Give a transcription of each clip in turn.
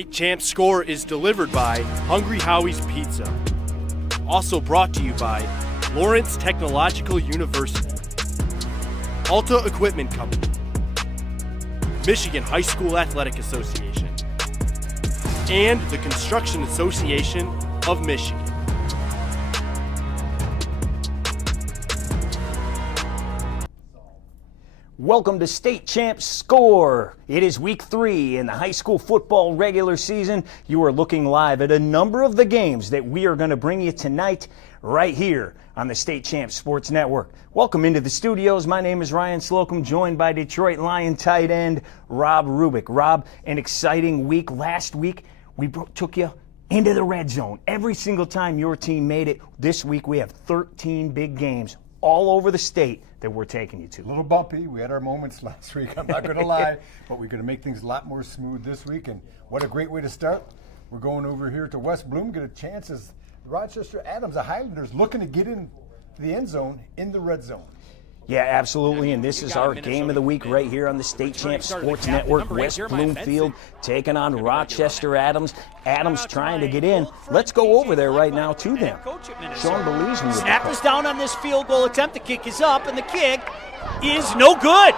State Champs Score is delivered by Hungry Howie's Pizza. Also brought to you by Lawrence Technological University, Alta Equipment Company, Michigan High School Athletic Association, and the Construction Association of Michigan. Welcome to State Champs Score. It is week 3 in the high school football regular season. You are looking live at a number of the games that we are going to bring you tonight right here on the State Champs Sports Network. Welcome into the studios. My name is Ryan Slocum, joined by Detroit Lion tight end Rob Rubick. Rob, an exciting week. Last week, we took you into the red zone. Every single time your team made it. This week, we have 13 big games all over the state that we're taking you to. A little bumpy. We had our moments last week, I'm not going to lie, but we're going to make things a lot more smooth this week. And what a great way to start. We're going over here to West Bloom, get a chance as Rochester Adams, the Highlanders, looking to get in the end zone in the red zone. Yeah, absolutely, and this is our game of the week right here on the State Champs Sports Network. West Bloomfield taking on Rochester Adams. Adams trying to get in. Let's go over there right now to them. Sean Belize. Snap is down on this field goal attempt. The kick is up, and the kick is no good.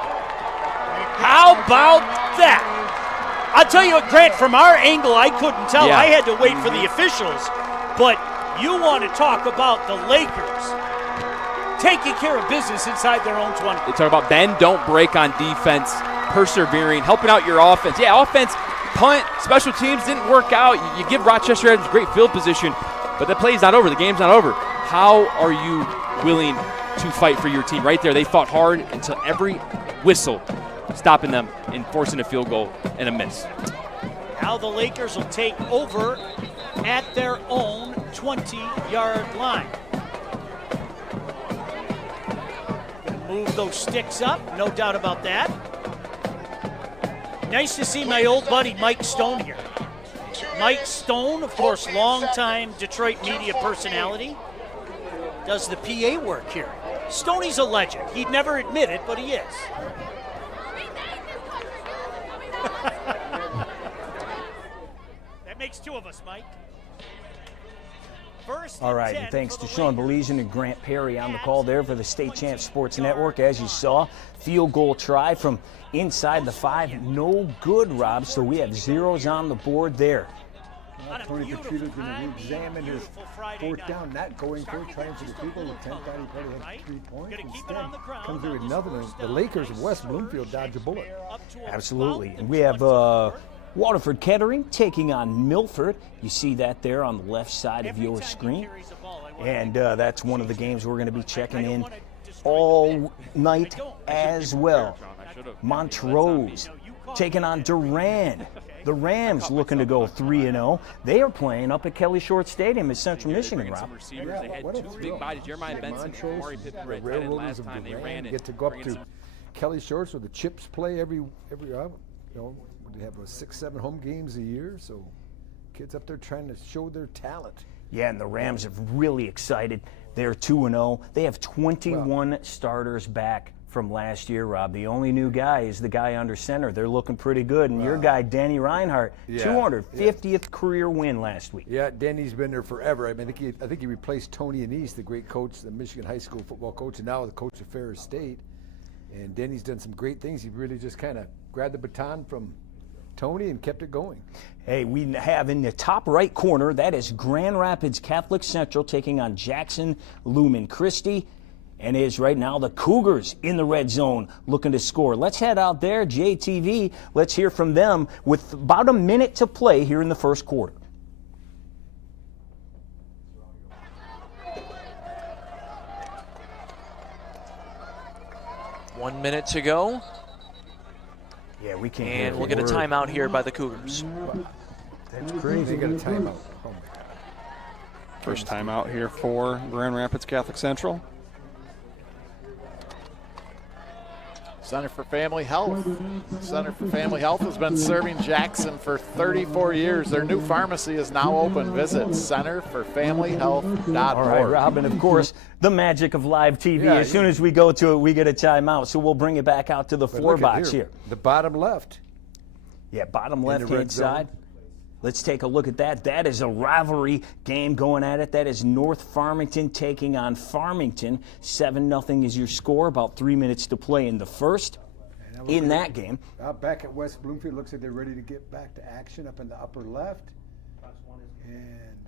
How about that? I'll tell you what, Grant, from our angle, I couldn't tell. I had to wait for the officials. But you want to talk about the Lakers taking care of business inside their own 20. They talk about bend, don't break on defense, persevering, helping out your offense. Yeah, offense, punt, special teams didn't work out. You give Rochester Adams great field position, but the play's not over. The game's not over. How are you willing to fight for your team? Right there, they fought hard until every whistle, stopping them and forcing a field goal and a miss. Now the Lakers will take over at their own 20-yard line. Move those sticks up, no doubt about that. Nice to see my old buddy Mike Stone here. Mike Stone, of course, longtime Detroit media personality, does the PA work here. Stoney's a legend. He'd never admit it, but he is. That makes 2 of us, Mike. All right, and thanks to Sean Belize and Grant Perry on the call there for the State Champs Sports Network. As you saw, field goal try from inside the 5. No good, Rob, so we have zeros on the board there. Tony Petito's going to re-examine his fourth down, not going for it, trying for the people. The 10th guy, he probably had 3 points. Instead, comes through with another. The Lakers of West Bloomfield dodge a bullet. Absolutely, and we have Waterford Kettering taking on Milford. You see that there on the left side of your screen. And that's one of the games we're going to be checking in all night as well. Montrose taking on Durand. The Rams looking to go 3-0. They are playing up at Kelly Short Stadium in Central Michigan, Rob. They had 2 big bodies, Jeremiah Benson and Amari Pippen, the Railroaders of Durand get to go up to Kelly Shorts where the Chips play every they have 6-7 home games a year, so kids up there trying to show their talent. Yeah, and the Rams are really excited. They're 2-0. They have 21 starters back from last year, Rob. The only new guy is the guy under center. They're looking pretty good. And your guy, Danny Reinhardt, 250th career win last week. Yeah, Danny's been there forever. I mean, I think he replaced Tony Anise, the great coach, the Michigan high school football coach, and now the coach of Ferris State. And Danny's done some great things. He really just kind of grabbed the baton from Tony and kept it going. Hey, we have in the top right corner, that is Grand Rapids Catholic Central taking on Jackson Lumen Christi. And it is right now the Cougars in the red zone looking to score. Let's head out there, JTV. Let's hear from them with about a minute to play here in the first quarter. One minute to go. Yeah, we can't. And we'll get a timeout here by the Cougars. That's crazy. They got a timeout. Oh my God. First timeout here for Grand Rapids Catholic Central. Center for Family Health. Center for Family Health has been serving Jackson for 34 years. Their new pharmacy is now open. Visit centerforfamilyhealth.org. All right, Robin, of course, the magic of live TV. As soon as we go to it, we get a timeout. So we'll bring it back out to the 4 box here. The bottom left. Yeah, bottom left-hand side. Let's take a look at that. That is a rivalry game going at it. That is North Farmington taking on Farmington. 7-0 is your score. About 3 minutes to play in the first. In that game. Back at West Bloomfield, looks like they're ready to get back to action up in the upper left. And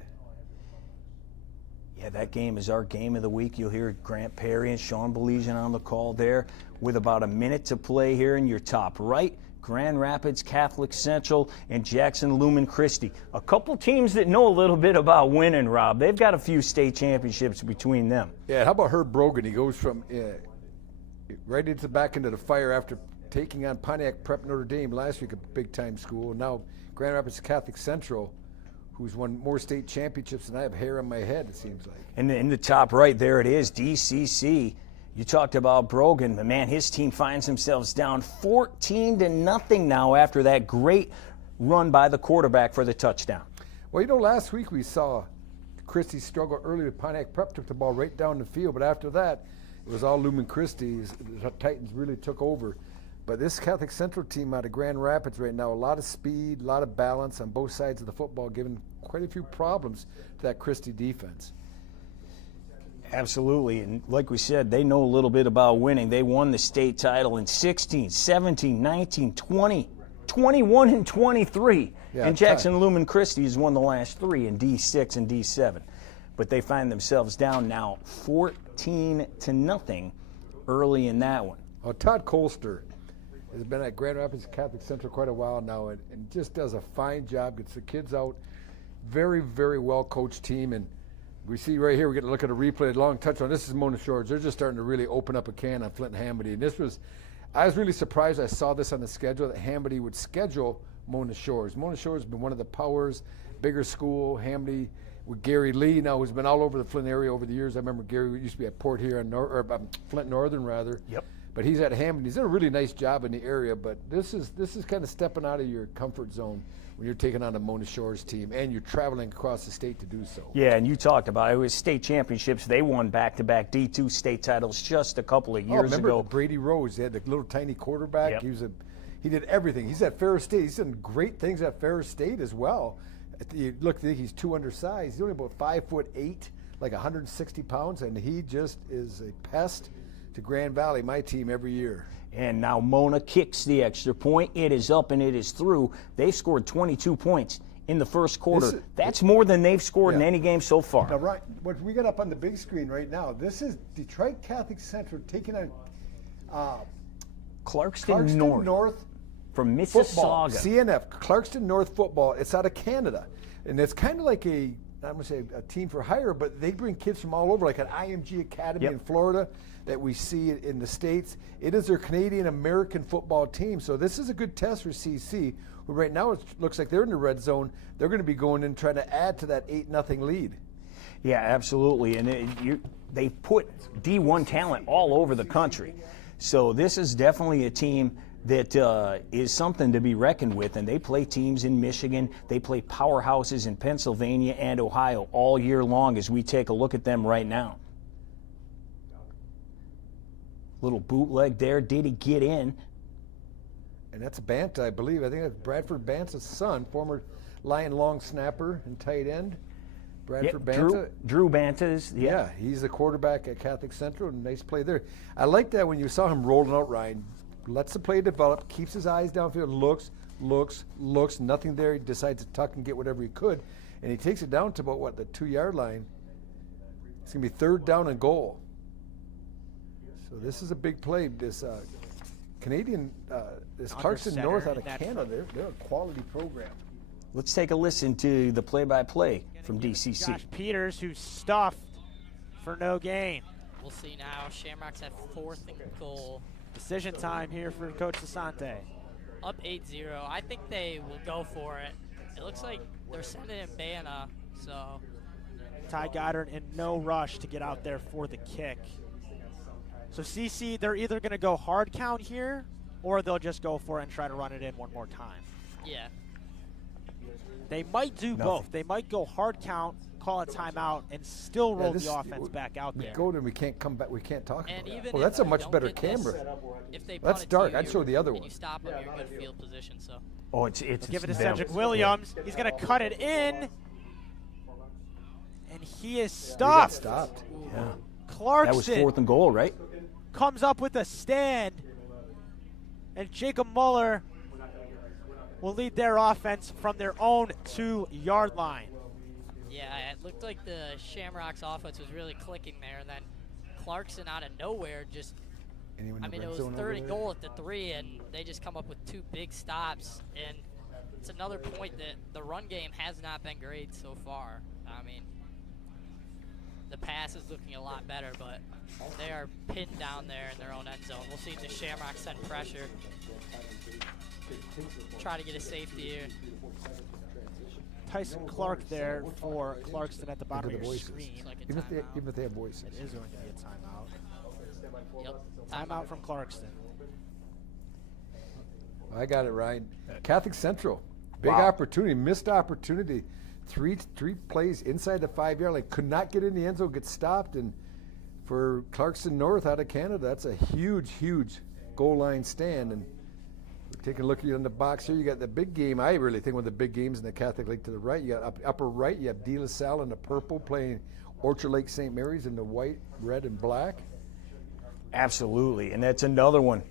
yeah, that game is our game of the week. You'll hear Grant Perry and Sean Belizean on the call there with about a minute to play here in your top right. Grand Rapids Catholic Central and Jackson Lumen Christi. A couple teams that know a little bit about winning, Rob. They've got a few state championships between them. yeah, how about Herb Brogan? He goes from right back into the fire after taking on Pontiac Prep Notre Dame last week, a big-time school. And now Grand Rapids Catholic Central, who's won more state championships than I have hair on my head, it seems like. And in the top right, there it is, DCC. You talked about Brogan, but man, his team finds themselves down 14-0 now after that great run by the quarterback for the touchdown. Well, you know, last week we saw Christie struggle early with Pontiac Prep, took the ball right down the field, but after that, it was all Lumen Christi. The Titans really took over. But this Catholic Central team out of Grand Rapids right now, a lot of speed, a lot of balance on both sides of the football, giving quite a few problems to that Christie defense. Absolutely, and like we said, they know a little bit about winning. They won the state title in 16, 17, 19, 20, 21, and 23. Yeah, and Jackson Lumen Christi has won the last 3 in D6 and D7. But they find themselves down now 14-0 early in that one. Oh, Todd Colster has been at Grand Rapids Catholic Central quite a while now and just does a fine job, gets the kids out. Very, very well-coached team. And we see right here, we get to look at a replay, long touchdown. This is Mona Shores. They're just starting to really open up a can on Flint and Hamady. And I was really surprised I saw this on the schedule, that Hamady would schedule Mona Shores. Mona Shores has been one of the powers, bigger school. Hamady with Gary Lee now, who's been all over the Flint area over the years. I remember Gary used to be at Port here, Flint Northern rather. Yep. But he's at Hamden. He's done a really nice job in the area, but this is kind of stepping out of your comfort zone when you're taking on a Mona Shores team and you're traveling across the state to do so. Yeah, and you talked about it was state championships. They won back-to-back D2 state titles just a couple of years remember ago. Brady Rose? They had the little tiny quarterback. Yep. He did everything. He's at Ferris State. He's done great things at Ferris State as well. You look, he's too undersized. He's only about 5'8", like 160 pounds, and he just is a pest to Grand Valley, my team, every year. And now Mona kicks the extra point. It is up and it is through. They've scored 22 points in the first quarter. That's more than they've scored in any game so far. Now, right, what we got up on the big screen right now, this is Detroit Catholic Central taking on Clarkston North from Mississauga. Football, CNF, Clarkston North football. It's out of Canada. And it's kind of like I'm going to say a team for hire, but they bring kids from all over, like an IMG Academy in Florida that we see in the States. It is their Canadian-American football team. So this is a good test for CC, who right now it looks like they're in the red zone. They're going to be going in trying to add to that 8-0 lead. Yeah, absolutely. And they put D1 talent all over the country. So this is definitely a team that is something to be reckoned with, and they play teams in Michigan. They play powerhouses in Pennsylvania and Ohio all year long as we take a look at them right now. Little bootleg there. Did he get in? And that's Banta, I believe. I think that's Bradford Banta's son, former Lion long snapper and tight end. Bradford Banta. Drew Banta is, yeah, he's the quarterback at Catholic Central. Nice play there. I like that when you saw him rolling out, Ryan. Lets the play develop, keeps his eyes downfield, looks, nothing there. He decides to tuck and get whatever he could. And he takes it down to about, the 2-yard line. It's going to be 3rd down and goal. So this is a big play. This Canadian, this Clarkston North out of Canada, they're a quality program. Let's take a listen to the play-by-play from DCC. Josh Peters, who's stuffed for no gain. We'll see now. Shamrocks at 4th and goal. Decision time here for Coach Asante. Up 8-0. I think they will go for it. It looks like they're sending in Bana, so. Ty Goddard in no rush to get out there for the kick. So CC, they're either going to go hard count here, or they'll just go for it and try to run it in one more time. Yeah. They might do both. They might go hard count, call a timeout and still roll this- the offense back out We there. go to and we can't come back. We can't talk And about it. even Well, if that's a you much don't better get this, camera. if they That's punt it to dark. you, I'd show the other and one. you stop them, you're in good field position. So Oh, it's Give it to them. Cedric Williams. He's going to cut it in. And he is We got stopped. stopped. Yeah. Clarkson That was 4th and goal, right? comes up with a stand. And Jacob Muller will lead their offense from their own 2-yard line. yeah, it looked like the Shamrocks offense was really clicking there, and then Clarkson out of nowhere just. Anyone in I the mean, red it was zone over 3rd and there? goal at the 3, and they just come up with 2 big stops. And it's another point that the run game has not been great so far. I mean, the pass is looking a lot better, but they are pinned down there in their own end zone. We'll see if the Shamrocks send pressure. Try to get a safety here. Tyson Clark there for Clarkson at the bottom Look of at the your voices. screen. Like a Even timeout. if they have voices. It is going to be a timeout. Yep. Timeout from Clarkson. I got it, Ryan. Catholic Central, big Wow. opportunity, missed opportunity. Three plays inside the 5-yard line, could not get in the end zone, get stopped, and for Clarkson North out of Canada, that's a huge, huge goal line stand. And take a look in the box here. You got the big game. I really think one of the big games in the Catholic League to the right. You got upper right. You have De La Salle in the purple playing Orchard Lake St. Mary's in the white, red, and black. Absolutely, and that's another one.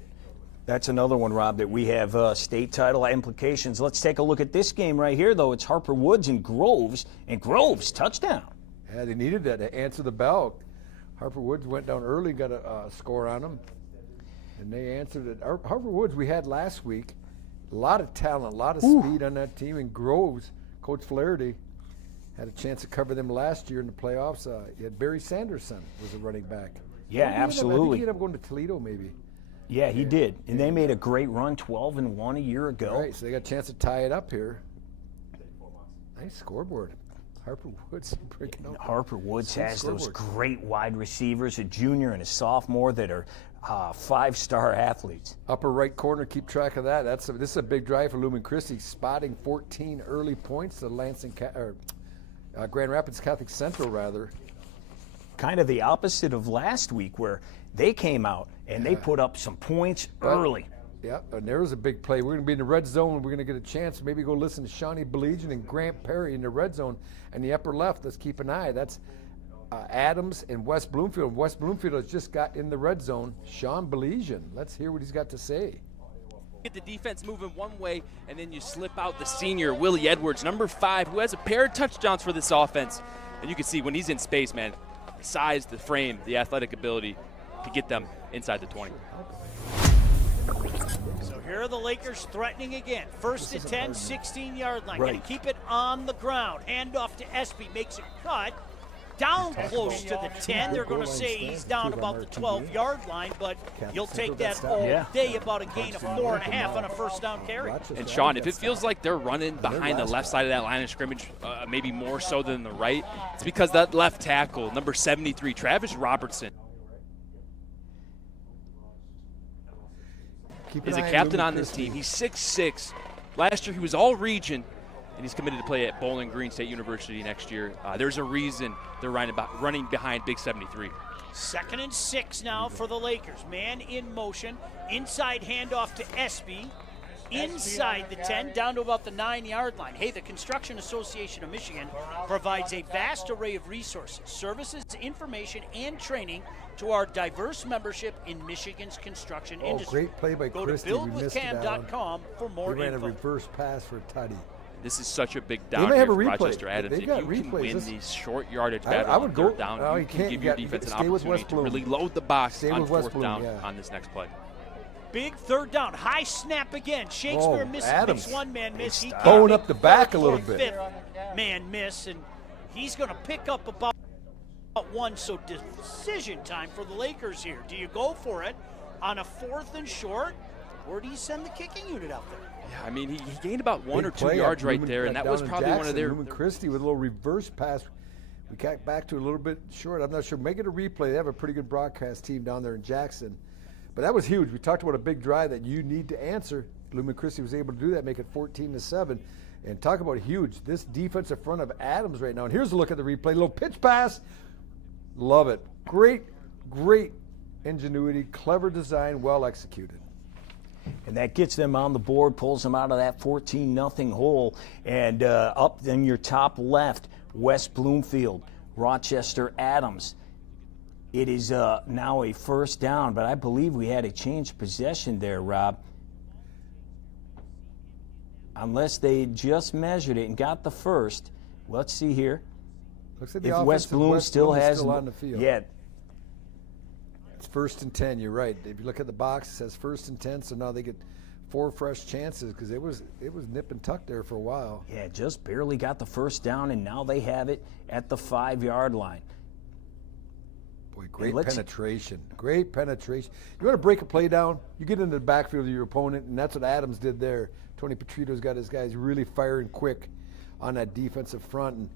That's another one, Rob, that we have state title implications. Let's take a look at this game right here, though. It's Harper Woods and Groves touchdown. Yeah, they needed that to answer the bell. Harper Woods went down early, got a score on them, and they answered it. Harper Woods we had last week. A lot of talent, a lot of speed on that team. And Groves, Coach Flaherty, had a chance to cover them last year in the playoffs. You had Barry Sanderson was a running back. Yeah, I think absolutely. he ended up going to Toledo maybe. Yeah, he did. And they made a great run, 12-1 a year ago. All right, so they got a chance to tie it up here. Nice scoreboard. Harper Woods breaking out. Harper Woods Good has those scoreboard. great wide receivers, a junior and a sophomore that are 5-star athletes. Upper right corner, keep track of that. This is a big drive for Lumen Christi, spotting 14 early points to Grand Rapids Catholic Central, rather. Kind of the opposite of last week, where they came out and they put up some points early. Yeah, and there was a big play. We're going to be in the red zone. We're going to get a chance to maybe go listen to Shawnee Belegian and Grant Perry in the red zone. And the upper left, let's keep an eye. That's Adams and West Bloomfield. West Bloomfield has just got in the red zone. Sean Belegian. Let's hear what he's got to say. Get the defense moving one way, and then you slip out the senior, Willie Edwards, number 5, who has a pair of touchdowns for this offense. And you can see when he's in space, man, the size, the frame, the athletic ability to get them inside the 20. So here are the Lakers threatening again. First and 10, 16-yard line. Going Right. to keep it on the ground. Hand off to Espy, makes a cut. Down close to the 10. They're going to say he's down about the 12-yard line, but you'll take that all day, about a gain of 4.5 on a first down carry. And Sean, if it feels like they're running behind the left side of that line of scrimmage, maybe more so than the right, it's because that left tackle, number 73, Travis Robertson, is a captain on this team. He's 6'6". Last year he was all region, and he's committed to play at Bowling Green State University next year. There's a reason they're running behind Big 73. 2nd and 6 now for the Lakers. Man in motion. Inside handoff to Espy. Inside the 10, down to about the 9-yard line. Hey, the Construction Association of Michigan provides a vast array of resources, services, information, and training to our diverse membership in Michigan's construction industry. Great play by Go Christie. to We missed it, Alan. buildwithcam.com for more He ran info. a reverse pass for Tutty. This is such a big They down may here have a for replay. Rochester Adams. They If got you can replays. win This- these short yardage I battles would on go- third down, no, you you can can't. give You your got- defense an stay with opportunity West to Bloom. really load the box Stay on with West 4th Bloom, down yeah. on this next play. Big third down. High snap again. Shakespeare misses. Adams. Makes one-man miss. He can't Bowing make up the back a little fourth, bit. fifth man miss, and he's going to pick up about one. So decision time for the Lakers here. Do you go for it on a 4th and short, or do you send the kicking unit out there? Yeah, I mean, he gained about 1 or Big 2 play yards at right Lumen- there, and that down was in probably one of Jackson. their Lumen Christie with a little reverse pass. We got back to a little bit short. I'm not sure. Make it a replay. They have a pretty good broadcast team down there in Jackson. But that was huge. We talked about a big drive that you need to answer. Lumen Christie was able to do that, make it 14-7. And talk about huge. This defensive front of Adams right now. And here's a look at the replay. Little pitch pass. Love it. Great ingenuity, clever design, well executed. And that gets them on the board, pulls them out of that 14-0 hole. And up in your top left, West Bloomfield, Rochester Adams. It is now a first down, but I believe we had a change possession there, Rob. Unless they just measured it and got the first. Let's see here. Looks like the if offense West is Bloom still has still on the field. Yeah. It's 1st and 10. You're right. If you look at the box, it says 1st and 10. So now they get 4 fresh chances because it was nip and tuck there for a while. Yeah, just barely got the first down, and now they have it at the 5-yard line. Boy, great penetration. Great penetration. You want to break a play down? You get into the backfield of your opponent, and that's what Adams did there. Tony Petrito's got his guys really firing quick on that defensive front, and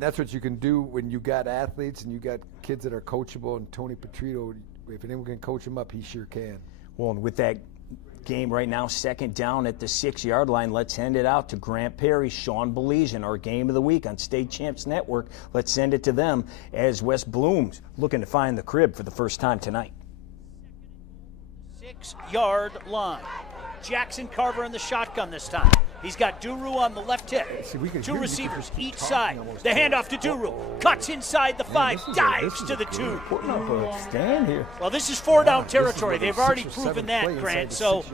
that's what you can do when you got athletes and you got kids that are coachable. And Tony Petrito, if anyone can coach him up, he sure can. Well, and with that game right now, 2nd down at the 6-yard line, let's hand it out to Grant Perry, Sean Belizean, our game of the week on State Champs Network. Let's send it to them as West Bloom's looking to find the crib for the first time tonight. 6-yard line. Jackson Carver in the shotgun this time. He's got Duru on the left hip. Two receivers each side. The handoff to Duru. Cuts inside the 5. Dives to the 2. Putting up a stand here. Well, this is 4-down territory. They've already proven that, Grant. So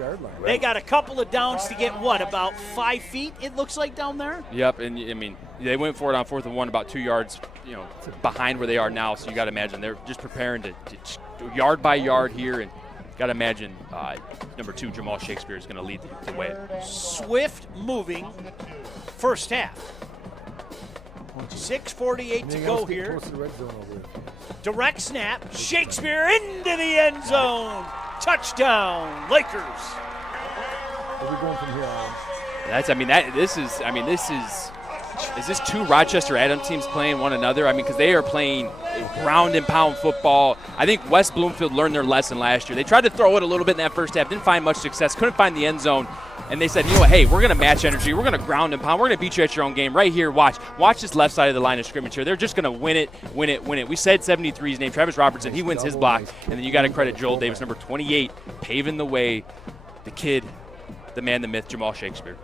they got a couple of downs to get what, about 5 feet, it looks like down there? Yep, and I mean, they went for it on 4th and 1 about 2 yards, behind where they are now. So you got to imagine they're just preparing to yard by yard here, and got to imagine number 2, Jamal Shakespeare, is going to lead the way. Swift moving first half. 6:48 to go here. Direct snap. Shakespeare into the end zone. Touchdown, Lakers. Where are we going from here, Alan? Is this 2 Rochester Adams teams playing one another? I mean, because they are playing ground and pound football. I think West Bloomfield learned their lesson last year. They tried to throw it a little bit in that first half, didn't find much success, couldn't find the end zone, and they said, hey, we're going to match energy, we're going to ground and pound, we're going to beat you at your own game right here. Watch this left side of the line of scrimmage here. They're just going to win it. We said 73's name, Travis Robertson. He wins his block, and then you got to credit Joel Davis, number 28, paving the way. The kid, the man, the myth, Jamal Shakespeare.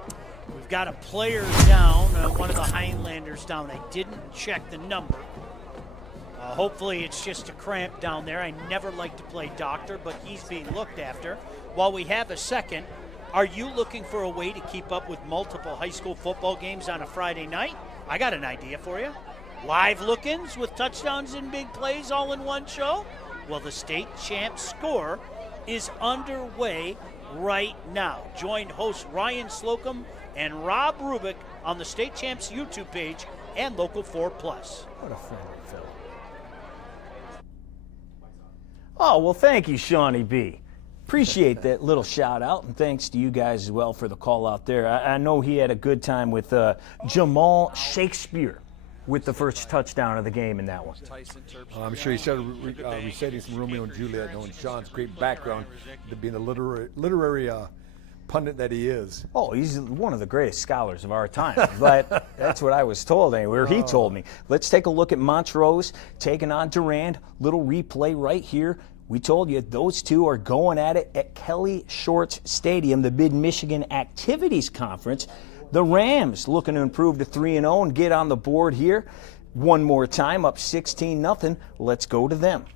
We've got a player down, one of the Highlanders down. I didn't check the number. Hopefully it's just a cramp down there. I never like to play doctor, but he's being looked after. While we have a second, are you looking for a way to keep up with multiple high school football games on a Friday night? I got an idea for you. Live look-ins with touchdowns and big plays all in one show? Well, the State Champs Score is underway right now. Join hosts Ryan Slocum and Rob Rubick on the State Champs YouTube page and Local 4 Plus. What a friendly fellow. Oh, well, thank you, Shawnee B. Appreciate that little shout out, and thanks to you guys as well for the call out there. I know he had a good time with Jamal Shakespeare with the first touchdown of the game in that one. I'm sure he started reciting some Romeo and Juliet, knowing Sean's great background to being a literary pundit that he is. Oh, he's one of the greatest scholars of our time. But that's what I was told anyway, or he told me. Let's take a look at Montrose taking on Durand. Little replay right here. We told you those two are going at it at Kelly Shorts Stadium, the Mid-Michigan Activities Conference. The Rams looking to improve to 3-0 and get on the board here. One more time, up 16-0. Let's go to them.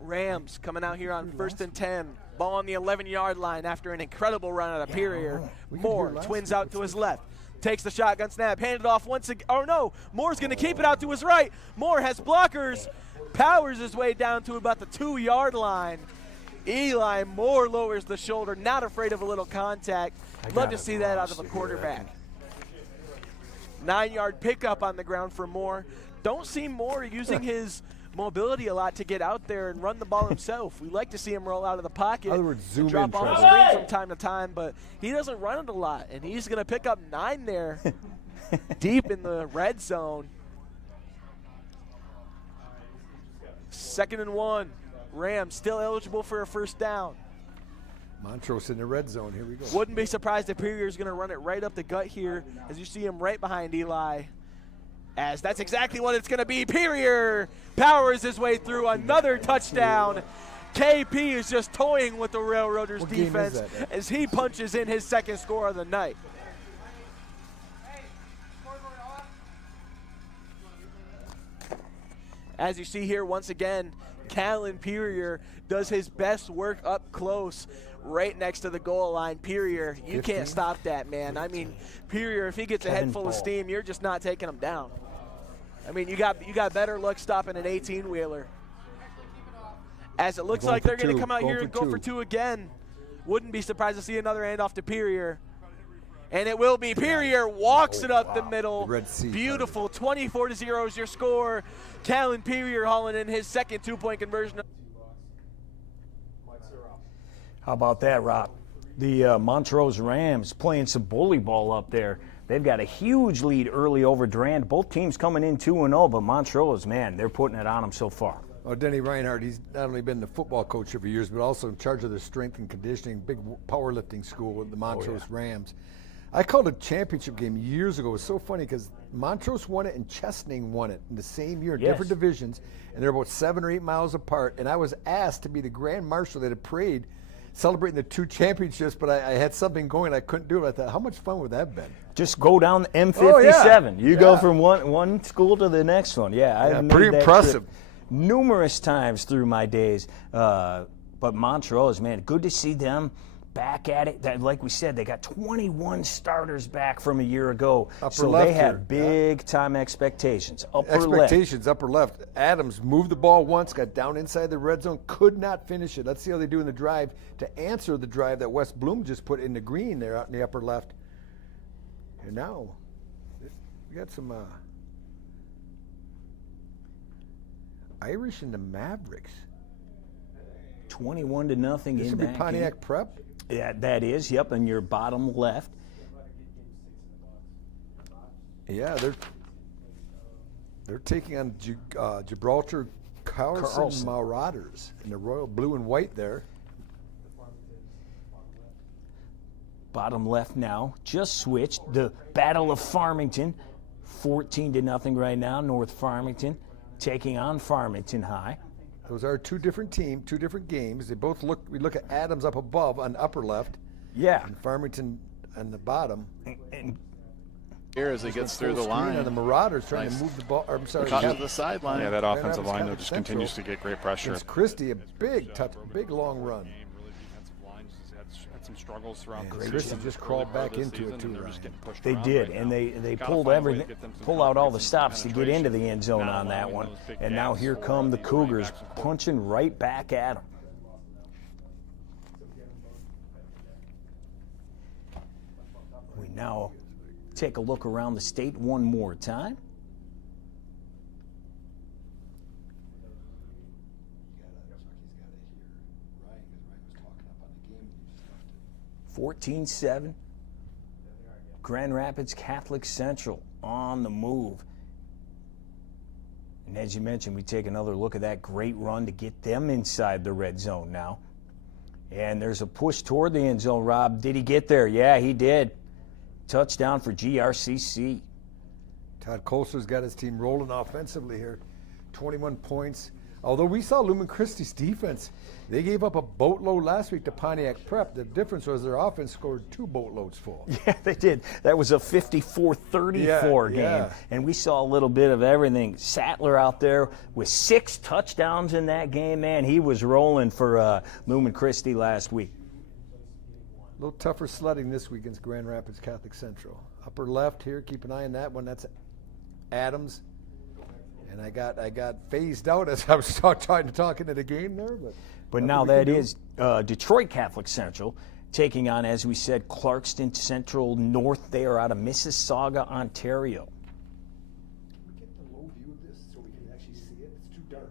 Rams coming out here on 1st and 10. Ball on the 11-yard line after an incredible run out of Perrier. Moore twins out to his left. Takes the shotgun snap, handed off once again. Oh no, Moore's going to keep it out to his right. Moore has blockers, powers his way down to about the 2-yard line. Eli Moore lowers the shoulder, not afraid of a little contact. Love to see that out of a quarterback. 9-yard pickup on the ground for Moore. Don't see Moore using his mobility a lot to get out there and run the ball himself. We like to see him roll out of the pocket, in other words, zoom drop in, off the screen from time to time, but he doesn't run it a lot, and he's going to pick up 9 there deep in the red zone. 2nd and 1. Rams still eligible for a first down. Montrose in the red zone. Here we go. Wouldn't be surprised if Perrier's going to run it right up the gut here, as you see him right behind Eli. As that's exactly what it's going to be. Perrier powers his way through another touchdown. KP is just toying with the Railroaders defense as he punches in his second score of the night. As you see here, once again, Callan Perrier does his best work up close right next to the goal line. Perrier, you can't stop that, man. I mean, Perrier, if he gets a head full of steam, you're just not taking him down. I mean, you got better luck stopping an 18-wheeler. As it looks like they're going to come out here and go for two again. Wouldn't be surprised to see another handoff to Perrier. And it will be. Perrier walks it up the middle. Beautiful. 24-0 is your score. Callan Perrier hauling in his second two-point conversion. How about that, Rob? The Montrose Rams playing some bully ball up there. They've got a huge lead early over Durand. Both teams coming in 2-0, but Montrose, man, they're putting it on them so far. Oh, Denny Reinhardt, he's not only been the football coach for years, but also in charge of their strength and conditioning, big powerlifting school with the Montrose Rams. I called a championship game years ago. It was so funny because Montrose won it and Chesaning won it in the same year in different divisions, and they're about 7 or 8 miles apart. And I was asked to be the grand marshal at a parade celebrating the 2 championships, but I had something going. I couldn't do it. I thought, how much fun would that have been? Just go down the M57. You go from one school to the next one. I've made pretty impressive. Numerous times through my days. But Montrose, man, good to see them back at it. Like we said, they got 21 starters back from a year ago. They have big-time expectations. Upper left. Adams moved the ball once, got down inside the red zone, could not finish it. Let's see how they do in the drive to answer the drive that West Bloom just put in the green there out in the upper left. And now we got some Irish and the Mavericks. 21-0 in that game. This would be Pontiac Prep? Yeah, that is. Yep, and your bottom left. Yeah, they're taking on Gibraltar Carlson Marauders in the royal blue and white there. Bottom left now, just switched. The Battle of Farmington, 14-0 right now. North Farmington taking on Farmington High. Those are 2 different teams, 2 different games. They both look. We look at Adams up above on upper left. Yeah. And Farmington on the bottom. And here as he gets through the line. And the Marauders trying to move the ball. I'm sorry. To the sideline. Yeah, that offensive line though just continues to get great pressure. It's Christie, a big long run. Some struggles throughout the season. Christie just crawled back into it too, Ryan. They did, and they pulled everything, pull out all the stops to get into the end zone on that one. And now here come the Cougars punching right back at them. We now take a look around the state one more time. 14-7. Grand Rapids Catholic Central on the move. And as you mentioned, we take another look at that great run to get them inside the red zone now. And there's a push toward the end zone, Rob. Did he get there? Yeah, he did. Touchdown for GRCC. Todd Colster's got his team rolling offensively here. 21 points. Although we saw Lumen Christi's defense, they gave up a boatload last week to Pontiac Prep. The difference was their offense scored 2 boatloads full. Yeah, they did. That was a 54-34 game. And we saw a little bit of everything. Sattler out there with 6 touchdowns in that game, man. He was rolling for Lumen Christi last week. A little tougher sledding this week against Grand Rapids Catholic Central. Upper left here, keep an eye on that one. That's Adams. And I got phased out as I was trying to talk into the game there. But now that is Detroit Catholic Central taking on, as we said, Clarkston Central North there out of Mississauga, Ontario. Can we get the low view of this so we can actually see it? It's too dark.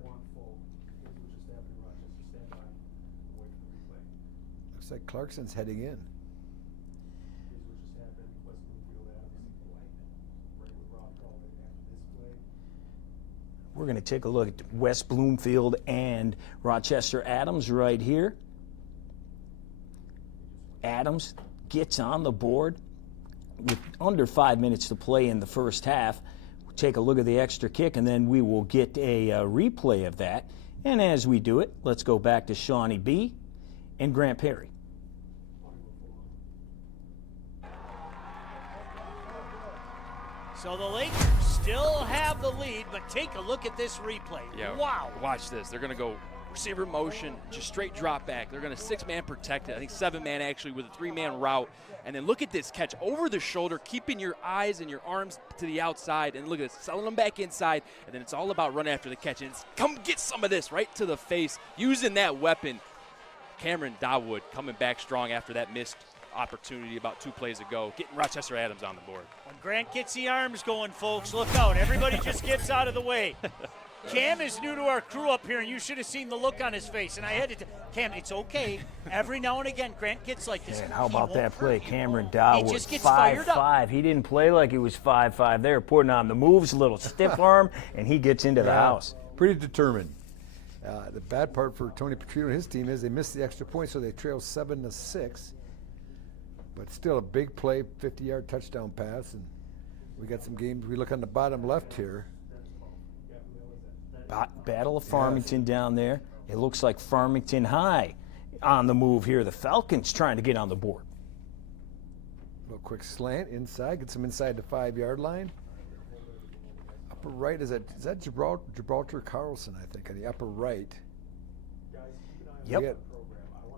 Looks like Clarkston's heading in. We're going to take a look at West Bloomfield and Rochester Adams right here. Adams gets on the board with under 5 minutes to play in the first half. We'll take a look at the extra kick, and then we will get a replay of that. And as we do it, let's go back to Shawnee B and Grant Perry. So the Lakers still have the lead, but take a look at this replay. Yeah. Wow. Watch this. They're going to go receiver motion, just straight drop back. They're going to 6-man protect it. I think 7-man actually with a 3-man route. And then look at this catch over the shoulder, keeping your eyes and your arms to the outside. And look at this, selling them back inside. And then it's all about running after the catch. And it's, come get some of this right to the face, using that weapon. Cameron Dawood coming back strong after that missed opportunity about 2 plays ago, getting Rochester Adams on the board. When Grant gets the arms going, folks, look out. Everybody just gets out of the way. Cam is new to our crew up here, and you should have seen the look on his face. And I had to Cam, it's okay. Every now and again, Grant gets like this. And how about that play? Cameron He Dawood, just gets fired up. 5'5". He didn't play like he was 5'5". They were putting on the moves, a little stiff arm, and he gets into the house. Pretty determined. The bad part for Tony Petrino and his team is they missed the extra point, so they trail 7-6. But still a big play, 50-yard touchdown pass. And we got some games. We look on the bottom left here. Battle of Farmington down there. It looks like Farmington High on the move here. The Falcons trying to get on the board. A little quick slant inside, gets them inside the 5-yard line. Upper right, is that Gibraltar Carlson, I think, on the upper right. Yep.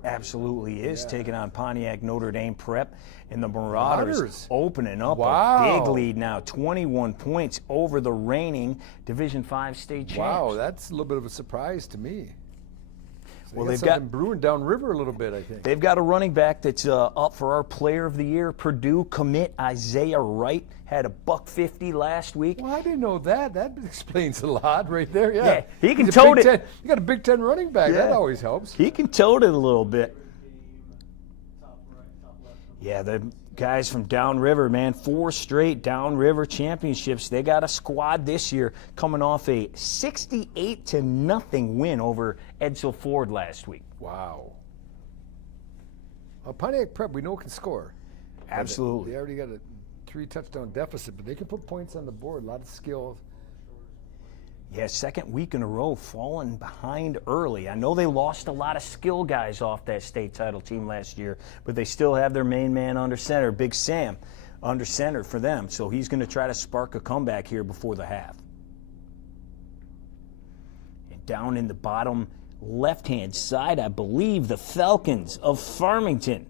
Absolutely is. Taking on Pontiac Notre Dame Prep, and the Marauders opening up a big lead now, 21 points over the reigning Division V state champs. Wow, that's a little bit of a surprise to me. So well, they've got brewing downriver a little bit, I think. They've got a running back that's up for our Player of the Year. Purdue commit Isaiah Wright had a $150 last week. Well, I didn't know that. That explains a lot right there. Yeah, he can tote it. You got a Big Ten running back. Yeah. That always helps. He can tote it a little bit. Yeah, the guys from Downriver, man, 4 straight Downriver championships. They got a squad this year coming off a 68-0 win over Edsel Ford last week. Wow. Pontiac Prep, we know can score. Absolutely. They already got a 3-touchdown deficit, but they can put points on the board, a lot of skill. Yeah, second week in a row falling behind early. I know they lost a lot of skill guys off that state title team last year, but they still have their main man under center, Big Sam, under center for them. So he's going to try to spark a comeback here before the half. And down in the bottom left-hand side, I believe the Falcons of Farmington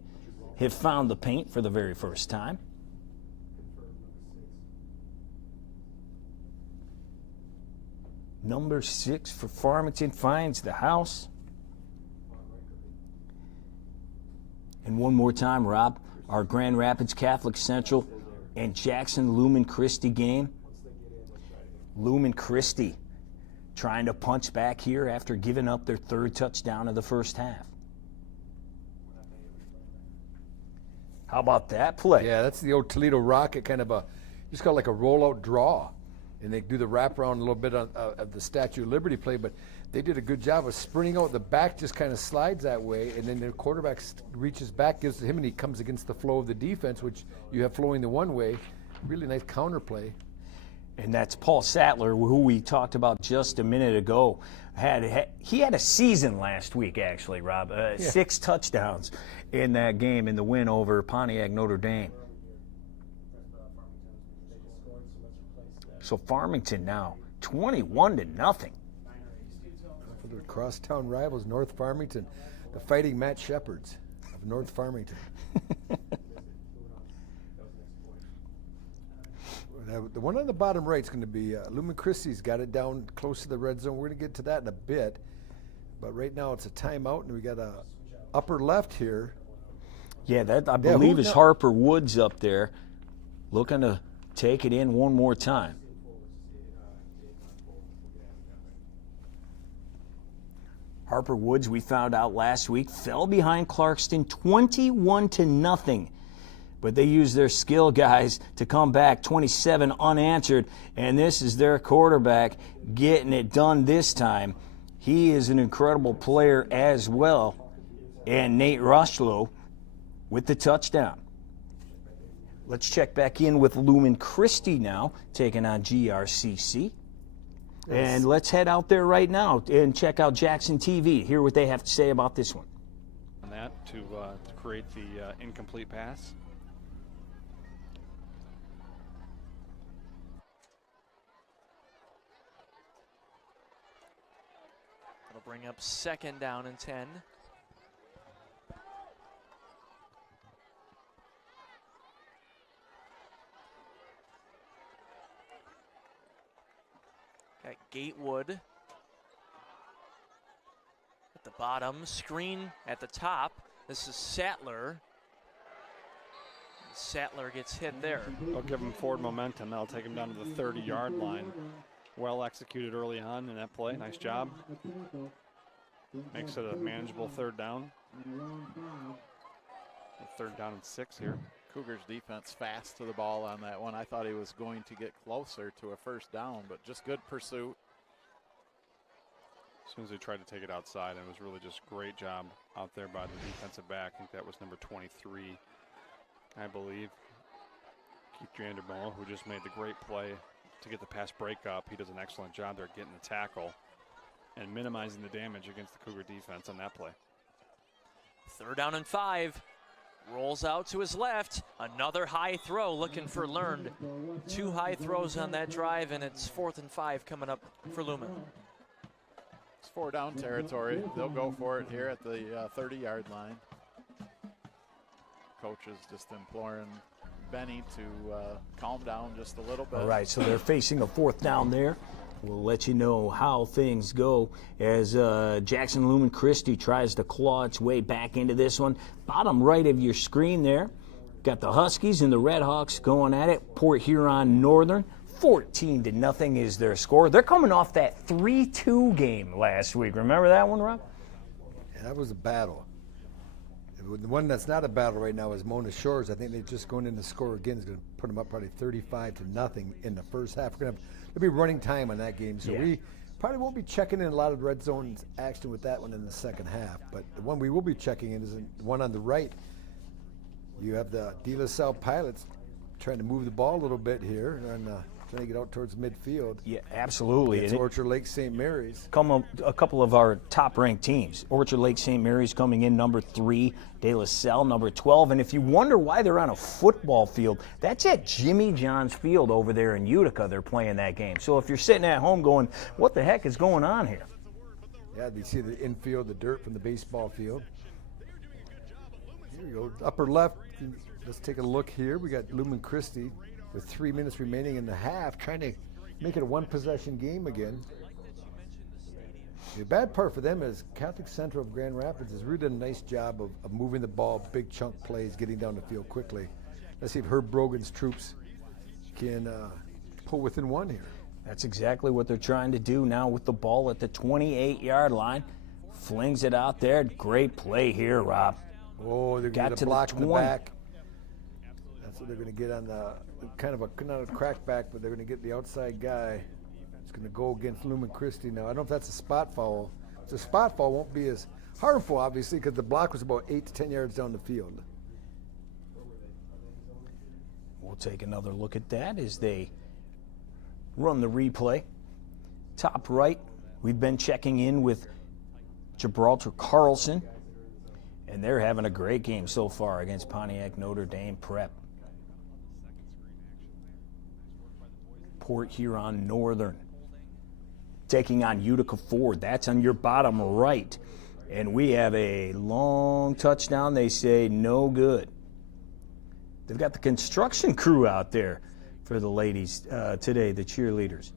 have found the paint for the very first time. Number 6 for Farmington finds the house. And one more time, Rob, our Grand Rapids Catholic Central and Jackson Lumen Christi game. Lumen Christi trying to punch back here after giving up their 3rd touchdown of the first half. How about that play? Yeah, that's the old Toledo Rocket kind of just got like a rollout draw. And they do the wraparound a little bit of the Statue of Liberty play, but they did a good job of sprinting out. The back just kind of slides that way, and then the quarterback reaches back, gives to him, and he comes against the flow of the defense, which you have flowing the one way. Really nice counter play. And that's Paul Sattler, who we talked about just a minute ago. He had a season last week, actually, Rob. 6 touchdowns in that game in the win over Pontiac Notre Dame. So Farmington now 21-0. For the crosstown rivals, North Farmington, the Fighting Matt Shepherds of North Farmington. The one on the bottom right is going to be Lumen Christi's got it down close to the red zone. We're going to get to that in a bit. But right now it's a timeout, and we got a upper left here. Yeah, that I believe is Harper Woods up there looking to take it in one more time. Harper Woods, we found out last week, fell behind Clarkston 21-0 but they use their skill guys to come back 27 unanswered, and this is their quarterback getting it done this time. He is an incredible player as well, and Nate Rushlow with the touchdown. Let's check back in with Lumen Christie now, taking on GRCC. And let's head out there right now and check out Jackson TV, hear what they have to say about this one. On that to create the incomplete pass. It'll bring up 2nd down and 10. Got Gatewood at the bottom, screen at the top. This is Sattler. Sattler gets hit there. They'll give him forward momentum. That'll take him down to the 30-yard line. Well executed early on in that play. Nice job. Makes it a manageable 3rd down. 3rd down and 6 here. Cougars defense fast to the ball on that one. I thought he was going to get closer to a 1st down, but just good pursuit. As soon as they tried to take it outside, it was really just great job out there by the defensive back. I think that was number 23, I believe. Keith Janderbaugh, who just made the great play to get the pass break up. He does an excellent job there getting the tackle and minimizing the damage against the Cougar defense on that play. 3rd down and 5. Rolls out to his left. Another high throw looking for Learned. 2 high throws on that drive, and it's 4th and 5 coming up for Lumen. It's 4-down territory. They'll go for it here at the 30-yard line. Coach is just imploring Benny to calm down just a little bit. All right, so they're facing a 4th down there. We'll let you know how things go as Jackson Lumen Christie tries to claw its way back into this one. Bottom right of your screen there, got the Huskies and the Red Hawks going at it. Port Huron Northern, 14-0 is their score. They're coming off that 3-2 game last week. Remember that one, Rob? Yeah, that was a battle. The one that's not a battle right now is Mona Shores. I think they're just going in to score again. Is going to put them up probably 35-0 in the first half. There'll be running time on that game, so we probably won't be checking in a lot of red zone action with that one in the second half. But the one we will be checking in is the one on the right. You have the De La Salle Pilots trying to move the ball a little bit here and trying to get out towards midfield. Yeah, absolutely. It's Orchard Lake St. Mary's. A couple of our top-ranked teams. Orchard Lake St. Mary's coming in number 3, De La Salle number 12. And if you wonder why they're on a football field, that's at Jimmy John's Field over there in Utica. They're playing that game. So if you're sitting at home going, what the heck is going on here? Yeah, you see the infield, the dirt from the baseball field. Here we go, upper left. Let's take a look here. We got Lumen Christie with 3 minutes remaining in the half, trying to make it a 1-possession game again. The bad part for them is Catholic Central of Grand Rapids has really done a nice job of moving the ball, big chunk plays, getting down the field quickly. Let's see if Herb Brogan's troops can pull within 1 here. That's exactly what they're trying to do now with the ball at the 28-yard line. Flings it out there. Great play here, Rob. Oh, they're going to get a block in the back. That's what they're going to get on the kind of not a crackback, but they're going to get the outside guy. It's going to go against Lumen Christie now. I don't know if that's a spot foul. If it's a spot foul, won't be as harmful, obviously, because the block was about 8 to 10 yards down the field. We'll take another look at that as they run the replay. Top right, we've been checking in with Gibraltar Carlson, and they're having a great game so far against Pontiac Notre Dame Prep. Port Huron Northern taking on Utica Ford. That's on your bottom right. And we have a long touchdown. They say no good. They've got the construction crew out there for the ladies today, the cheerleaders.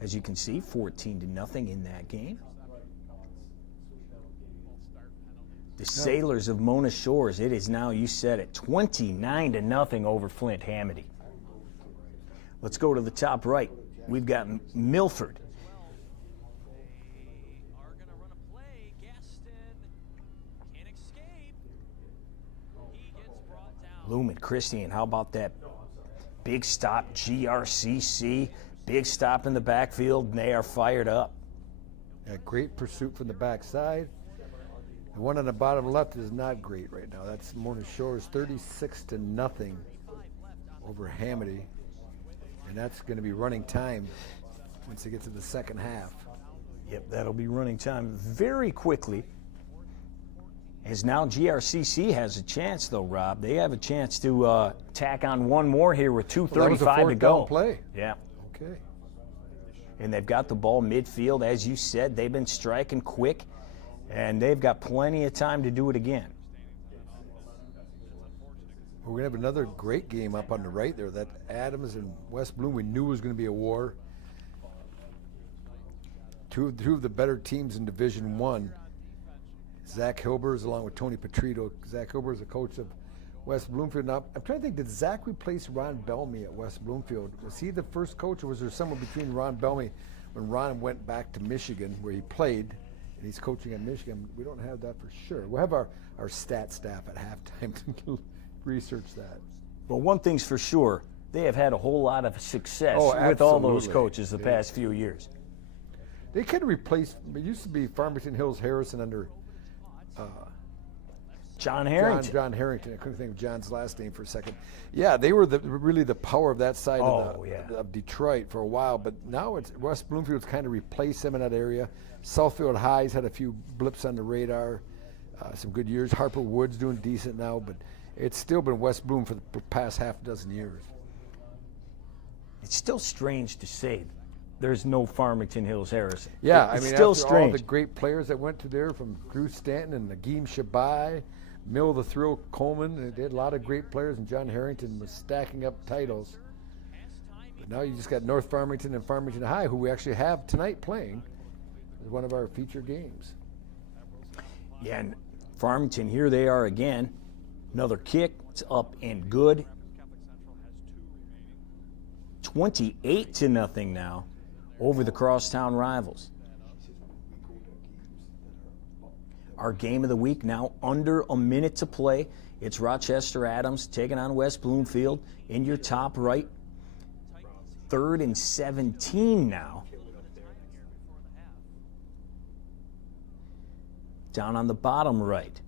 As you can see, 14-0 in that game. The Sailors of Mona Shores, it is now, you said it, 29-0 over Flint Hamady. Let's go to the top right. We've got Milford. Bloom and Christie, and how about that big stop, GRCC, big stop in the backfield, and they are fired up. A great pursuit from the backside. The one on the bottom left is not great right now. That's Mona Shores, 36-0 over Hamady. And that's going to be running time once they get to the second half. Yep, that'll be running time very quickly. As now GRCC has a chance, though, Rob. They have a chance to tack on one more here with 2:35 to go. Play. Yeah. Okay. And they've got the ball midfield. As you said, they've been striking quick, and they've got plenty of time to do it again. We're going to have another great game up on the right there. That Adams and West Bloom, we knew was going to be a war. Two of the better teams in Division One. Zach Hilbers along with Tony Petrito. Zach Hilbers, the coach of West Bloomfield. Now, I'm trying to think, did Zach replace Ron Bellamy at West Bloomfield? Was he the first coach, or was there someone between Ron Bellamy when Ron went back to Michigan where he played, and he's coaching at Michigan? We don't have that for sure. We'll have our stat staff at halftime to research that. Well, one thing's for sure, they have had a whole lot of success with all those coaches the past few years. They kind of replaced, it used to be Farmington Hills Harrison under John Harrington. John Harrington. I couldn't think of John's last name for a second. Yeah, they were really the power of that side of Detroit for a while, but now it's West Bloomfield's kind of replaced them in that area. Southfield High's had a few blips on the radar, some good years. Harper Woods doing decent now, but it's still been West Bloom for the past half dozen years. It's still strange to say there's no Farmington Hills Harrison. Yeah, it's I mean, still after strange. all the great players that went to there, from Drew Stanton and Nageem Shabai, Mill the Thrill Coleman, they had a lot of great players, and John Harrington was stacking up titles. But now you just got North Farmington and Farmington High, who we actually have tonight playing as one of our feature games. Yeah, and Farmington, here they are again. Another kick, it's up and good. 28-0 now over the crosstown rivals. Our game of the week now under a minute to play. It's Rochester Adams taking on West Bloomfield in your top right. 3rd and 17 now. Down on the bottom right,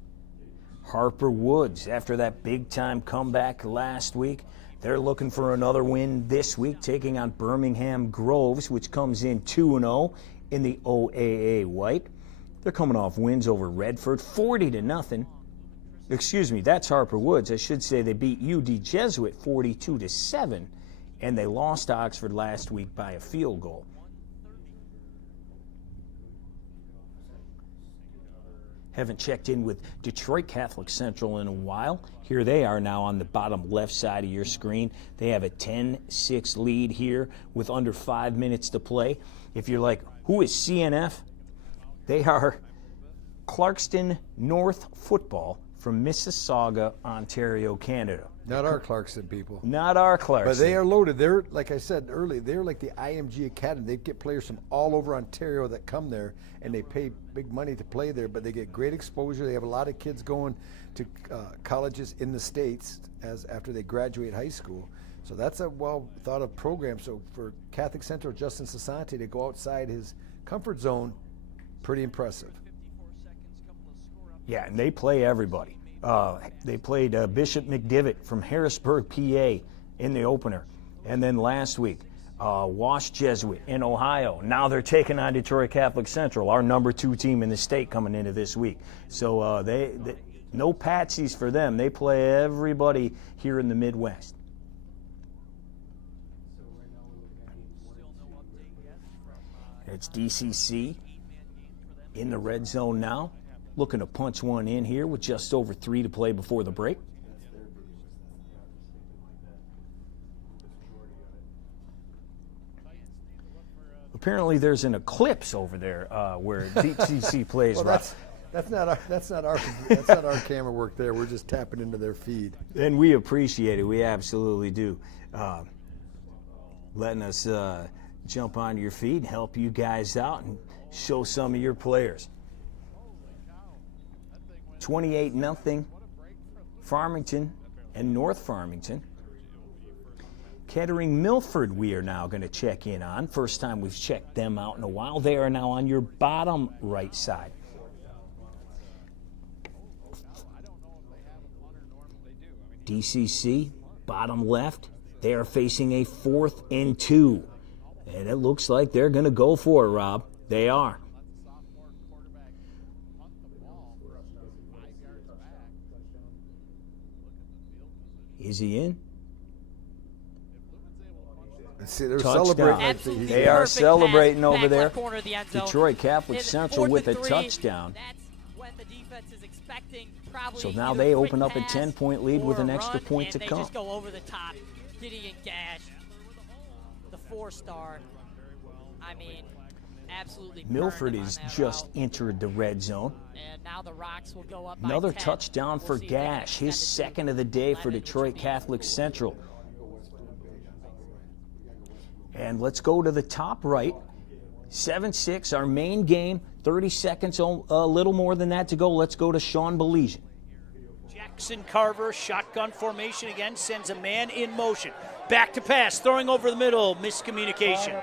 Harper Woods, after that big-time comeback last week, they're looking for another win this week, taking on Birmingham Groves, which comes in 2-0 in the OAA White. They're coming off wins over Redford, 40-0. Excuse me, that's Harper Woods. I should say they beat UD Jesuit 42-7, and they lost to Oxford last week by a field goal. Haven't checked in with Detroit Catholic Central in a while. Here they are now on the bottom left side of your screen. They have a 10-6 lead here with under 5 minutes to play. If you're like, who is CNF? They are Clarkston North Football from Mississauga, Ontario, Canada. Not our Clarkston people. Not our Clarkston. But they are loaded. They're, like I said earlier, they're like the IMG Academy. They get players from all over Ontario that come there, and they pay big money to play there, but they get great exposure. They have a lot of kids going to colleges in the States after they graduate high school. So that's a well-thought-of program. So for Catholic Central, Justin Sassante to go outside his comfort zone, pretty impressive. Yeah, and they play everybody. They played Bishop McDivitt from Harrisburg, PA in the opener. And then last week, Wash Jesuit in Ohio. Now they're taking on Detroit Catholic Central, our number 2 team in the state coming into this week. So they no patsies for them. They play everybody here in the Midwest. It's DCC in the red zone now. Looking to punch one in here with just over 3 to play before the break. Apparently there's an eclipse over there where DCC plays. Well, that's not our camera work there. We're just tapping into their feed. And we appreciate it. We absolutely do. Letting us jump on your feed, help you guys out, and show some of your players. 28-0. Farmington and North Farmington. Kettering Milford we are now going to check in on. First time we've checked them out in a while. They are now on your bottom right side. DCC, bottom left. They are facing a 4th and 2. And it looks like they're going to go for it, Rob. They are. Is he in? See, they're Touchdown. celebrating. They are celebrating over there. Corner of the end zone. Detroit Catholic And Central with a 4th and 3, touchdown. That's what the defense is expecting. Probably So now either they a quick open up a pass 10-point lead with or an a extra run, point and to they come. just go over the top. Gideon Gash, the 4-star. I mean, absolutely. Milford burned has him on that just route. entered the red zone. And now the Rocks will go up by Another 10. touchdown for We'll see if they can Gash, his extend it to second of the day for 11, which Detroit would be Catholic Central. And let's go to the top right. 7-6, our main game. 30 seconds, a little more than that to go. Let's go to Sean Belizean. Jackson Carver, shotgun formation again, sends a man in motion. Back to pass, throwing over the middle, miscommunication.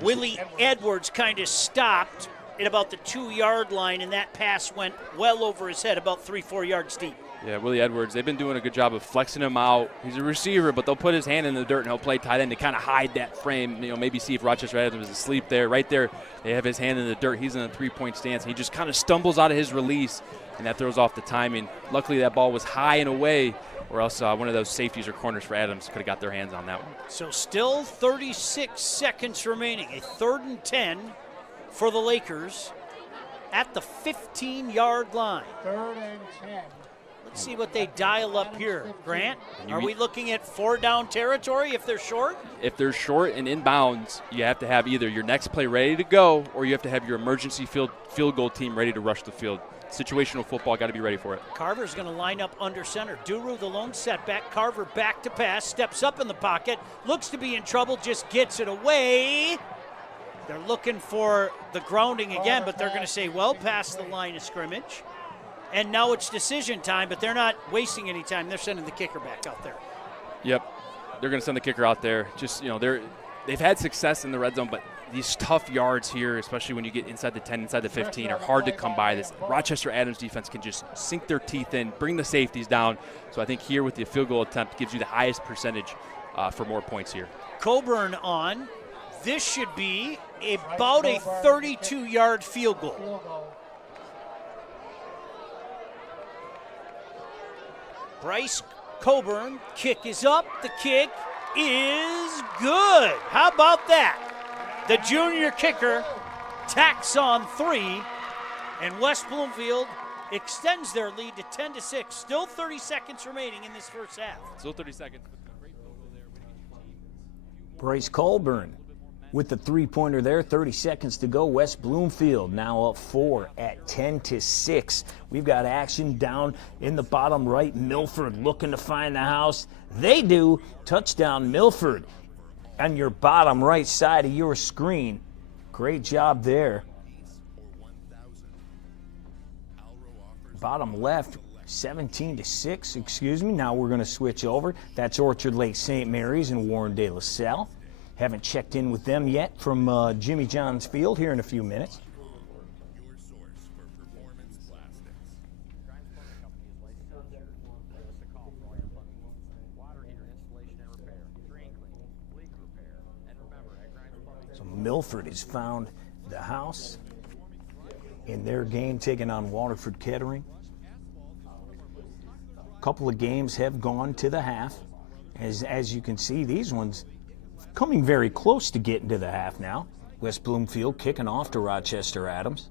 Willie Edwards kind of stopped at about the 2-yard line, and that pass went well over his head, about 3-4 yards deep. Yeah, Willie Edwards, they've been doing a good job of flexing him out. He's a receiver, but they'll put his hand in the dirt and he'll play tight end to kind of hide that frame. Maybe see if Rochester Adams is asleep there. Right there, they have his hand in the dirt. He's in a 3-point stance. He just kind of stumbles out of his release, and that throws off the timing. Luckily, that ball was high and away, or else one of those safeties or corners for Adams could have got their hands on that one. So still 36 seconds remaining. A 3rd and 10 for the Lakers at the 15-yard line. 3rd and 10. Let's see what they dial up here. Grant, are we looking at 4-down territory if they're short? If they're short and inbounds, you have to have either your next play ready to go or you have to have your emergency field goal team ready to rush the field. Situational football, got to be ready for it. Carver's going to line up under center. Duru, the lone setback. Carver back to pass, steps up in the pocket, looks to be in trouble, just gets it away. They're looking for the grounding again, but they're going to say well past the line of scrimmage. And now it's decision time, but they're not wasting any time. They're sending the kicker back out there. Yep, they're going to send the kicker out there. Just, they've had success in the red zone, but these tough yards here, especially when you get inside the 10, inside the 15, are hard to come by. This Rochester Adams defense can just sink their teeth in, bring the safeties down. So I think here with the field goal attempt gives you the highest percentage for more points here. Coburn on. This should be about a 32-yard field goal. Bryce Coburn, kick is up. The kick is good. How about that? The junior kicker tacks on 3, and West Bloomfield extends their lead to 10-6. Still 30 seconds remaining in this first half. Still 30 seconds. Bryce Colburn with the 3-pointer there, 30 seconds to go. West Bloomfield now up 4 at 10-6. We've got action down in the bottom right. Milford looking to find the house. They do. Touchdown Milford on your bottom right side of your screen. Great job there. Bottom left, 17-6, excuse me. Now we're going to switch over. That's Orchard Lake St. Mary's and Warren de La Salle. Haven't checked in with them yet from Jimmy John's Field here in a few minutes. So Milford has found the house in their game, taking on Waterford Kettering. A couple of games have gone to the half. As you can see, these ones coming very close to getting to the half now. West Bloomfield kicking off to Rochester Adams.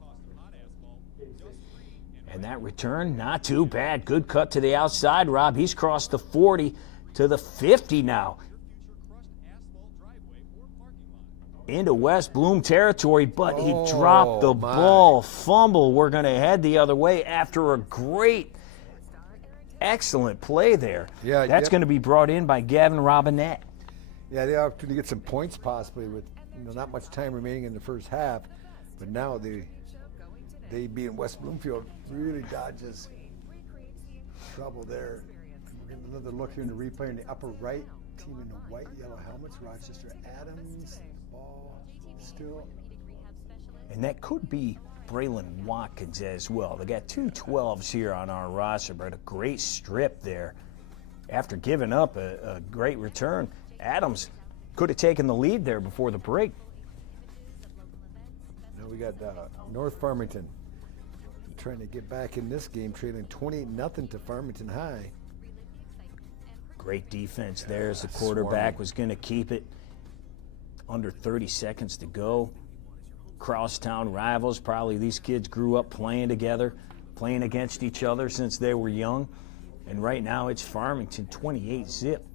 And that return, not too bad. Good cut to the outside, Rob. He's crossed the 40 to the 50 now. Into West Bloom territory, but he dropped the ball. Fumble. We're going to head the other way after a great, excellent play there. Yeah, That's going to be brought in by Gavin Robinette. Yeah, they have to get some points possibly with not much time remaining in the first half, but now they being West Bloomfield really dodges trouble there. We're getting another look here in the replay in the upper right. Team in the white, yellow helmets. Rochester Adams. Ball still. And that could be Braylon Watkins as well. They got two 12s here on our roster, but a great strip there. After giving up a great return, Adams could have taken the lead there before the break. Now we got North Farmington trying to get back in this game, trailing 28-0 to Farmington High. Great defense there as the quarterback was going to keep it. Under 30 seconds to go. Crosstown rivals, probably these kids grew up playing together, playing against each other since they were young. And right now it's Farmington 28-zip.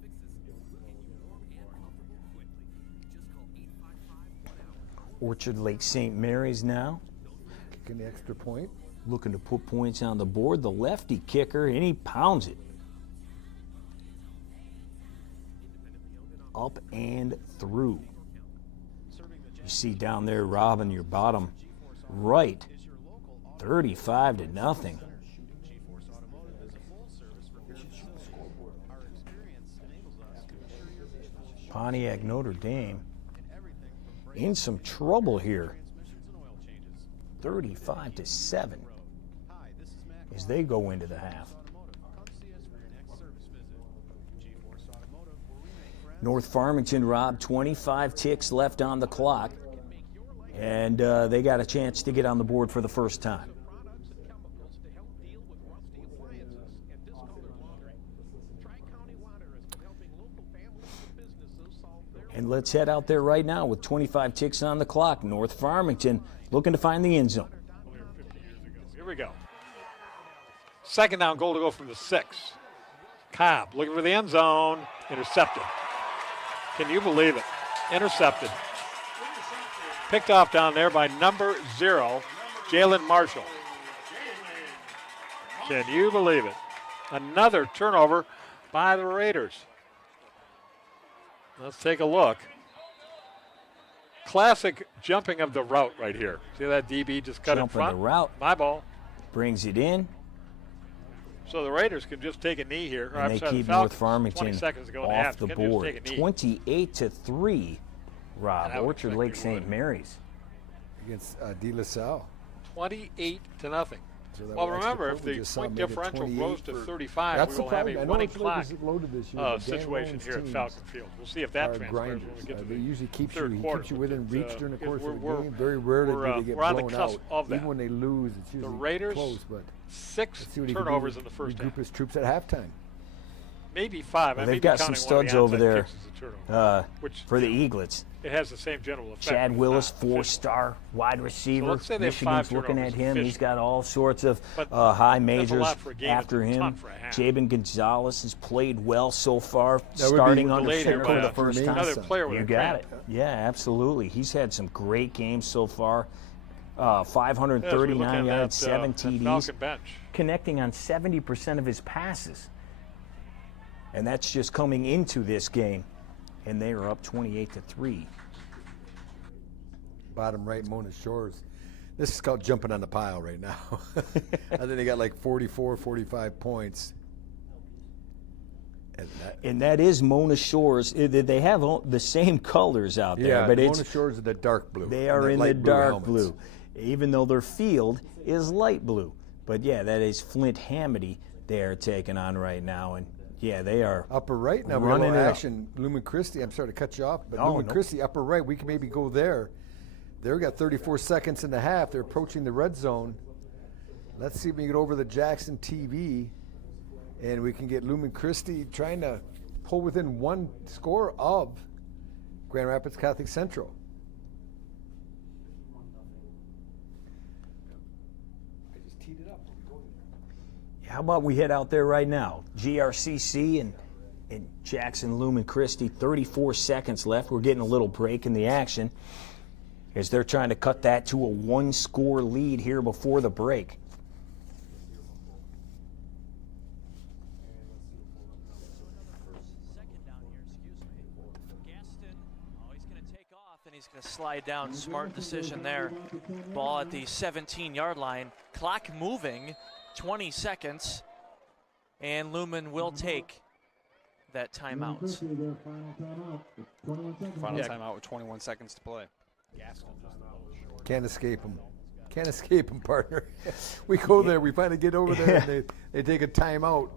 Orchard Lake St. Mary's now. Kicking the extra point. Looking to put points on the board. The lefty kicker, and he pounds it. Up and through. You see down there, Rob, in your bottom right, 35-0. Pontiac Notre Dame in some trouble here. 35-7 as they go into the half. North Farmington, Rob, 25 ticks left on the clock, and they got a chance to get on the board for the first time. And let's head out there right now with 25 ticks on the clock. North Farmington looking to find the end zone. Here we go. Second down, goal to go from the 6. Cobb looking for the end zone. Intercepted. Can you believe it? Intercepted. Picked off down there by number 0, Jalen Marshall. Can you believe it? Another turnover by the Raiders. Let's take a look. Classic jumping of the route right here. See that DB just cut in front? The route. My ball. Brings it in. So the Raiders can just take a knee here. And they keep North Farmington off the board. 28-3, Rob. Orchard Lake St. Mary's. Against De La Salle. 28-0. So well, remember, if the point differential grows to 35, we will have a winning clock situation here at Falcon Field. We'll see if that transfers when we get to the usually keeps third quarter. you within reach during the course of the game. Very rarely do they get blown out. We're on the cusp of that. Even when they lose, it's usually the Raiders, close. But 6 turnovers in the first half. Regroup his troops at halftime. Maybe 5. Well, they've got some studs over there for the Eaglets. It has the same general effect. Chad Willis, 4-star wide receiver. Michigan's looking at him. He's got all sorts of high majors after him. Jabin Gonzalez has played well so far, starting under center for the first time. You got it. Yeah, absolutely. He's had some great games so far. 539 yards, 7 TDs, connecting on 70% of his passes. And that's just coming into this game. And they are up 28-3. Bottom right, Mona Shores. This is called jumping on the pile right now. I think they got like 44, 45 points. And that is Mona Shores. They have the same colors out there. Yeah, but Mona Shores are the dark blue. They are in the dark blue, even though their field is light blue. But, yeah, that is Flint Hamady they are taking on right now. And yeah, they are upper right now. Running action. Lumen Christi. I'm sorry to cut you off, but Lumen Christi upper right. We can maybe go there. They've got 34 seconds in the half. They're approaching the red zone. Let's see if we can get over the Jackson TV, and we can get Lumen Christi trying to pull within one score of Grand Rapids Catholic Central. I just teed it up. How about we head out there right now? GRCC and Jackson Lumen Christi, 34 seconds left. We're getting a little break in the action as they're trying to cut that to a 1-score lead here before the break. He's going to slide down. Smart decision there. Ball at the 17-yard line. Clock moving. 20 seconds. And Lumen will take that timeout. Final timeout with 21 seconds to play. Can't escape them. Can't escape them, partner. We go there, we finally get over there, and they take a timeout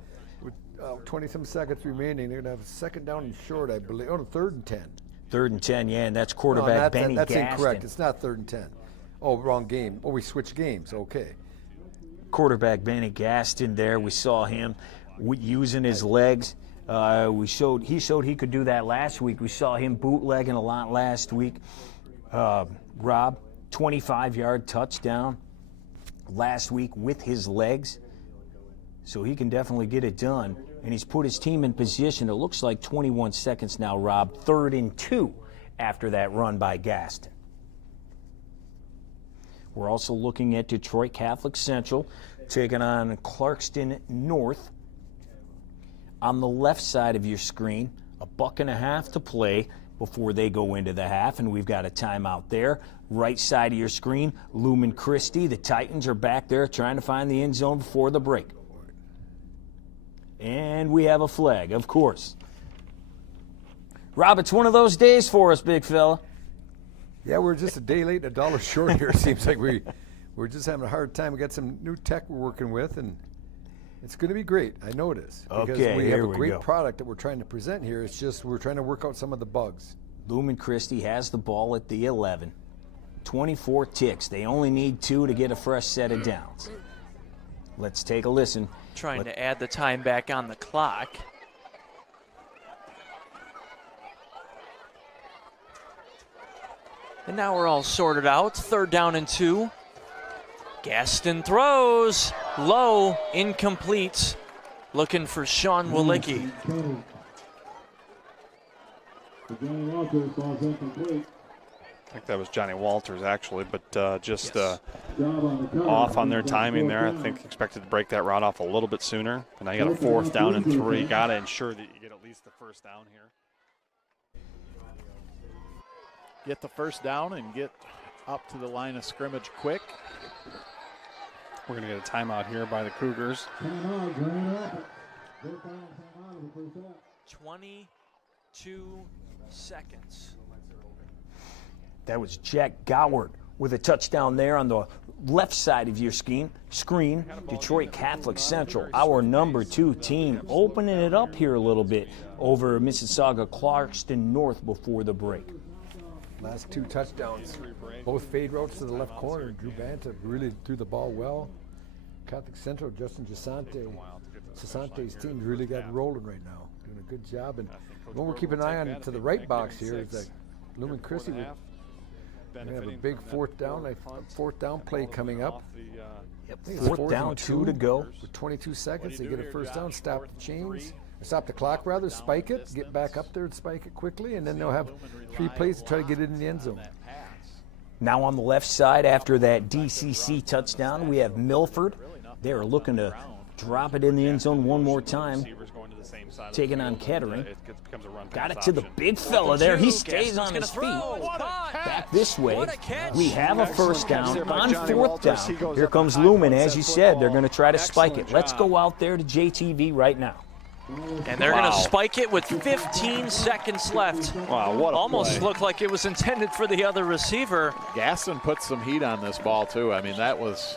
with 20-some seconds remaining. They're going to have a second down and short, I believe. Oh, no, 3rd and 10. 3rd and 10, yeah, and that's quarterback Benny That's Gaston. incorrect. It's not 3rd and 10. Oh, wrong game. Oh, we switched games. Okay. Quarterback Benny Gaston there. We saw him using his legs. He showed he could do that last week. We saw him bootlegging a lot last week. Rob, 25-yard touchdown last week with his legs. So he can definitely get it done. And he's put his team in position. It looks like 21 seconds now, Rob. 3rd and 2 after that run by Gaston. We're also looking at Detroit Catholic Central taking on Clarkston North. On the left side of your screen, $1.50 to play before they go into the half, and we've got a timeout there. Right side of your screen, Lumen Christi. The Titans are back there trying to find the end zone before the break. And we have a flag, of course. Rob, it's one of those days for us, big fella. Yeah, we're just a day late and $1 short here. It seems like we're just having a hard time. We got some new tech we're working with, and it's going to be great. I know it is. Because we have a great product that we're trying to present here. It's just we're trying to work out some of the bugs. Lumen Christi has the ball at the 11. 24 ticks. They only need 2 to get a fresh set of downs. Let's take a listen. Trying to add the time back on the clock. And now we're all sorted out. 3rd down and 2. Gaston throws. Low, incomplete. Looking for Sean Walicki. I think that was Johnny Walters, actually, but just off on their timing there. I think expected to break that route off a little bit sooner. And now you got a 4th down and 3. You got to ensure that you get at least the 1st down here. Get the 1st down and get up to the line of scrimmage quick. We're going to get a timeout here by the Cougars. 22 seconds. That was Jack Goward with a touchdown there on the left side of your screen. Detroit Catholic Central, our number 2 team, opening it up here a little bit over Mississauga Clarkston North before the break. Last 2 touchdowns, both fade routes to the left corner. Drew Banta really threw the ball well. Catholic Central, Justin Gisante's team really got rolling right now, doing a good job. And when we're keeping an eye on to the right box here is that Lumen Christi. We're going to have a big 4th down play coming up. Yep, 4th down, 2 to go. With 22 seconds, they get a 1st down, stop the chains. Stop the clock, rather, spike it, get back up there and spike it quickly, and then they'll have 3 plays to try to get it in the end zone. Now on the left side, after that DCC touchdown, we have Milford. They're looking to drop it in the end zone one more time, taking on Kettering. Got it to the big fella there. He stays on his feet. Back this way, we have a 1st down. On 4th down, here comes Lumen. As you said, they're going to try to spike it. Let's go out there to JTV right now. And they're going to spike it with 15 seconds left. Wow, what a almost play. looked like it was intended for the other receiver. Gaston put some heat on this ball, too. I mean, that was...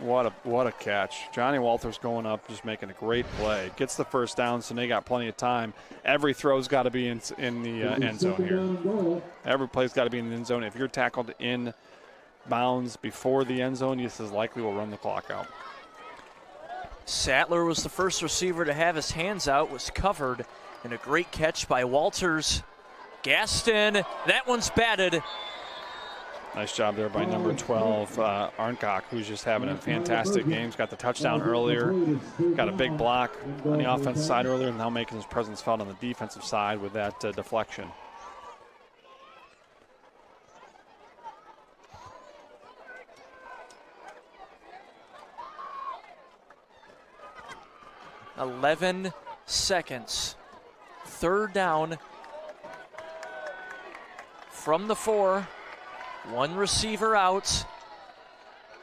What a catch. Johnny Walters going up, just making a great play. Gets the 1st down, so they got plenty of time. Every throw's got to be in the end zone here. Every play's got to be in the end zone. If you're tackled in bounds before the end zone, just as likely will run the clock out. Sattler was the first receiver to have his hands out, was covered, and a great catch by Walters. Gaston, that one's batted. Nice job there by number 12, Arncock, who's just having a fantastic game. He's got the touchdown earlier, got a big block on the offensive side earlier, and now making his presence felt on the defensive side with that deflection. "11 seconds. 3rd down from the 4. 1 receiver out.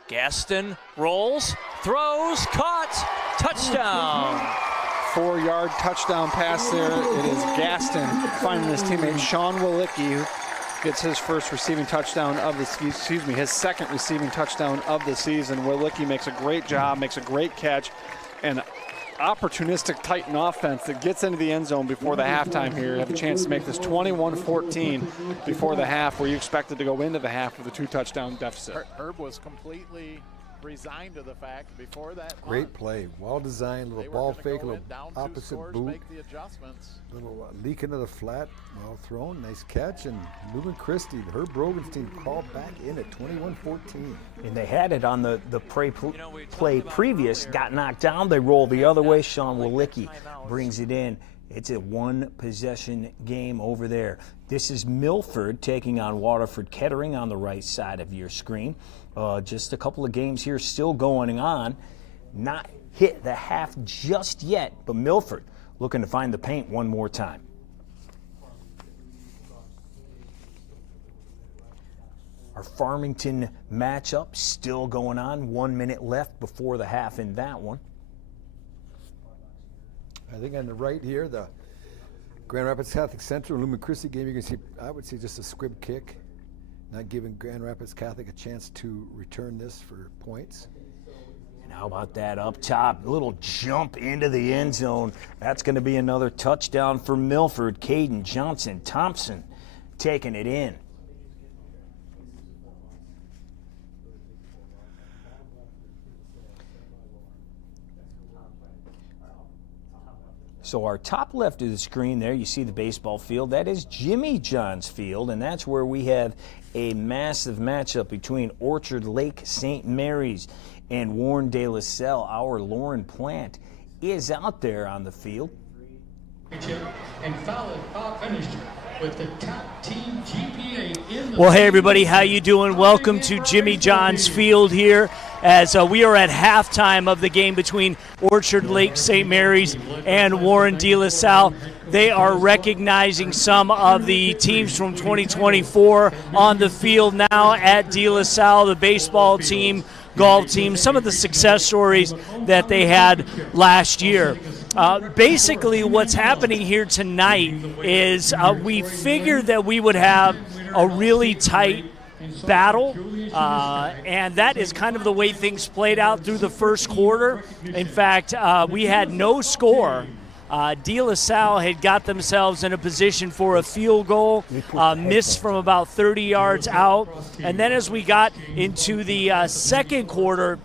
Gaston rolls, throws, caught, Touchdown. 4-yard touchdown pass there. It is Gaston finding his teammate Sean Walicki, who gets his first receiving touchdown of the his second receiving touchdown of the season. Walicki makes a great job, makes a great catch, and opportunistic Titan offense that gets into the end zone before the halftime here. Have a chance to make this 21-14 before the half, where you expected to go into the half with a 2-touchdown deficit. Herb was completely resigned to the fact before that. Great play, well designed, little ball fake, little opposite boot, make the adjustments. Little leak into the flat, well thrown, nice catch, and Newman Christie, Herb Brogan's team crawled back in at 21-14. And they had it on the play previous, got knocked down, they roll the other way. Sean Walicki brings it in. It's a one-possession game over there. This is Milford taking on Waterford Kettering on the right side of your screen. Just a couple of games here still going on. Not hit the half just yet, but Milford looking to find the paint one more time. Our Farmington matchup still going on. 1 minute left before the half in that one. I think on the right here, the Grand Rapids Catholic Central Lumen Christie game, you can see, I would say, just a squib kick, not giving Grand Rapids Catholic a chance to return this for points. And how about that up top? A little jump into the end zone. That's going to be another touchdown for Milford. Caden Johnson Thompson taking it in. So our top left of the screen there, you see the baseball field. That is Jimmy John's Field, and that's where we have a massive matchup between Orchard Lake St. Mary's and Warren De La Salle. Our Lauren Plant is out there on the field. And followed finished with the top team GPA in the Well, hey everybody, how you doing? Welcome to Jimmy John's Field here as we are at halftime of the game between Orchard Lake St. Mary's and Warren De La Salle. They are recognizing some of the teams from 2024 on the field now at De La Salle, the baseball team, golf team, some of the success stories that they had last year. Basically, what's happening here tonight is we figured that we would have a really tight battle, and that is kind of the way things played out through the first quarter. In fact, we had no score. De La Salle had got themselves in a position for a field goal, missed from about 30 yards out. And then as we got into the second quarter,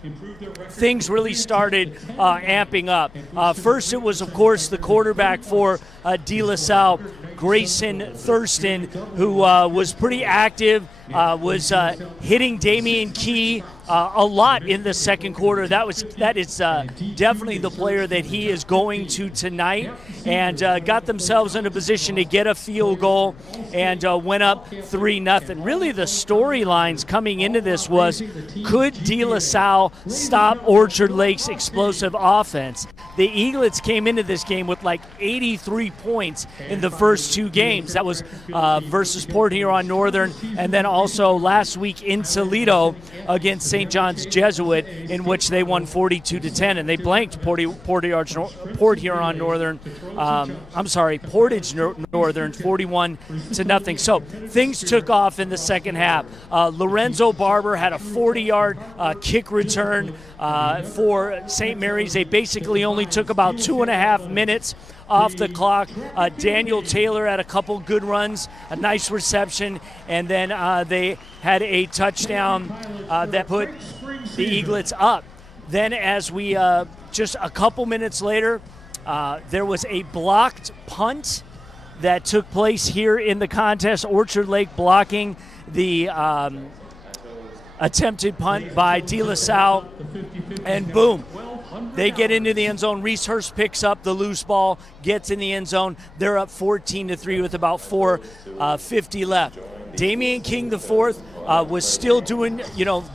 things really started amping up. First, it was, of course, the quarterback for De La Salle, Grayson Thurston, who was pretty active, was hitting Damian Key a lot in the second quarter. That is definitely the player that he is going to tonight, and got themselves in a position to get a field goal and went up 3-0. Really, the storylines coming into this was, could De La Salle stop Orchard Lake's explosive offense? The Eaglets came into this game with like 83 points in the first two games. That was versus Port Huron Northern, and then also last week in Toledo against St. John's Jesuit, in which they won 42-10, and they blanked Portage Northern 41-0. So things took off in the second half. Lorenzo Barber had a 40-yard kick return for St. Mary's. They basically only took about 2.5 minutes off the clock. Daniel Taylor had a couple good runs, a nice reception, and then they had a touchdown that put the Eaglets up. Then as we, just a couple minutes later, there was a blocked punt that took place here in the contest. Orchard Lake blocking the attempted punt by De La Salle, and boom, they get into the end zone. Reese Hurst picks up the loose ball, gets in the end zone. They're up 14-3 with about 4:50 left. Damian King IV was still doing,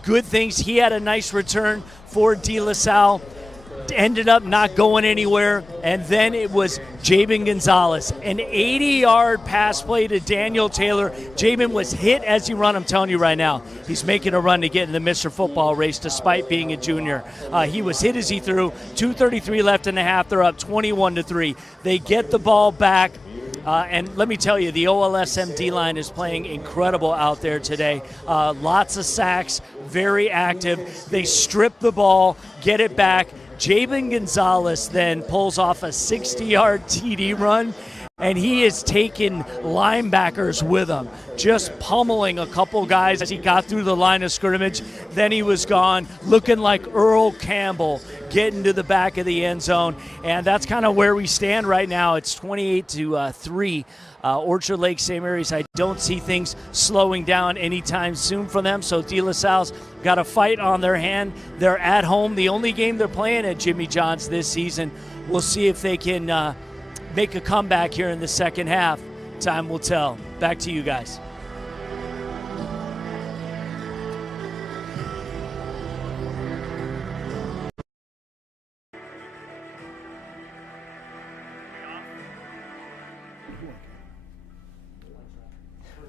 good things. He had a nice return for De La Salle. ended up not going anywhere, and then it was Jabin Gonzalez, an 80-yard pass play to Daniel Taylor. Jabin was hit as he run. I'm telling you right now, he's making a run to get in the Mr. Football race despite being a junior. He was hit as he threw. 2:33 left in the half. They're up 21-3. They get the ball back. And let me tell you, the OLSM D-line is playing incredible out there today. Lots of sacks, very active. They strip the ball, get it back. Jabin Gonzalez then pulls off a 60-yard TD run, and he is taking linebackers with him, just pummeling a couple guys as he got through the line of scrimmage. Then he was gone, looking like Earl Campbell, getting to the back of the end zone. And that's kind of where we stand right now. It's 28-3. Orchard Lake St. Mary's, I don't see things slowing down anytime soon for them. So De La Salle's got a fight on their hand. They're at home, the only game they're playing at Jimmy John's this season. We'll see if they can make a comeback here in the second half. Time will tell. Back to you guys.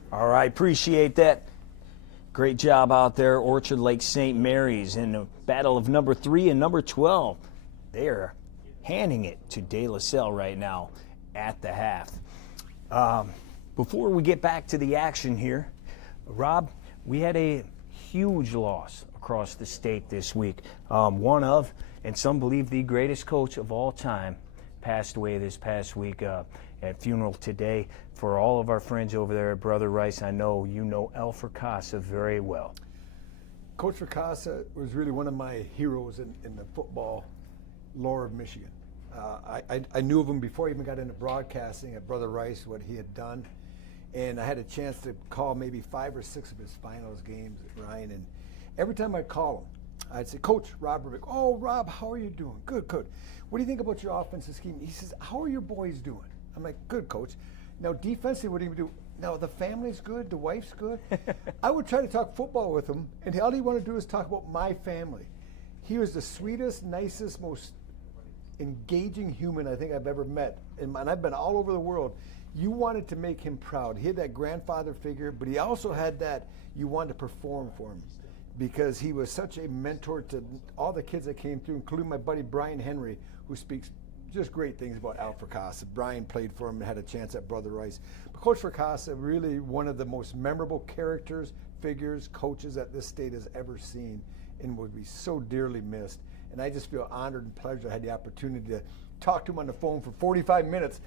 All right, appreciate that. Great job out there, Orchard Lake St. Mary's in the battle of number 3 and number 12. They are handing it to De La Salle right now at the half. Before we get back to the action here, Rob, we had a huge loss across the state this week. One of, and some believe the greatest coach of all time, passed away this past week at funeral today. For all of our friends over there at Brother Rice, I know you know El Fracassa very well. Coach Fracassa was really one of my heroes in the football lore of Michigan. I knew of him before I even got into broadcasting at Brother Rice, what he had done. And I had a chance to call maybe 5 or 6 of his finals games at Ryan. And every time I'd call him, I'd say, Coach, Rob Rubick. Oh, Rob, how are you doing? Good, good. What do you think about your offensive scheme? He says, how are your boys doing? I'm like, good, Coach. Now, defensively, what do you do? Now, the family's good, the wife's good. I would try to talk football with him, and all he wanted to do is talk about my family. He was the sweetest, nicest, most engaging human I think I've ever met. And I've been all over the world. You wanted to make him proud. He had that grandfather figure, but he also had that you wanted to perform for him because he was such a mentor to all the kids that came through, including my buddy Brian Henry, who speaks just great things about Al Fracassa. Brian played for him and had a chance at Brother Rice. But Coach Fracassa, really one of the most memorable characters, figures, coaches that this state has ever seen and would be so dearly missed. And I just feel honored and pleasure I had the opportunity to talk to him on the phone for 45 minutes,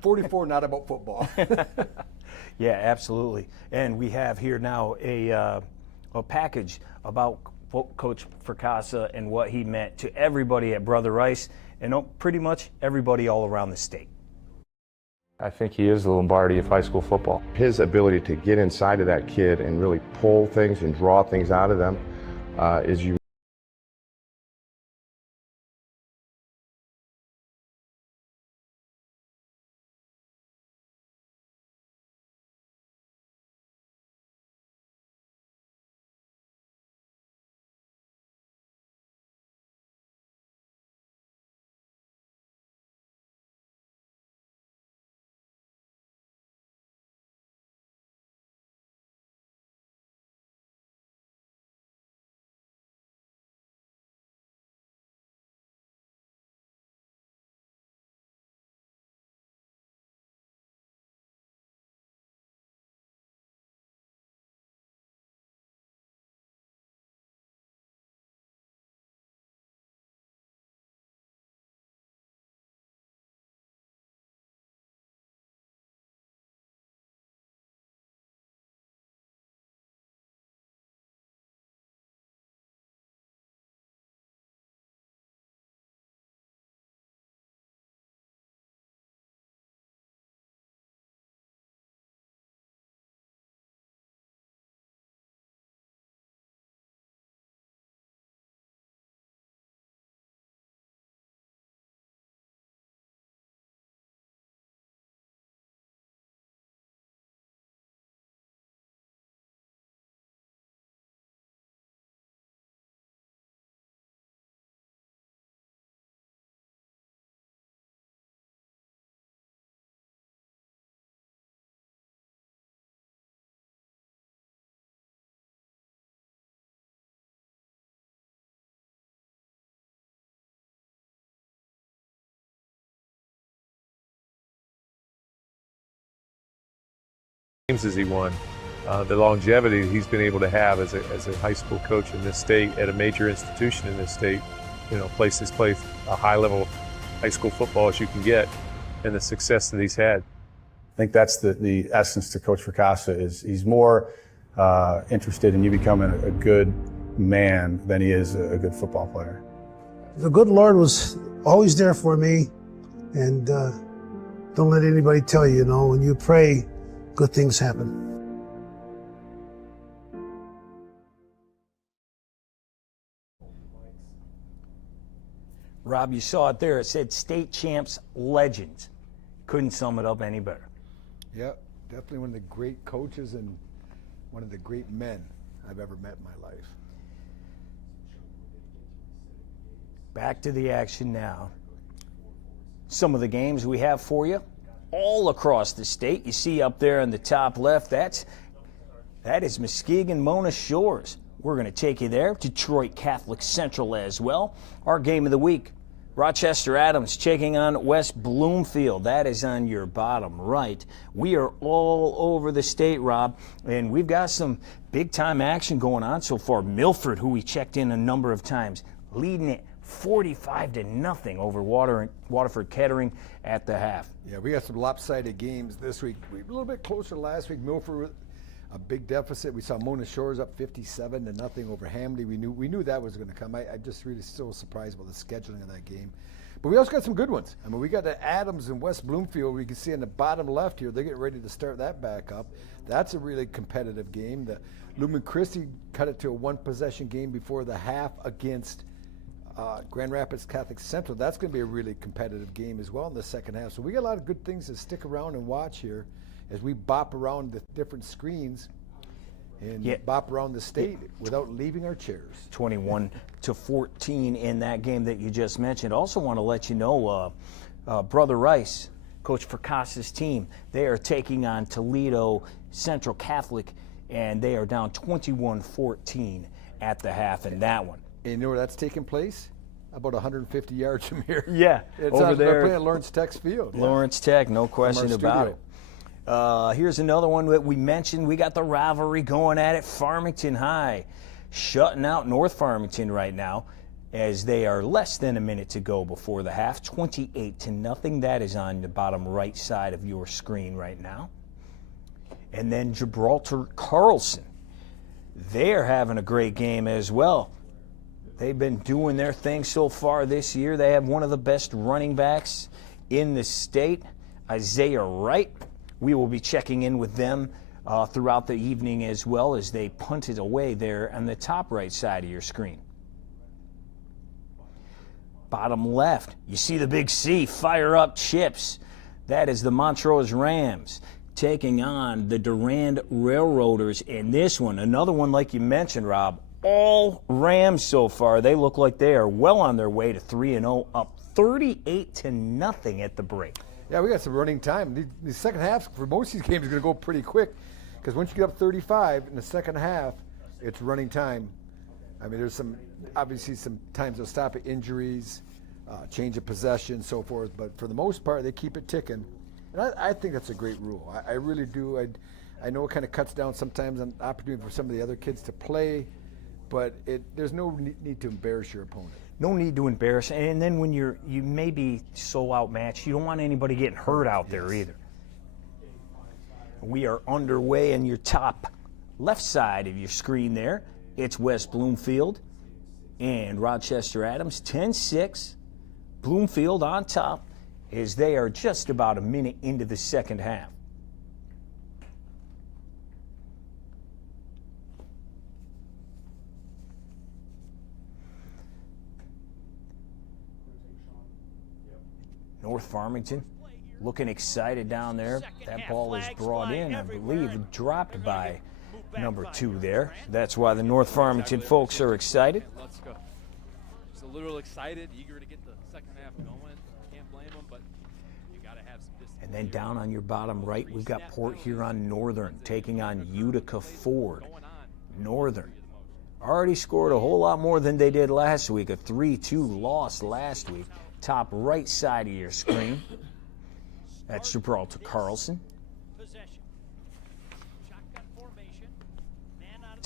44 not about football. Yeah, absolutely. And we have here now a package about Coach Fracassa and what he meant to everybody at Brother Rice and pretty much everybody all around the state. I think he is the Lombardi of high school football. His ability to get inside of that kid and really pull things and draw things out of them is unique. games has he won? The longevity he's been able to have as a high school coach in this state at a major institution in this state, places play a high level high school football as you can get, and the success that he's had. I think that's the essence to Coach Fracassa is he's more interested in you becoming a good man than he is a good football player. The good Lord was always there for me, and don't let anybody tell you, when you pray, good things happen. Rob, you saw it there. It said state champs legends. Couldn't sum it up any better. Yeah, definitely one of the great coaches and one of the great men I've ever met in my life. Back to the action now. Some of the games we have for you all across the state. You see up there in the top left, that is Muskegon Mona Shores. We're going to take you there. Detroit Catholic Central as well. Our game of the week, Rochester Adams taking on West Bloomfield. That is on your bottom right. We are all over the state, Rob, and we've got some big-time action going on so far. Milford, who we checked in a number of times, leading it 45-0 over Waterford Kettering at the half. Yeah, we got some lopsided games this week. We were a little bit closer last week. Milford, a big deficit. We saw Mona Shores up 57-0 over Hamley. We knew that was going to come. I just really still surprised about the scheduling of that game. But we also got some good ones. I mean, we got the Adams and West Bloomfield. We can see in the bottom left here, they're getting ready to start that back up. That's a really competitive game. The Lumen Christi cut it to a one-possession game before the half against Grand Rapids Catholic Central. That's going to be a really competitive game as well in the second half. So we got a lot of good things to stick around and watch here as we bop around the different screens and bop around the state without leaving our chairs. 21-14 in that game that you just mentioned. Also want to let you know, Brother Rice, Coach Fracassa's team, they are taking on Toledo Central Catholic, and they are down 21-14 at the half in that one. And you know where that's taking place? About 150 yards from here. Yeah, it's over there. They're playing at Lawrence Tech's field. Lawrence Tech, no question about it. Here's another one that we mentioned. We got the rivalry going at it. Farmington High shutting out North Farmington right now as they are less than a minute to go before the half. 28-0. That is on the bottom right side of your screen right now. And then Gibraltar Carlson. They're having a great game as well. They've been doing their thing so far this year. They have one of the best running backs in the state, Isaiah Wright. We will be checking in with them throughout the evening as well as they punt it away there on the top right side of your screen. Bottom left, you see the big C, Fire Up Chips. That is the Montrose Rams taking on the Durand Railroaders in this one. Another one like you mentioned, Rob. All Rams so far. They look like they are well on their way to 3-0, up 38-0 at the break. Yeah, we got some running time. The second half for most of these games is going to go pretty quick because once you get up 35 in the second half, it's running time. I mean, there's obviously some times they'll stop at injuries, change of possession, so forth. But for the most part, they keep it ticking. And I think that's a great rule. I really do. I know it kind of cuts down sometimes on opportunity for some of the other kids to play, but there's no need to embarrass your opponent. No need to embarrass. And then when you may be so outmatched, you don't want anybody getting hurt out there either. We are underway in your top left side of your screen there. It's West Bloomfield and Rochester Adams, 10-6. Bloomfield on top as they are just about a minute into the second half. North Farmington looking excited down there. That ball is brought in, I believe, dropped by number 2 there. That's why the North Farmington folks are excited. Let's go. Just a little excited, eager to get the second half going. Can't blame them, but you got to have some distance. And then down on your bottom right, we've got Port Huron Northern taking on Utica Ford. Northern already scored a whole lot more than they did last week, a 3-2 loss last week. Top right side of your screen. That's Gibraltar Carlson.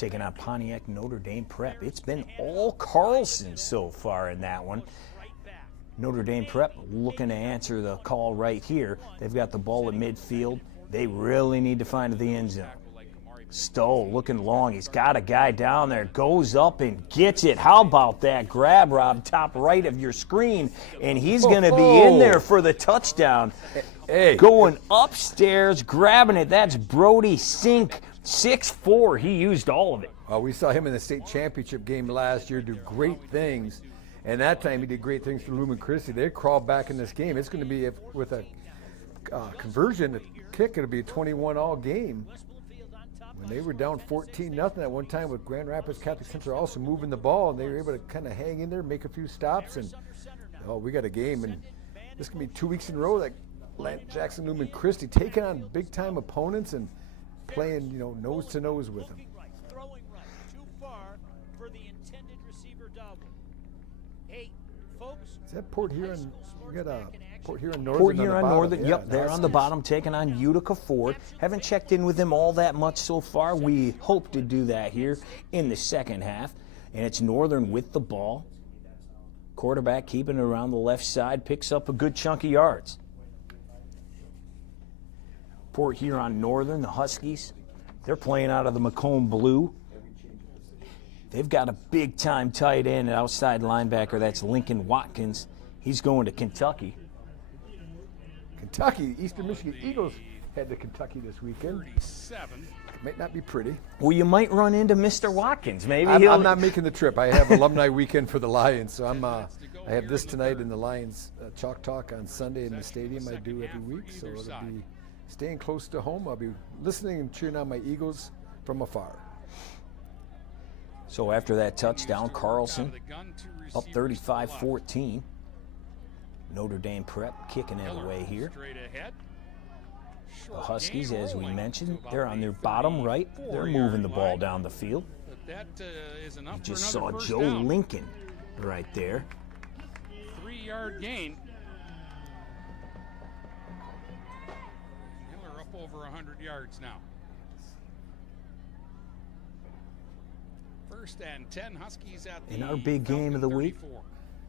taking on Pontiac Notre Dame Prep. It's been all Carlson so far in that one. Notre Dame Prep looking to answer the call right here. They've got the ball at midfield. They really need to find the end zone. Stowe looking long. He's got a guy down there. Goes up and gets it. How about that grab, Rob, top right of your screen? And he's going to be in there for the touchdown. Hey. Going upstairs, grabbing it. That's Brody Sink, 6'4". He used all of it. We saw him in the state championship game last year do great things. And that time he did great things for Lumen Christi. They crawled back in this game. It's going to be, with a conversion, a kick, it'll be a 21-all game. When they were down 14-0 at one time with Grand Rapids Catholic Central also moving the ball, and they were able to kind of hang in there, make a few stops, and we got a game. And this can be 2 weeks in a row, like Jackson Lumen Christi taking on big-time opponents and playing, nose to nose with them. Is that Port Huron? We got a Port Huron Northern. Port Huron Northern, yeah, yep, they're on the bottom, taking on Utica Ford. Haven't checked in with them all that much so far. We hope to do that here in the second half. And it's Northern with the ball. Quarterback keeping it around the left side, picks up a good chunk of yards. Port Huron Northern, the Huskies, they're playing out of the Macomb Blue. They've got a big-time tight end and outside linebacker. That's Lincoln Watkins. He's going to Kentucky. Kentucky, Eastern Michigan Eagles head to Kentucky this weekend. Might not be pretty. Well, you might run into Mr. Watkins. Maybe I'm not making the trip. I have alumni weekend for the Lions, so I have this tonight in the Lions Chalk Talk on Sunday in the stadium. I do every week, so it'll be staying close to home. I'll be listening and cheering on my Eagles from afar. So after that touchdown, Carlson up 35-14. Notre Dame Prep kicking it away here. The Huskies, as we mentioned, they're on their bottom right. They're moving the ball down the field. You just saw Joe Lincoln right there. 3-yard gain. Miller up over 100 yards now. First and 10, Huskies at the In our big game of the week,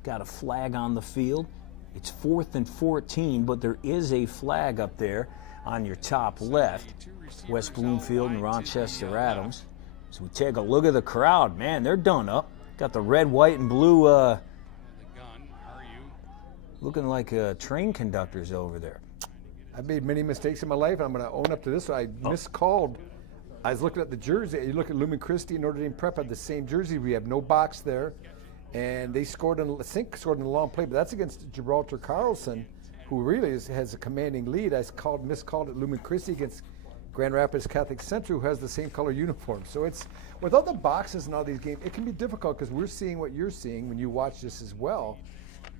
got a flag on the field. It's 4th and 14, but there is a flag up there on your top left. West Bloomfield and Rochester Adams. So we take a look at the crowd. Man, they're done up. Got the red, white, and blue looking like train conductors over there. I've made many mistakes in my life, and I'm going to own up to this. I miscalled. I was looking at the jersey. You look at Lumen Christi and Notre Dame Prep had the same jersey. We have no box there. And they scored in a long play, but that's against Gibraltar Carlson, who really has a commanding lead. I miscalled it Lumen Christi against Grand Rapids Catholic Central, who has the same color uniform. So it's, without the boxes and all these games, it can be difficult because we're seeing what you're seeing when you watch this as well.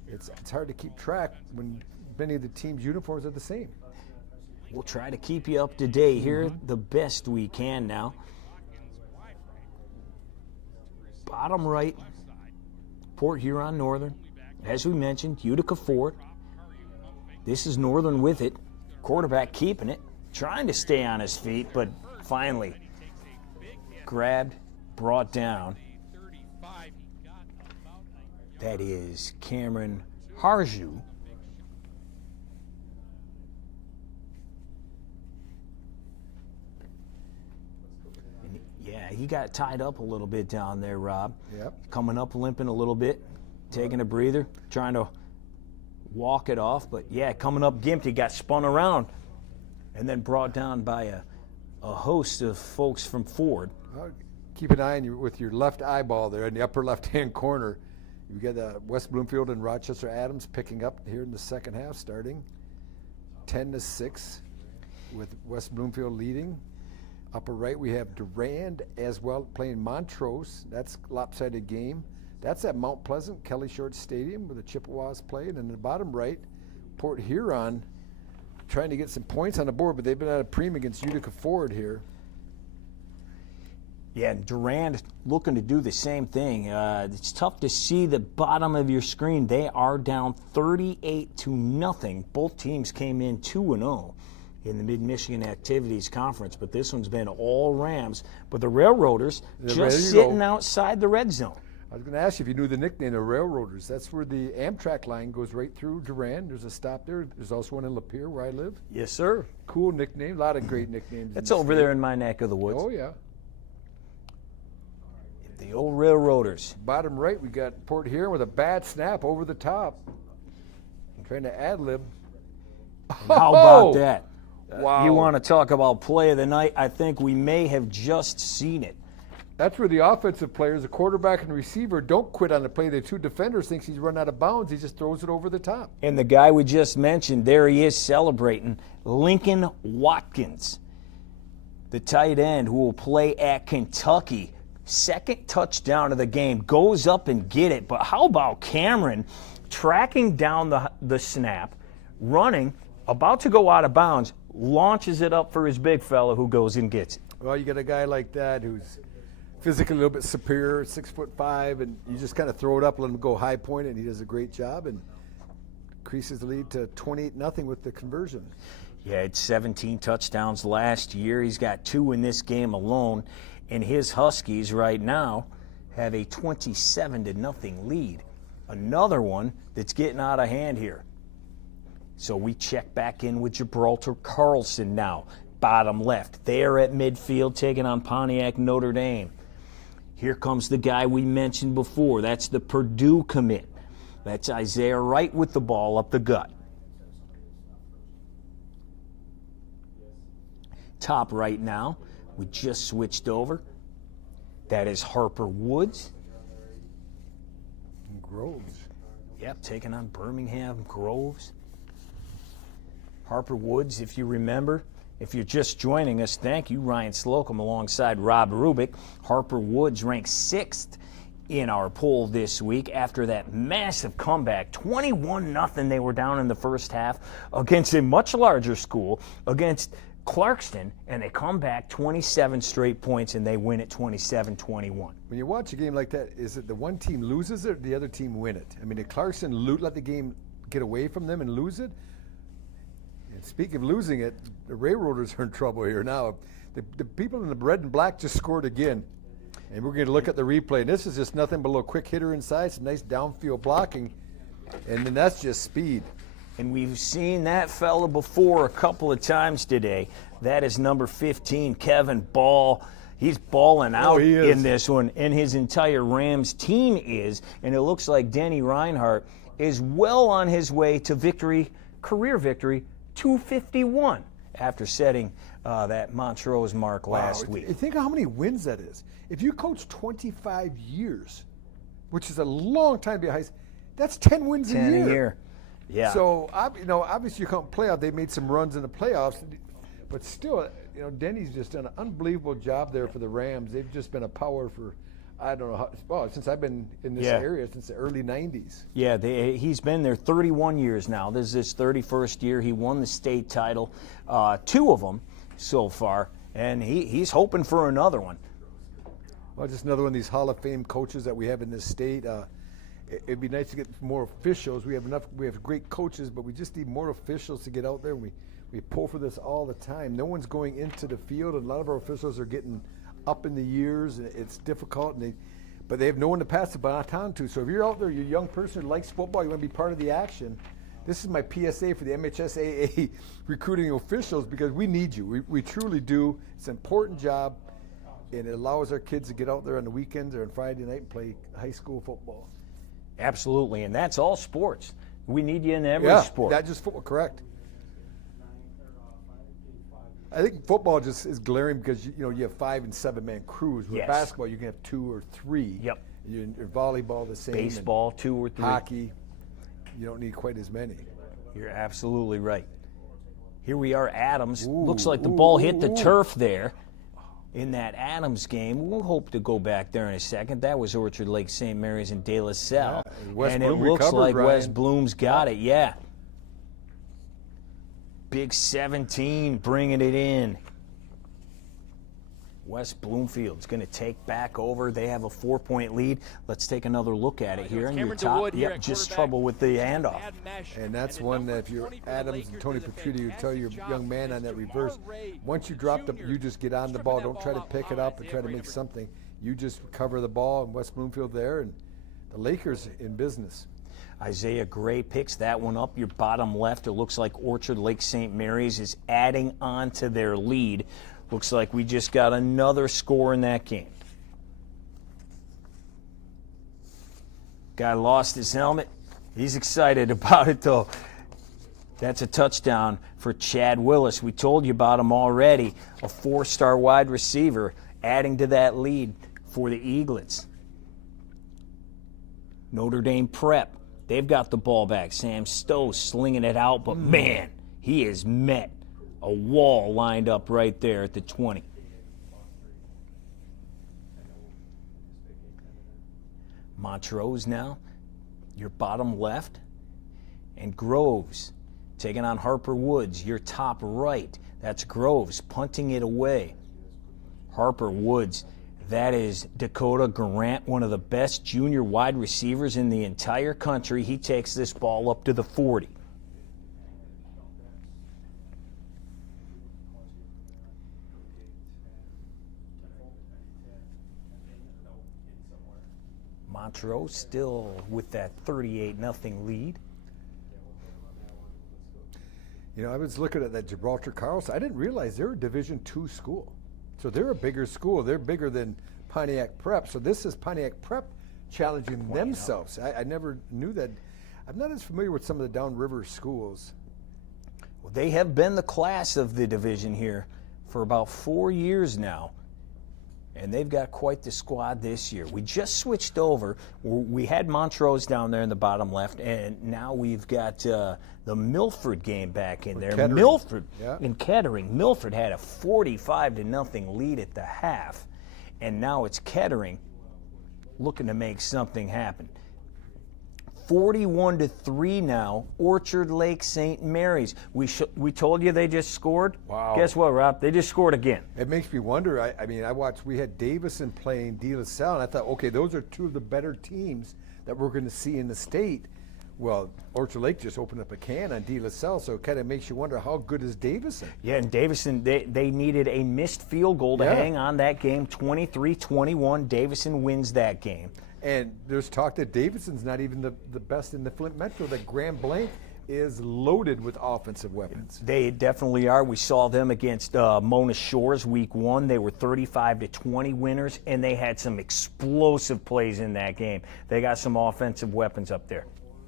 It's hard to keep track when many of the teams' uniforms are the same. We'll try to keep you up to date here the best we can now. Bottom right, Port Huron Northern. As we mentioned, Utica Ford. This is Northern with it. Quarterback keeping it, trying to stay on his feet, but finally grabbed, brought down. That is Cameron Harju. Yeah, he got tied up a little bit down there, Rob. Yep. Coming up limping a little bit, taking a breather, trying to walk it off. But, yeah, coming up gimped, he got spun around and then brought down by a host of folks from Ford. Keep an eye on with your left eyeball there in the upper left-hand corner. You got West Bloomfield and Rochester Adams picking up here in the second half, starting 10-6 with West Bloomfield leading. Upper right, we have Durand as well playing Montrose. That's a lopsided game. That's at Mount Pleasant, Kelly Short Stadium, where the Chippewas played. And in the bottom right, Port Huron trying to get some points on the board, but they've been at a preem against Utica Ford here. Yeah, and Durand looking to do the same thing. It's tough to see the bottom of your screen. They are down 38-0. Both teams came in 2-0 in the Mid-Michigan Activities Conference, but this one's been all Rams. But the Railroaders just sitting outside the red zone. I was going to ask you if you knew the nickname, the Railroaders. That's where the Amtrak line goes right through Durand. There's a stop there. There's also one in Lapeer where I live. Yes, sir. Cool nickname. A lot of great nicknames. It's over there in my neck of the woods. Oh, yeah. The old Railroaders. Bottom right, we got Port Huron with a bad snap over the top. I'm trying to ad-lib. How about that? Wow. You want to talk about play of the night? I think we may have just seen it. That's where the offensive players, the quarterback and the receiver, don't quit on the play. The two defenders thinks he's run out of bounds. He just throws it over the top. And the guy we just mentioned, there he is celebrating, Lincoln Watkins, the tight end who will play at Kentucky. Second touchdown of the game, goes up and get it. But how about Cameron tracking down the snap, running, about to go out of bounds, launches it up for his big fella who goes and gets it. Well, you get a guy like that who's physically a little bit superior, 6'5", and you just kind of throw it up, let him go high point, and he does a great job and increases the lead to 28-0 with the conversion. Yeah, it's 17 touchdowns last year. He's got 2 in this game alone, and his Huskies right now have a 27-0 lead. Another one that's getting out of hand here. So we check back in with Gibraltar Carlson now, bottom left. They're at midfield taking on Pontiac Notre Dame. Here comes the guy we mentioned before. That's the Purdue commit. That's Isaiah Wright with the ball up the gut. Top right now, we just switched over. That is Harper Woods. Groves. Yep, taking on Birmingham Groves. Harper Woods, if you remember, if you're just joining us, thank you, Ryan Slocum alongside Rob Rubick. Harper Woods ranked 6th in our poll this week after that massive comeback. 21-0 they were down in the first half against a much larger school, against Clarkston, and they come back 27 straight points and they win it 27-21. When you watch a game like that, is it the one team loses it or the other team win it? I mean, did Clarkston let the game get away from them and lose it? And speaking of losing it, the Railroaders are in trouble here now. The people in the red and black just scored again. And we're going to look at the replay. And this is just nothing but a little quick hitter inside, some nice downfield blocking. And then that's just speed. And we've seen that fella before a couple of times today. That is number 15, Kevin Ball. He's balling out in this one, and his entire Rams team is. And it looks like Denny Reinhardt is well on his way to victory, career victory, 251 after setting that Montrose mark last week. Think of how many wins that is. If you coach 25 years, which is a long time to be a high school, that's 10 wins a year. 10 a year. Yeah. So, obviously you can't playoff. They made some runs in the playoffs, but still, Denny's just done an unbelievable job there for the Rams. They've just been a power for, I don't know how, since I've been in this area, since the early 90s. Yeah, he's been there 31 years now. This is his 31st year. He won the state title, 2 of them so far, and he's hoping for another one. Well, just another one of these Hall of Fame coaches that we have in this state. It'd be nice to get more officials. We have great coaches, but we just need more officials to get out there. We pull for this all the time. No one's going into the field, and a lot of our officials are getting up in the years. And it's difficult, but they have no one to pass the baton to. So if you're out there, you're a young person who likes football, you want to be part of the action, this is my PSA for the MHSAA recruiting officials, because we need you. We truly do. It's an important job, and it allows our kids to get out there on the weekends or on Friday night and play high school football. Absolutely, and that's all sports. We need you in every sport. Not just football, correct. I think football just is glaring because you have 5- and 7-man crews. With basketball, you can have 2 or 3. Yep. In volleyball, the same. Baseball, 2 or 3. Hockey, you don't need quite as many. You're absolutely right. Here we are, Adams. Looks like the ball hit the turf there in that Adams game. We'll hope to go back there in a second. That was Orchard Lake St. Mary's and De La Salle. And it looks like West Bloom's got it, Big 17 bringing it in. West Bloomfield's going to take back over. They have a 4-point lead. Let's take another look at it here. And your top, yep, just trouble with the handoff. And that's one that if you're Adams and Tony Petrucci, you tell your young man on that reverse, once you drop them, you just get on the ball. Don't try to pick it up and try to make something. You just cover the ball, and West Bloomfield there, and the Lakers in business. Isaiah Gray picks that one up. Your bottom left, it looks like Orchard Lake St. Mary's is adding on to their lead. Looks like we just got another score in that game. Guy lost his helmet. He's excited about it, though. That's a touchdown for Chad Willis. We told you about him already. A 4-star wide receiver adding to that lead for the Eaglets. Notre Dame Prep. They've got the ball back. Sam Stowe slinging it out, but man, he has met a wall lined up right there at the 20. Montrose now, your bottom left, and Groves taking on Harper Woods, your top right. That's Groves punting it away. Harper Woods, that is Dakota Grant, one of the best junior wide receivers in the entire country. He takes this ball up to the 40. Montrose still with that 38-0 lead. You know, I was looking at that Gibraltar Carlson. I didn't realize they're a Division II school. So they're a bigger school. They're bigger than Pontiac Prep. So this is Pontiac Prep challenging themselves. I never knew that. I'm not as familiar with some of the downriver schools. Well, they have been the class of the division here for about 4 years now. And they've got quite the squad this year. We just switched over. We had Montrose down there in the bottom left, and now we've got the Milford game back in there. Kettering. Milford Yeah. in Kettering. Milford had a 45-0 lead at the half, and now it's Kettering looking to make something happen. 41-3 now, Orchard Lake St. Mary's. We told you they just scored. Wow. Guess what, Rob? They just scored again. It makes me wonder. I mean, we had Davison playing De La Salle, and I thought, okay, those are two of the better teams that we're going to see in the state. Well, Orchard Lake just opened up a can on De La Salle, so it kind of makes you wonder how good is Davison? Yeah, and Davison, they needed a missed field goal to hang on that game. 23-21, Davison wins that game. And there's talk that Davidson's not even the best in the Flint Metro, that Grand Blanc is loaded with offensive weapons. They definitely are. We saw them against Mona Shores week 1. They were 35-20 winners, and they had some explosive plays in that game. They got some offensive weapons up there.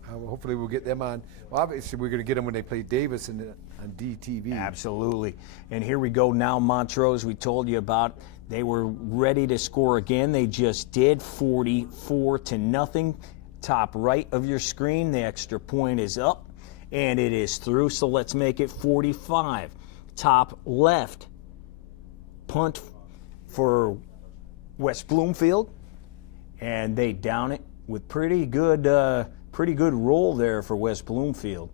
Hopefully we'll get them on. Well, obviously we're going to get them when they play Davison on DTV. Absolutely. And here we go now, Montrose, we told you about. They were ready to score again. They just did, 44-0. Top right of your screen, the extra point is up, and it is through, so let's make it 45. Top left, punt for West Bloomfield, and they down it with pretty good roll there for West Bloomfield.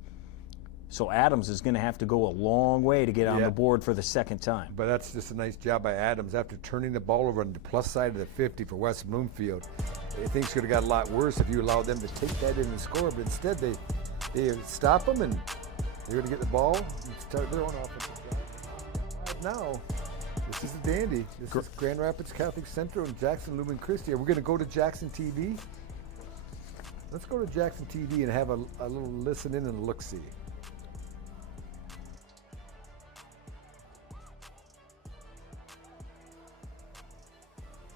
So Adams is going to have to go a long way to get on the board for the second time. But that's just a nice job by Adams after turning the ball over on the plus side of the 50 for West Bloomfield. Things could have got a lot worse if you allowed them to take that in and score, but instead they stop them, and they're going to get the ball and start their own offensive drive. Now, this is a dandy. This is Grand Rapids Catholic Central and Jackson Lumen Christi. Are we going to go to Jackson TV? Let's go to Jackson TV and have a little listen in and a look-see.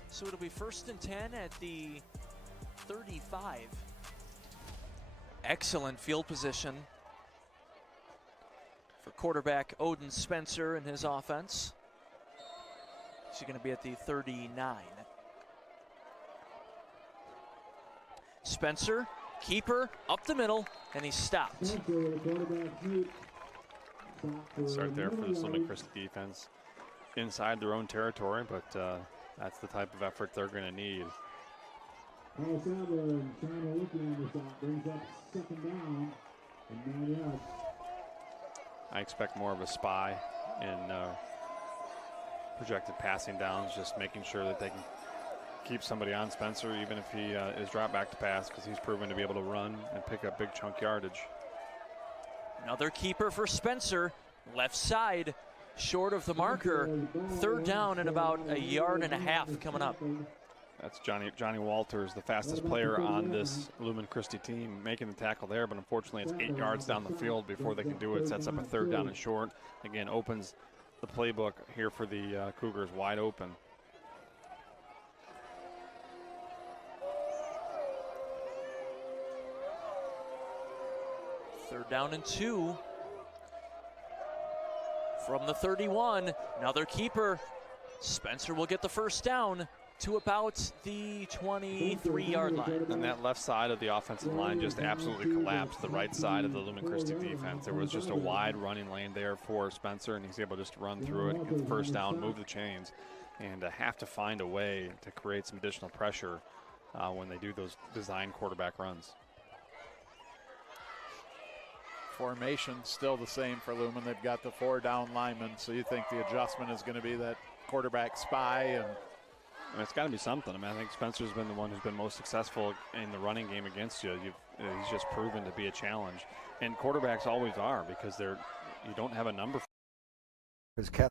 So it'll be 1st and 10 at the 35. Excellent field position for quarterback Odin Spencer and his offense. He's going to be at the 39. Spencer, keeper, up the middle, and he's stopped. Start there for the Lumen Christi defense. Inside their own territory, but that's the type of effort they're going to need. I expect more of a spy in projected passing downs, just making sure that they can keep somebody on Spencer, even if he is dropped back to pass, because he's proven to be able to run and pick up big chunk yardage. Another keeper for Spencer, left side, short of the marker. 3rd down and about 1.5 yards coming up. That's Johnny Walters, the fastest player on this Lumen Christi team, making the tackle there, but unfortunately it's 8 yards down the field before they can do it. Sets up a 3rd down and short. Again, opens the playbook here for the Cougars wide open. Third down and 2. From the 31, another keeper. Spencer will get the first down to about the 23-yard line. And that left side of the offensive line just absolutely collapsed the right side of the Lumen Christi defense. There was just a wide running lane there for Spencer, and he's able just to run through it, get the first down, move the chains, and have to find a way to create some additional pressure when they do those design quarterback runs. Formation still the same for Lumen. They've got the 4 down linemen, so you think the adjustment is going to be that quarterback spy, and it's got to be something. I mean, I think Spencer's been the one who's been most successful in the running game against you. He's just proven to be a challenge, and quarterbacks always are, because you don't have a number. But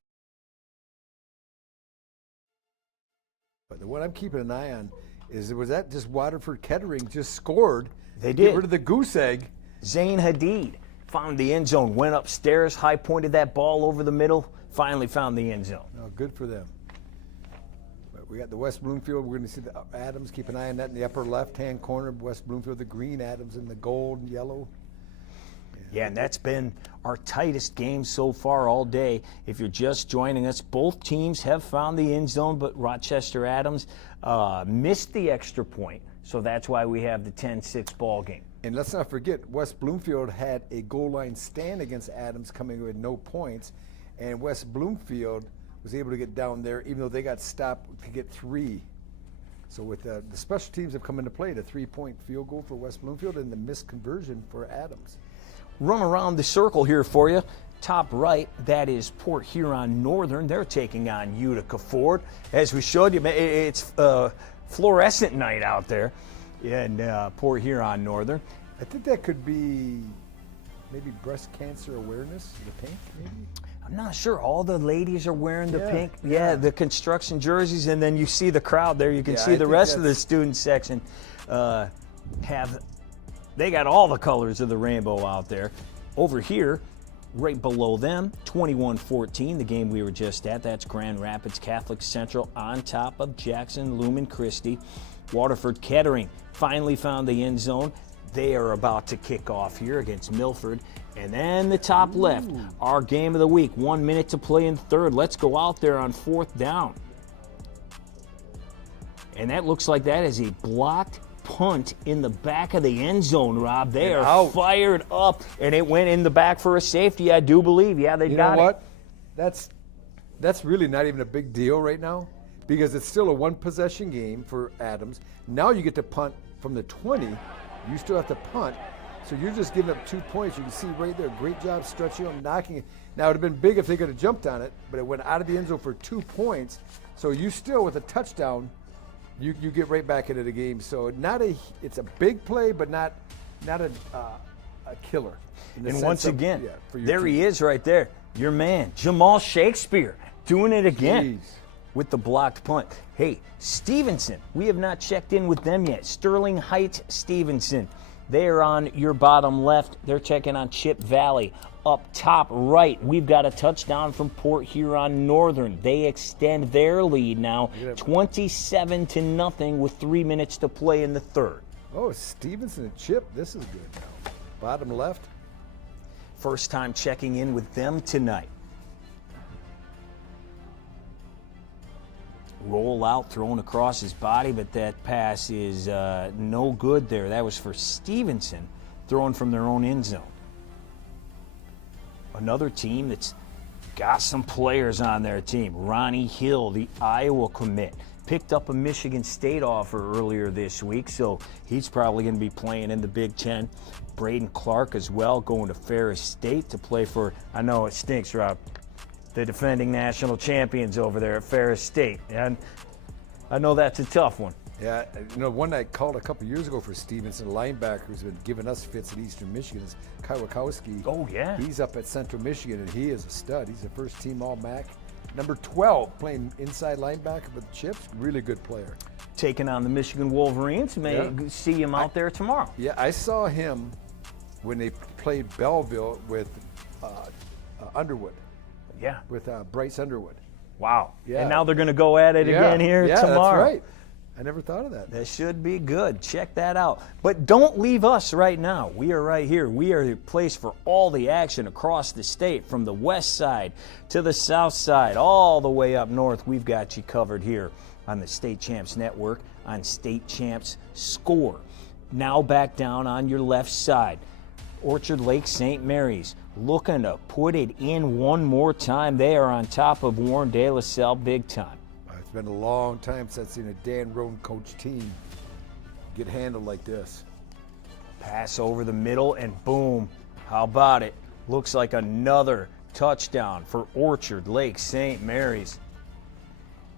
the one I'm keeping an eye on was that just Waterford Kettering just scored. They did. Get rid of the goose egg. Zane Hadid found the end zone, went upstairs, high pointed that ball over the middle, finally found the end zone. Oh, good for them. But we got the West Bloomfield. We're going to see the Adams. Keep an eye on that in the upper left-hand corner. West Bloomfield, the green, Adams in the gold and yellow. Yeah, and that's been our tightest game so far all day. If you're just joining us, both teams have found the end zone, but Rochester Adams missed the extra point, so that's why we have the 10-6 ball game. And let's not forget, West Bloomfield had a goal line stand against Adams coming with no points, and West Bloomfield was able to get down there even though they got stopped to get 3. So with the special teams have come into play, the 3-point field goal for West Bloomfield and the missed conversion for Adams. Run around the circle here for you. Top right, that is Port Huron Northern. They're taking on Utica Ford. As we showed you, it's fluorescent night out there in Port Huron Northern. I think that could be maybe breast cancer awareness, the pink maybe? I'm not sure. All the ladies are wearing the pink. Yeah, the construction jerseys, and then you see the crowd there. You can see the rest of the student section they got all the colors of the rainbow out there. Over here, right below them, 21-14, the game we were just at. That's Grand Rapids Catholic Central on top of Jackson Lumen Christi. Waterford Kettering finally found the end zone. They are about to kick off here against Milford. And then the top left, our game of the week. 1 minute to play in third. Let's go out there on 4th down. And that looks like that is a blocked punt in the back of the end zone, Rob. They are fired up, and it went in the back for a safety, I do believe. Yeah, they got it. You know what? That's really not even a big deal right now, because it's still a 1-possession game for Adams. Now you get to punt from the 20. You still have to punt, so you're just giving up 2 points. You can see right there, great job stretching and knocking it. Now, it would have been big if they could have jumped on it, but it went out of the end zone for 2 points. So you still, with a touchdown, you get right back into the game. So it's a big play, but not a killer. And once again, there he is right there, your man, Jamal Shakespeare, doing it again with the blocked punt. Hey, Stevenson, we have not checked in with them yet. Sterling Heights Stevenson, they are on your bottom left. They're checking on Chip Valley. Up top right, we've got a touchdown from Port Huron Northern. They extend their lead now 27-0 with 3 minutes to play in the third. Oh, Stevenson and Chip, this is good now. Bottom left. First time checking in with them tonight. Roll out, thrown across his body, but that pass is no good there. That was for Stevenson, thrown from their own end zone. Another team that's got some players on their team. Ronnie Hill, the Iowa commit, picked up a Michigan State offer earlier this week, so he's probably going to be playing in the Big Ten. Braden Clark as well, going to Ferris State to play for, I know it stinks, Rob, the defending national champions over there at Ferris State. And I know that's a tough one. Yeah, one I called a couple years ago for Stevenson, linebacker who's been giving us fits at Eastern Michigan, is Kwiatkowski. Oh, yeah. He's up at Central Michigan, and he is a stud. He's a first-team All-MAC. Number 12, playing inside linebacker with Chips. Really good player. Taking on the Michigan Wolverines. May see him out there tomorrow. Yeah, I saw him when they played Belleville with Underwood. Yeah. With Bryce Underwood. Wow. Yeah. And now they're going to go at it again here tomorrow. That's right. I never thought of that. That should be good. Check that out. But don't leave us right now. We are right here. We are the place for all the action across the state, from the west side to the south side, all the way up north. We've got you covered here on the State Champs Network on State Champs Score. Now back down on your left side. Orchard Lake St. Mary's looking to put it in one more time. They are on top of Warren De La Salle big time. It's been a long time since I've seen a Dan Roan coach team get handled like this. Pass over the middle and boom. How about it? Looks like another touchdown for Orchard Lake St. Mary's.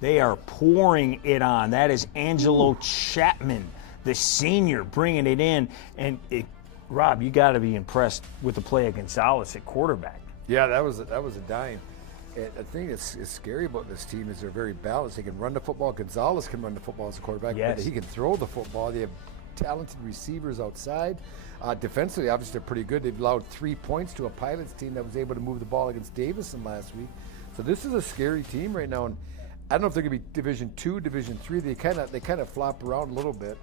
They are pouring it on. That is Angelo Chapman, the senior, bringing it in. And Rob, you got to be impressed with the play of Gonzalez at quarterback. Yeah, that was a dime. And the thing that's scary about this team is they're very balanced. They can run the football. Gonzalez can run the football as a quarterback, but he can throw the football. They have talented receivers outside. Defensively, obviously, they're pretty good. They've allowed 3 points to a Pilots team that was able to move the ball against Davison last week. So this is a scary team right now. And I don't know if they're going to be Division II, Division III. They kind of flop around a little bit.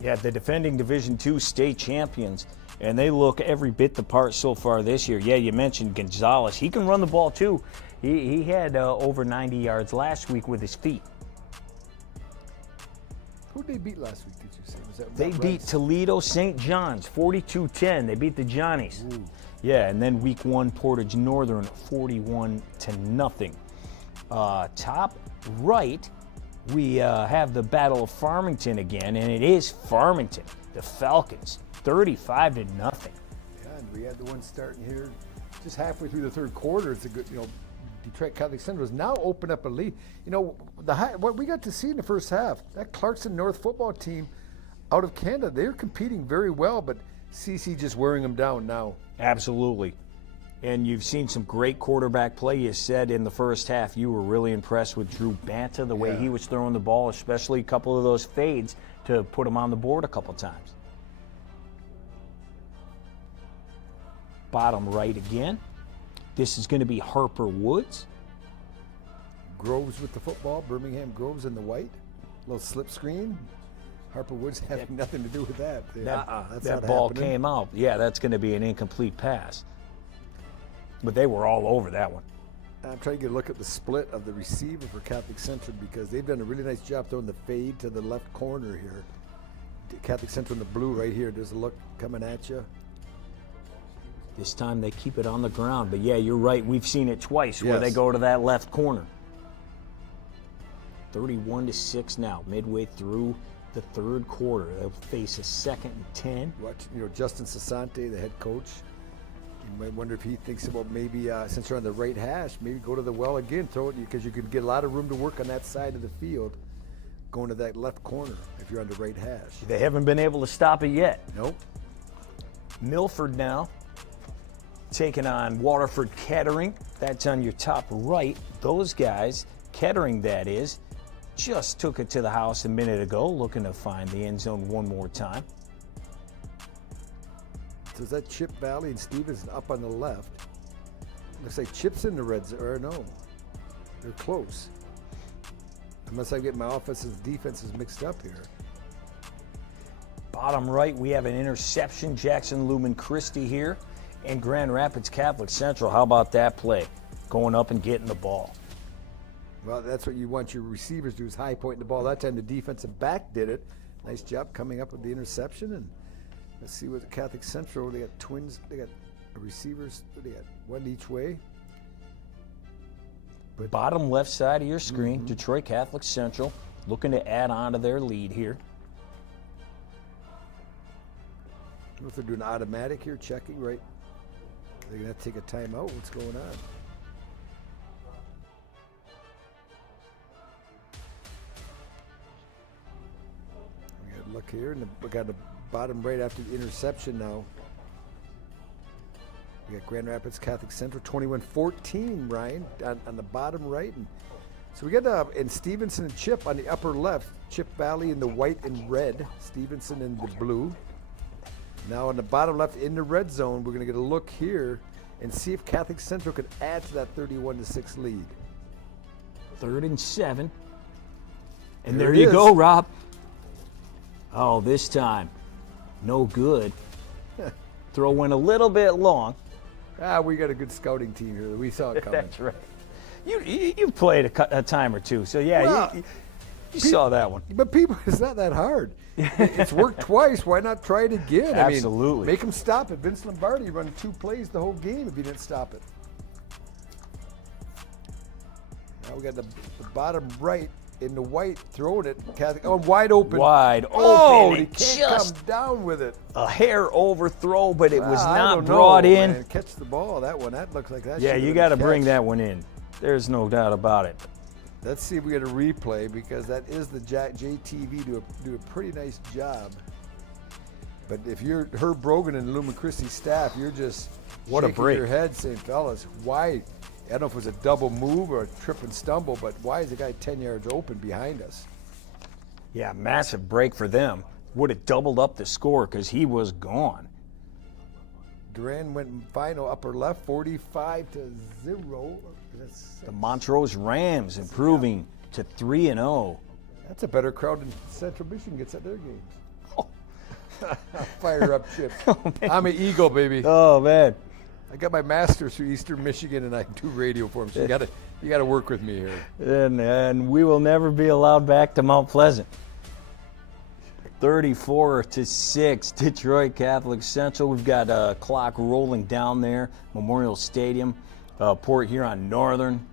Yeah, the defending Division II state champions, and they look every bit the part so far this year. Yeah, you mentioned Gonzalez. He can run the ball, too. He had over 90 yards last week with his feet. Who did they beat last week, did you say? Was that They beat Toledo St. John's 42-10. They beat the Johnnies. Ooh. Yeah, and then week 1, Portage Northern 41-0. Top right, we have the Battle of Farmington again, and it is Farmington, the Falcons, 35-0. Yeah, and we had the one starting here just halfway through the third quarter. It's a good, Detroit Catholic Center has now opened up a lead. What we got to see in the first half, that Clarkson North football team out of Canada, they're competing very well, but CC just wearing them down now. Absolutely. And you've seen some great quarterback play. You said in the first half you were really impressed with Drew Banta, the way he was throwing the ball, especially a couple of those fades to put him on the board a couple times. Bottom right again. This is going to be Harper Woods. Groves with the football, Birmingham Groves in the white. Little slip screen. Harper Woods having nothing to do with that. That ball came out. Yeah, that's going to be an incomplete pass. But they were all over that one. I'm trying to get a look at the split of the receiver for Catholic Central because they've done a really nice job throwing the fade to the left corner here. Catholic Central in the blue right here. There's a look coming at you. This time they keep it on the ground. But yeah, you're right. We've seen it twice where they go to that left corner. 31-6 now, midway through the third quarter. They'll face a 2nd and 10. Watch, Justin Sassante, the head coach. You might wonder if he thinks about maybe, since you're on the right hash, maybe go to the well again, throw it, because you can get a lot of room to work on that side of the field, going to that left corner if you're on the right hash. They haven't been able to stop it yet. Nope. Milford now taking on Waterford Kettering. That's on your top right. Those guys, Kettering that is, just took it to the house a minute ago, looking to find the end zone one more time. So is that Chip Valley and Stevenson up on the left? Looks like Chip's in the red zone, or no. They're close. Unless I get my offenses and defenses mixed up here. Bottom right, we have an interception. Jackson Lumen Christie here. And Grand Rapids Catholic Central, how about that play? Going up and getting the ball. Well, that's what you want your receivers to do, is high point the ball. That time the defensive back did it. Nice job coming up with the interception. And let's see what the Catholic Central, they got twins, they got receivers, they got one each way. But bottom left side of your screen, Detroit Catholic Central looking to add on to their lead here. I don't know if they're doing automatic here, checking, right? They're going to have to take a timeout. What's going on? here, and we got the bottom right after the interception now. We got Grand Rapids Catholic Central 21-14, Ryan, on the bottom right. And so we got and Stevenson and Chip on the upper left. Chip Valley in the white and red. Stevenson in the blue. Now on the bottom left in the red zone, we're going to get a look here and see if Catholic Central could add to that 31-6 lead. 3rd and 7. And there you go, Rob. Oh, this time, no good. Throw went a little bit long. We got a good scouting team here. We saw it coming. That's right. You played a time or two, so yeah, well, you saw that one. But people, it's not that hard. It's worked twice. Why not try it again? Absolutely. I mean, make them stop it. Vince Lombardi run 2 plays the whole game if he didn't stop it. Now we got the bottom right in the white, throwing it. Wide open. Wide open. Oh, he can't come down with it. A hair overthrow, but it was not brought in. Man. Catch the ball. That one. That looks like that. Yeah, you got to bring that one in. There's no doubt about it. Let's see if we get a replay, because that is the JTV do a pretty nice job. But if you're Herb Brogan and Lumen Christie staff, you're just shaking your head saying, fellas, why? I don't know if it was a double move or a trip and stumble, but why is the guy 10 yards open behind us? Yeah, massive break for them. Would have doubled up the score because he was gone. Duran went final upper left, 45-0. The Montrose Rams improving to 3-0. That's a better crowd than Central Michigan gets at their games. Oh. Fire up, Chip. Oh, I'm an Eagle, baby. Oh, man. I got my master's through Eastern Michigan, and I can do radio for him. So you got to work with me here. And we will never be allowed back to Mount Pleasant. 34-6, Detroit Catholic Central. We've got a clock rolling down there. Memorial Stadium, Port Huron Northern.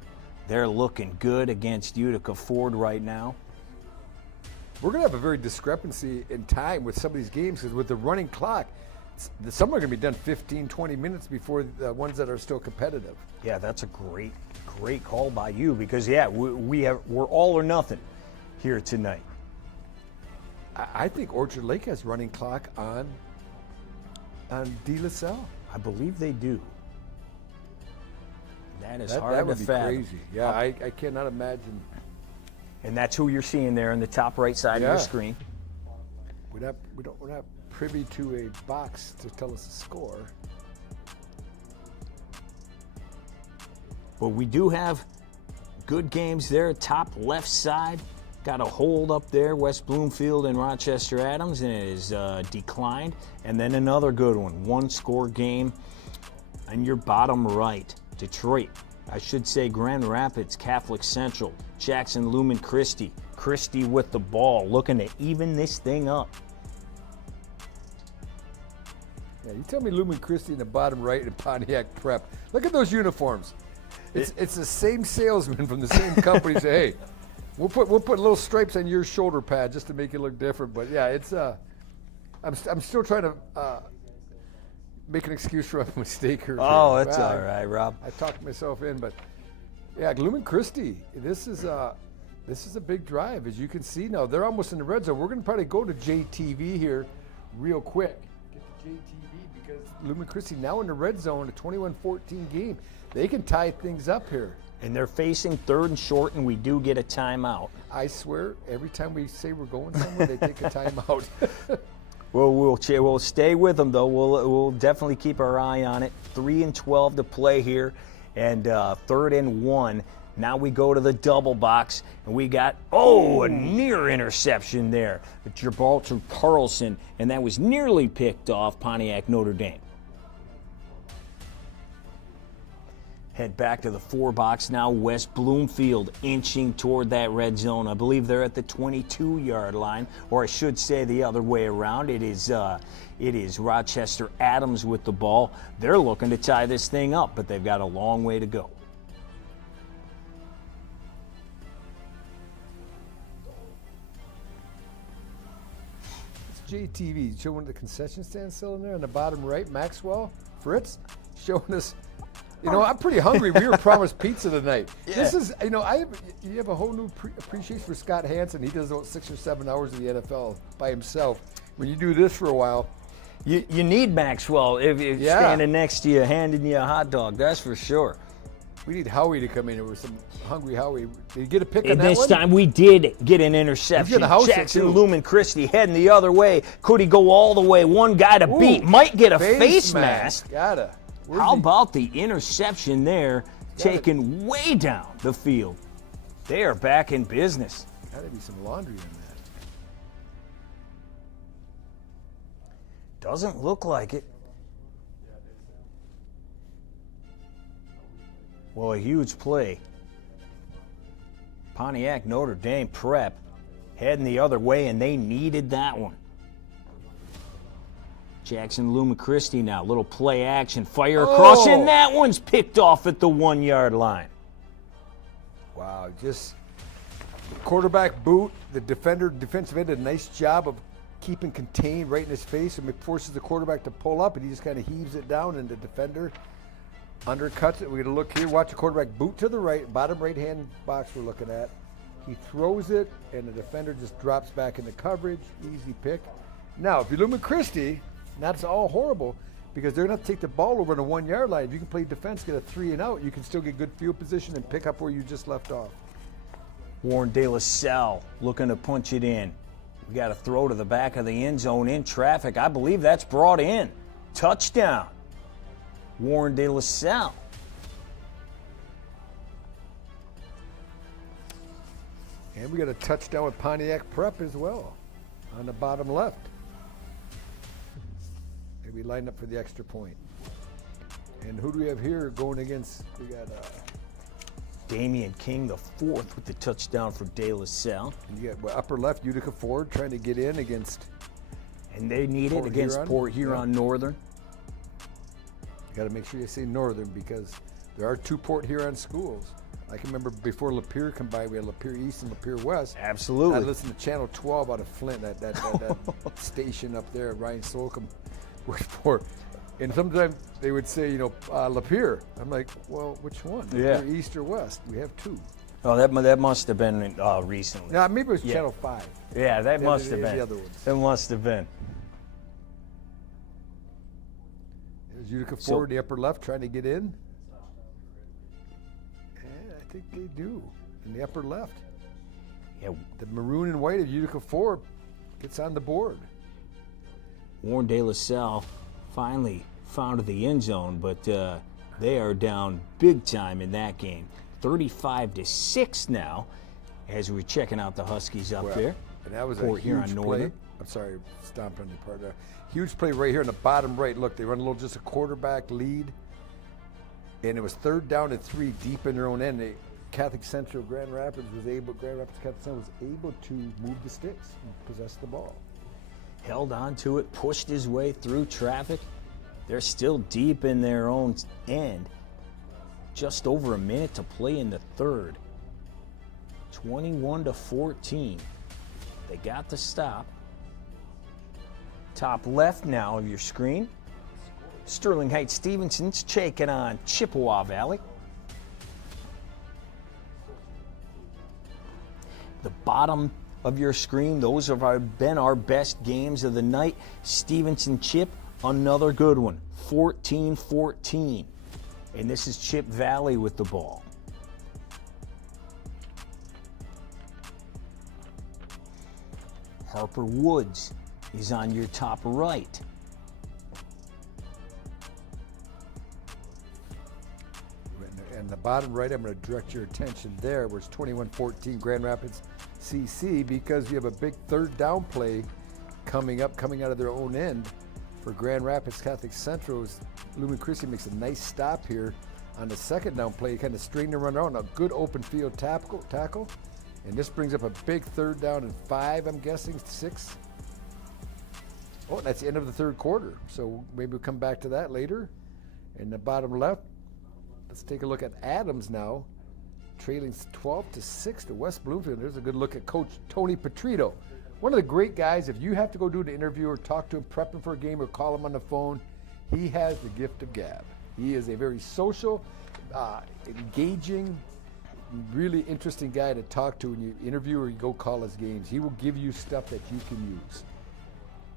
They're looking good against Utica Ford right now. We're going to have a very discrepancy in time with some of these games, because with the running clock, some are going to be done 15, 20 minutes before the ones that are still competitive. Yeah, that's a great call by you, because, yeah, we're all or nothing here tonight. I think Orchard Lake has running clock on De La Salle. I believe they do. That is hard that would to be fathom. crazy. Yeah, I cannot imagine. And that's who you're seeing there in the top right side of your screen. We're not privy to a box to tell us the score. But we do have good games there, top left side. Got a hold up there, West Bloomfield and Rochester Adams, and it is declined. And then another good one, 1-score game on your bottom right. Detroit, I should say Grand Rapids Catholic Central, Jackson Lumen Christie. Christie with the ball, looking to even this thing up. Yeah, you tell me Lumen Christie in the bottom right and Pontiac Prep. Look at those uniforms. It's the same salesman from the same company say, hey, we'll put little stripes on your shoulder pad just to make it look different. But yeah, it's I'm still trying to make an excuse for a mistake here. Oh, that's all right, Rob. I talked myself in, but yeah, Lumen Christie. This is a big drive, as you can see now. They're almost in the red zone. We're going to probably go to JTV here real quick. Get to JTV because Lumen Christie now in the red zone, a 21-14 game. They can tie things up here. And they're facing 3rd and short, and we do get a timeout. I swear, every time we say we're going somewhere, they take a timeout. Well, we'll stay with them, though. We'll definitely keep our eye on it. 3-12 to play here, and 3rd and 1. Now we go to the double box, and we got, a near interception there. Gibraltar Carlson, and that was nearly picked off Pontiac Notre Dame. Head back to the 4 box now. West Bloomfield inching toward that red zone. I believe they're at the 22-yard line, or I should say the other way around. It is Rochester Adams with the ball. They're looking to tie this thing up, but they've got a long way to go. It's JTV showing the concession stand still in there on the bottom right. Maxwell Fritz showing us. You know, I'm pretty hungry. We were promised pizza tonight. Yeah. This is, you know, you have a whole new appreciation for Scott Hansen. He does about 6 or 7 hours of the NFL by himself. When you do this for a while, you need Maxwell if you're standing next to you, handing you a hot dog. That's for sure. We need Howie to come in. There was some hungry Howie. Did he get a pick on And that this one? time we did get an interception. Jackson Lumen Christie heading the other way. Could he go all the way? One guy to beat. Might get a face mask. Gotta. How about the interception there, taken way down the field? They are back in business. Gotta be some laundry in that. Doesn't look like it. Well, a huge play. Pontiac Notre Dame prep heading the other way, and they needed that one. Jackson Lumen Christie now, little play action, fire across, and that one's picked off at the 1 yard line. Wow, just quarterback boot. The defensive end did a nice job of keeping contained right in his face, and it forces the quarterback to pull up, and he just kind of heaves it down, and the defender undercuts it. We're going to look here. Watch the quarterback boot to the right, bottom right-hand box we're looking at. He throws it, and the defender just drops back into coverage. Easy pick. Now, if you're Lumen Christie, that's all horrible because they're going to take the ball over on the 1 yard line. If you can play defense, get a 3 and out, you can still get good field position and pick up where you just left off. Warren De La Salle looking to punch it in. We got a throw to the back of the end zone in traffic. I believe that's brought in. Touchdown. Warren De La Salle. And we got a touchdown with Pontiac Prep as well on the bottom left. Maybe line up for the extra point. And who do we have here going against? We got Damian King, the fourth, with the touchdown for De La Salle. And you got upper left, Utica Ford trying to get in against. And they need it against Port Huron Northern. You got to make sure you say Northern because there are 2 Port Huron schools. I can remember before Lapeer combined, we had Lapeer East and Lapeer West. Absolutely. I listened to Channel 12 out of Flint, that station up there, Ryan Slocum worked for. And sometimes they would say, you know, Lapeer. I'm like, well, which one? Yeah. Lapeer East or West? We have 2. Oh, that must have been recently. Yeah, maybe it was Channel 5. Yeah, that must have been. The other ones. That must have been. There's Utica Ford, the upper left, trying to get in. And I think they do in the upper left. Yeah. The maroon and white of Utica Ford gets on the board. Warren De La Salle finally found the end zone, but they are down big time in that game. 35-6 now, as we're checking out the Huskies up there. And that was Port a Huron huge Northern. play. I'm sorry, stomping on your part there. Huge play right here in the bottom right. Look, they run a little just a quarterback lead. And it was 3rd down and 3 deep in their own end. Catholic Central Grand Rapids Catholic Central was able to move the sticks and possess the ball. Held on to it, pushed his way through traffic. They're still deep in their own end. Just over a minute to play in the third. 21-14. They got the stop. Top left now of your screen. Sterling Heights Stevenson's taking on Chippewa Valley. The bottom of your screen, those have been our best games of the night. Stevenson Chip, another good one. 14-14. And this is Chip Valley with the ball. Harper Woods is on your top right. And the bottom right, I'm going to direct your attention there, where it's 21-14 Grand Rapids CC, because you have a big 3rd down play coming out of their own end for Grand Rapids Catholic Central. Lumen Christie makes a nice stop here on the 2nd down play, kind of string the run around, a good open field tackle. And this brings up a big 3rd down and 5, I'm guessing, 6. Oh, that's the end of the 3rd quarter. So maybe we'll come back to that later. In the bottom left, let's take a look at Adams now, trailing 12-6 to West Bloomfield. There's a good look at Coach Tony Petrito. One of the great guys. If you have to go do an interview or talk to him, prep him for a game or call him on the phone, he has the gift of gab. He is a very social, engaging, really interesting guy to talk to when you interview or you go call his games. He will give you stuff that you can use.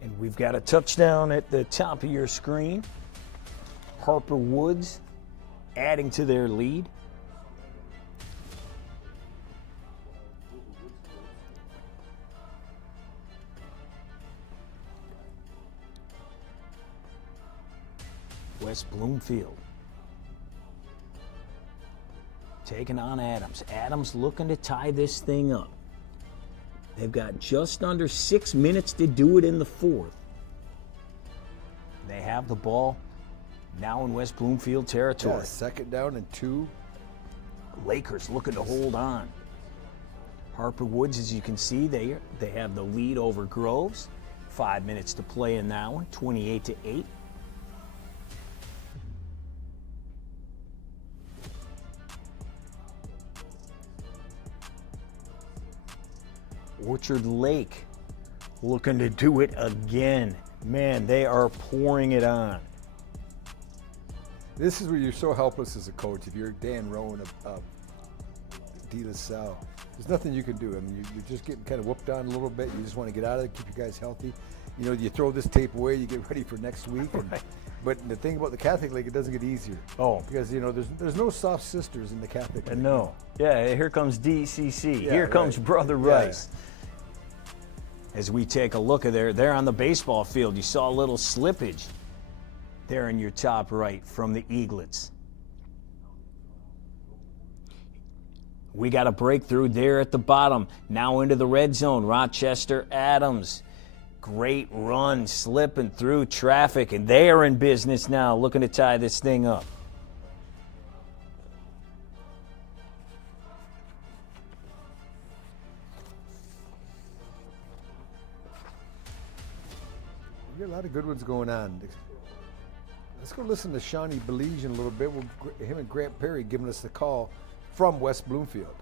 And we've got a touchdown at the top of your screen. Harper Woods adding to their lead. West Bloomfield taking on Adams. Adams looking to tie this thing up. They've got just under 6 minutes to do it in the fourth. They have the ball now in West Bloomfield territory. Yeah, 2nd down and 2. Lakers looking to hold on. Harper Woods, as you can see, they have the lead over Groves. 5 minutes to play in that one, 28-8. Orchard Lake looking to do it again. Man, they are pouring it on. This is where you're so helpless as a coach. If you're Dan Rowan of De La Salle, there's nothing you can do. I mean, you're just getting kind of whooped on a little bit. You just want to get out of it, keep your guys healthy. You know, you throw this tape away, you get ready for next week. And, Right. But the thing about the Catholic League, it doesn't get easier. Oh. Because, you know, there's no soft sisters in the Catholic League. No. Yeah, here comes DCC. Yeah, Here comes right. Brother Yeah. Rice. As we take a look at there on the baseball field, you saw a little slippage there in your top right from the Eaglets. We got a breakthrough there at the bottom. Now into the red zone. Rochester Adams. Great run, slipping through traffic, and they are in business now, looking to tie this thing up. We got a lot of good ones going on. Let's go listen to Shawnee Belize in a little bit. Him and Grant Perry giving us the call from West Bloomfield.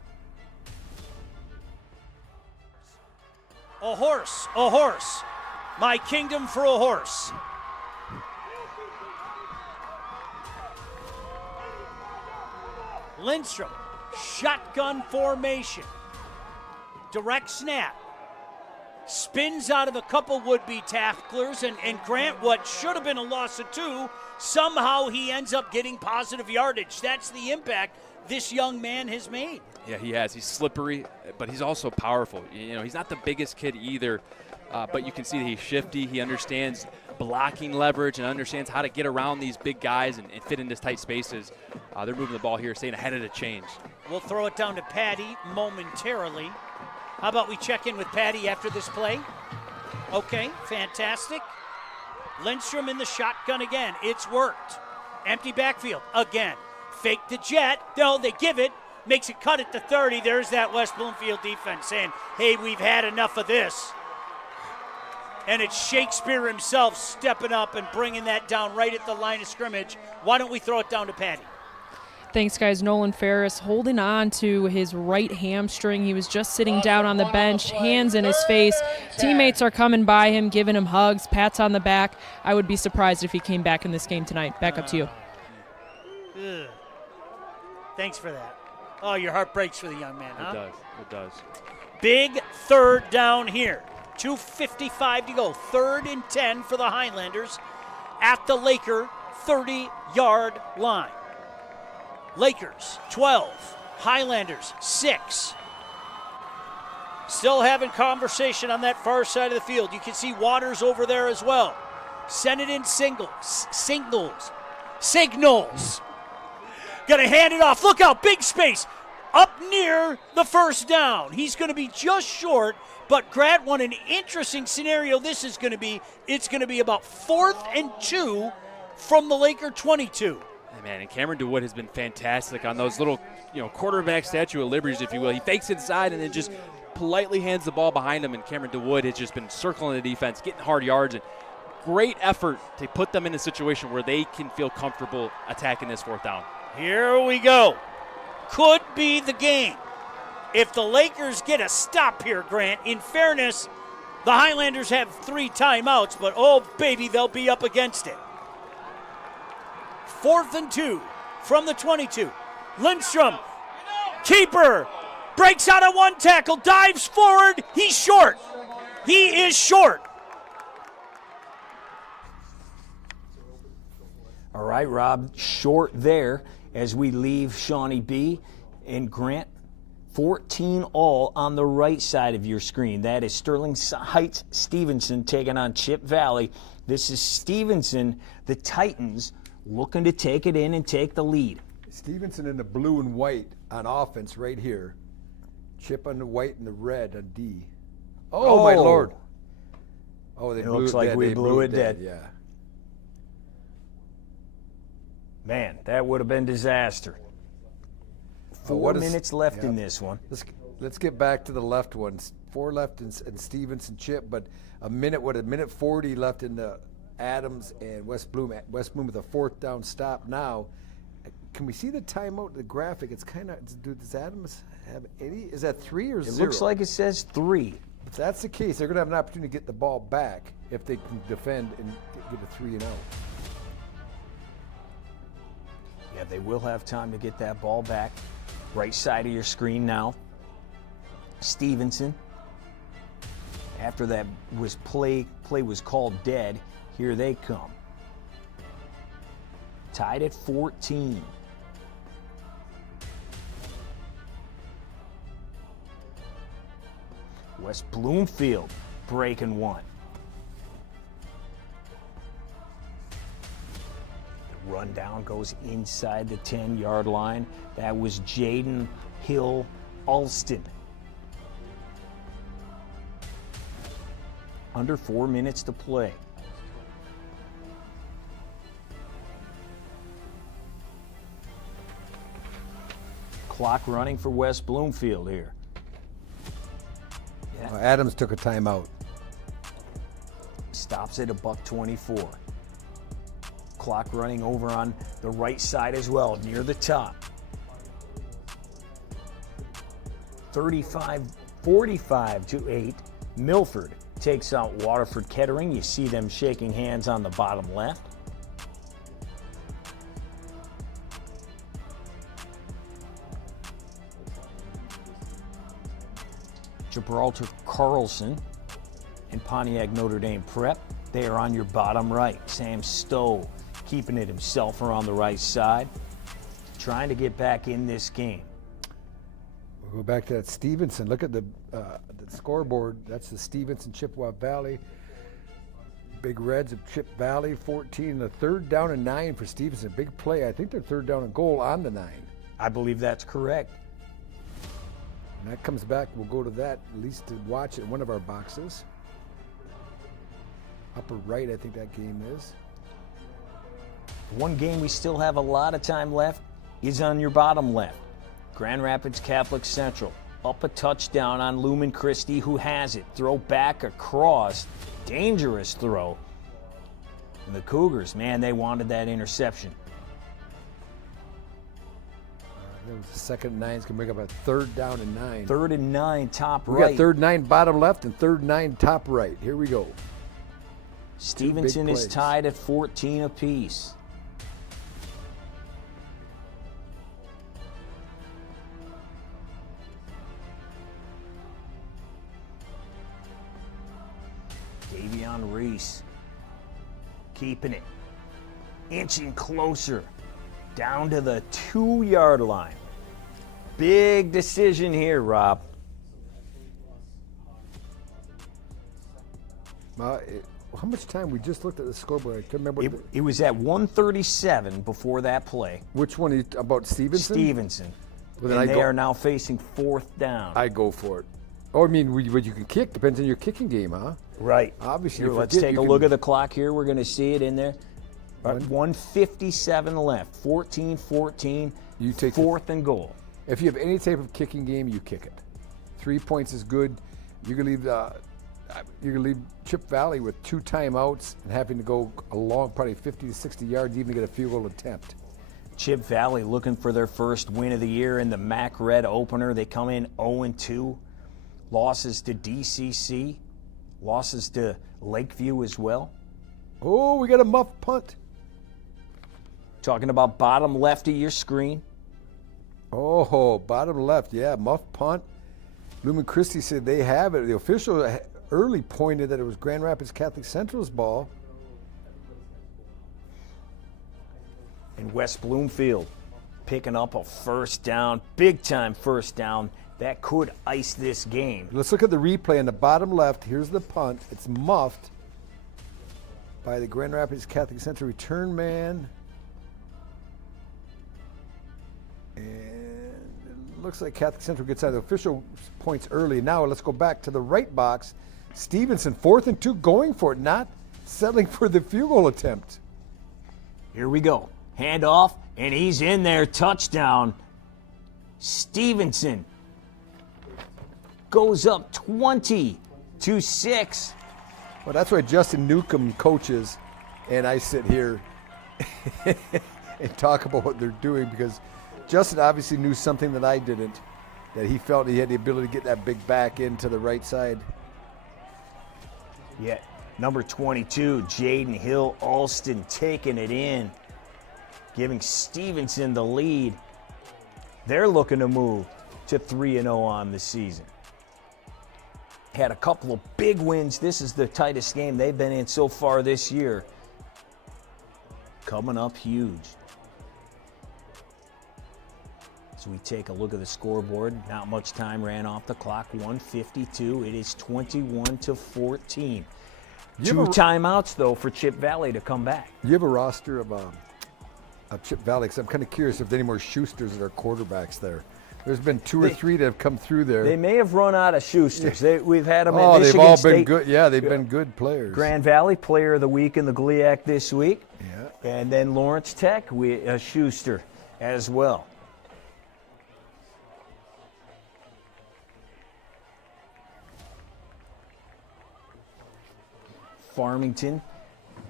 A horse, a horse. My kingdom for a horse. Lindstrom, shotgun formation. Direct snap. Spins out of a couple would-be tacklers, and Grant, what should have been a loss of 2, somehow he ends up getting positive yardage. That's the impact this young man has made. Yeah, he has. He's slippery, but he's also powerful. You know, he's not the biggest kid either, but you can see that he's shifty. He understands blocking leverage and understands how to get around these big guys and fit into tight spaces. They're moving the ball here, staying ahead of the change. We'll throw it down to Patty momentarily. How about we check in with Patty after this play? Okay, fantastic. Lindstrom in the shotgun again. It's worked. Empty backfield again. Fake the jet. No, they give it. Makes it cut at the 30. There's that West Bloomfield defense saying, hey, we've had enough of this. And it's Shakespeare himself stepping up and bringing that down right at the line of scrimmage. Why don't we throw it down to Patty? Thanks, guys. Nolan Ferris holding on to his right hamstring. He was just sitting down on the bench, hands in his face. Teammates are coming by him, giving him hugs, pats on the back. I would be surprised if he came back in this game tonight. Back up to you. Ugh. Thanks for that. Oh, your heart breaks for the young man, huh? It does. It does. Big third down here. 2:55 to go. 3rd and 10 for the Highlanders at the Laker 30-yard line. Lakers 12, Highlanders 6. Still having conversation on that far side of the field. You can see Waters over there as well. Send it in signals. Gonna hand it off. Look out, big space. Up near the first down. He's gonna be just short, but Grant, what an interesting scenario this is gonna be. It's gonna be about 4th and 2 from the Laker 22. Man, and Cameron DeWood has been fantastic on those little, quarterback Statue of Liberties, if you will. He fakes inside and then just politely hands the ball behind him, and Cameron DeWood has just been circling the defense, getting hard yards, and great effort to put them in a situation where they can feel comfortable attacking this 4th down. Here we go. Could be the game. If the Lakers get a stop here, Grant, in fairness, the Highlanders have 3 timeouts, but oh, baby, they'll be up against it. 4th and 2 from the 22. Lindstrom, keeper, breaks out of one tackle, dives forward. He's short. He is short. All right, Rob, short there as we leave Shawnee B and Grant. 14 all on the right side of your screen. That is Sterling Heights Stevenson taking on Chip Valley. This is Stevenson, the Titans, looking to take it in and take the lead. Stevenson in the blue and white on offense right here. Chip on the white and the red on D. Oh, my Lord. Oh, they it blew looks it like dead. we They blew it dead. Yeah. Man, that would have been disaster. 4 minutes left in this one. Let's get back to the left ones. 4 left in Stevenson, Chip, but a minute 40 left in the Adams and West Bloom. West Bloom with a 4th down stop now. Can we see the timeout, the graphic? It's kind of, does Adams have any? Is that 3 or 0? It looks like it says 3. If that's the case, they're going to have an opportunity to get the ball back if they can defend and get a 3 and out. Yeah, they will have time to get that ball back. Right side of your screen now. Stevenson. After that play was called dead, here they come. Tied at 14. West Bloomfield breaking one. The rundown goes inside the 10-yard line. That was Jaden Hill Alston. Under 4 minutes to play. Clock running for West Bloomfield here. Yeah. Adams took a timeout. Stops at $1:24. Clock running over on the right side as well, near the top. 45-8. Milford takes out Waterford Kettering. You see them shaking hands on the bottom left. Gibraltar Carlson and Pontiac Notre Dame Prep. They are on your bottom right. Sam Stowe keeping it himself around the right side, trying to get back in this game. We'll go back to that Stevenson. Look at the scoreboard. That's the Stevenson Chippewa Valley. Big Reds of Chip Valley, 14. The 3rd down and 9 for Stevenson. Big play. I think they're 3rd down and goal on the 9. I believe that's correct. And that comes back. We'll go to that at least to watch it in one of our boxes. Upper right, I think that game is. One game we still have a lot of time left is on your bottom left. Grand Rapids Catholic Central up a touchdown on Lumen Christie, who has it. Throw back across. Dangerous throw. And the Cougars, man, they wanted that interception. That was the 2nd and 9. It's going to bring up a 3rd down and 9. 3rd and 9, top we right. We got 3rd and 9 bottom left and 3rd and 9 top right. Here we go. Stevenson is tied at 14 apiece. Davion Reese keeping it, inching closer down to the 2-yard line. Big decision here, Rob. How much time? We just looked at the scoreboard. I can't remember. It was at 1:37 before that play. Which one? About Stevenson? Stevenson. Well, and they are now facing 4th down. I go for it. Oh, I mean, what you can kick depends on your kicking game, huh? Right. Obviously. Here, let's take a look at the clock here. We're going to see it in there. 1:57 left. 14-14. You take 4th and goal. If you have any type of kicking game, you kick it. 3 points is good. You can leave Chip Valley with 2 timeouts and having to go a long, probably 50 to 60 yards, even to get a field goal attempt. Chip Valley looking for their first win of the year in the MAC Red opener. They come in 0-2. Losses to DCC. Losses to Lakeview as well. Oh, we got a muff punt. Talking about bottom left of your screen. Oh, bottom left, yeah, muff punt. Lumen Christi said they have it. The official early pointed that it was Grand Rapids Catholic Central's ball. And West Bloomfield picking up a first down, big-time first down. That could ice this game. Let's look at the replay on the bottom left. Here's the punt. It's muffed by the Grand Rapids Catholic Central return man. And it looks like Catholic Central gets out. The official points early. Now let's go back to the right box. Stevenson, 4th and 2, going for it, not settling for the field goal attempt. Here we go. Hand off, and he's in there. Touchdown. Stevenson goes up 20-6. Well, that's why Justin Newcomb coaches, and I sit here and talk about what they're doing, because Justin obviously knew something that I didn't, that he felt he had the ability to get that big back into the right side. Yeah, number 22, Jaden Hill Alston taking it in, giving Stevenson the lead. They're looking to move to 3-0 on the season. Had a couple of big wins. This is the tightest game they've been in so far this year. Coming up huge. So we take a look at the scoreboard. Not much time ran off the clock. 1:52. It is 21-14. Two timeouts, though, for Chip Valley to come back. You have a roster of Chip Valley, because I'm kind of curious if there are any more Schusters that are quarterbacks there. There's been 2 or 3 that have come through there. They may have run out of Schusters. We've had them in Michigan Michigan they've all State. been good. Yeah, they've been good players. Grand Valley Player of the Week in the GLIAC this week. Yeah. And then Lawrence Tech, Schuster as well. Farmington,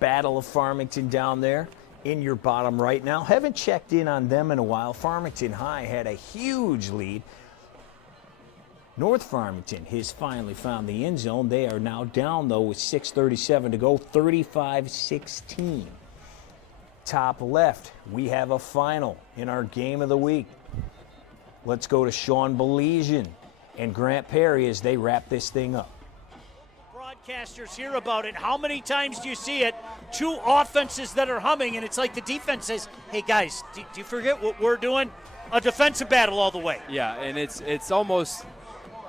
Battle of Farmington down there in your bottom right now. Haven't checked in on them in a while. Farmington High had a huge lead. North Farmington has finally found the end zone. They are now down, though, with 6:37 to go, 35-16. Top left, we have a final in our game of the week. Let's go to Sean Belizean and Grant Perry as they wrap this thing up. Broadcasters hear about it. How many times do you see it? 2 offenses that are humming, and it's like the defense says, hey, guys, do you forget what we're doing? A defensive battle all the way. Yeah, and it's almost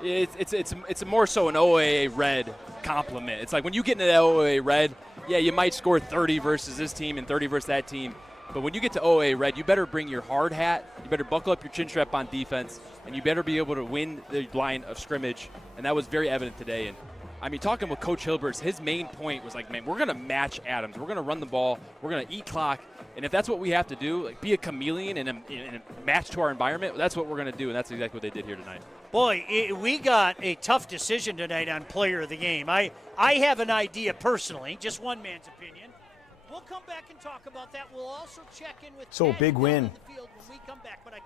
it's more so an OAA red compliment. It's like when you get into that OAA red, yeah, you might score 30 versus this team and 30 versus that team. But when you get to OAA red, you better bring your hard hat, you better buckle up your chin strap on defense, and you better be able to win the line of scrimmage. And that was very evident today. And I mean, talking with Coach Hilberts, his main point was like, man, we're going to match Adams. We're going to run the ball. We're going to eat clock. And if that's what we have to do, like be a chameleon and a match to our environment, that's what we're going to do. And that's exactly what they did here tonight. Boy, we got a tough decision tonight on player of the game. I have an idea personally, just one man's opinion. We'll come back and talk about that. We'll also check in with So a big win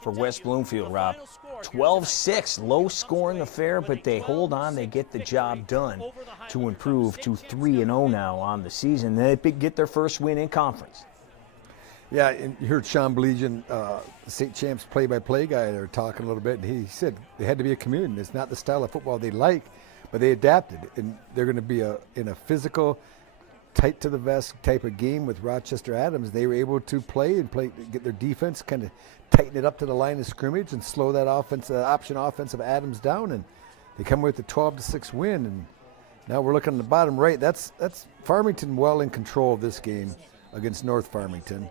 for West Bloomfield, Rob. 12-6, low-scoring affair, but they hold on. They get the job done to improve to 3-0 now on the season. They get their first win in conference. Yeah, and you heard Sean Belizean, the state champs play-by-play guy there talking a little bit, and he said they had to be a chameleon. It's not the style of football they like, but they adapted, and they're going to be in a physical, tight-to-the-vest type of game with Rochester Adams. They were able to play, get their defense, kind of tighten it up to the line of scrimmage and slow that option offense of Adams down, and they come with a 12-6 win. And now we're looking at the bottom right. That's Farmington well in control of this game against North Farmington.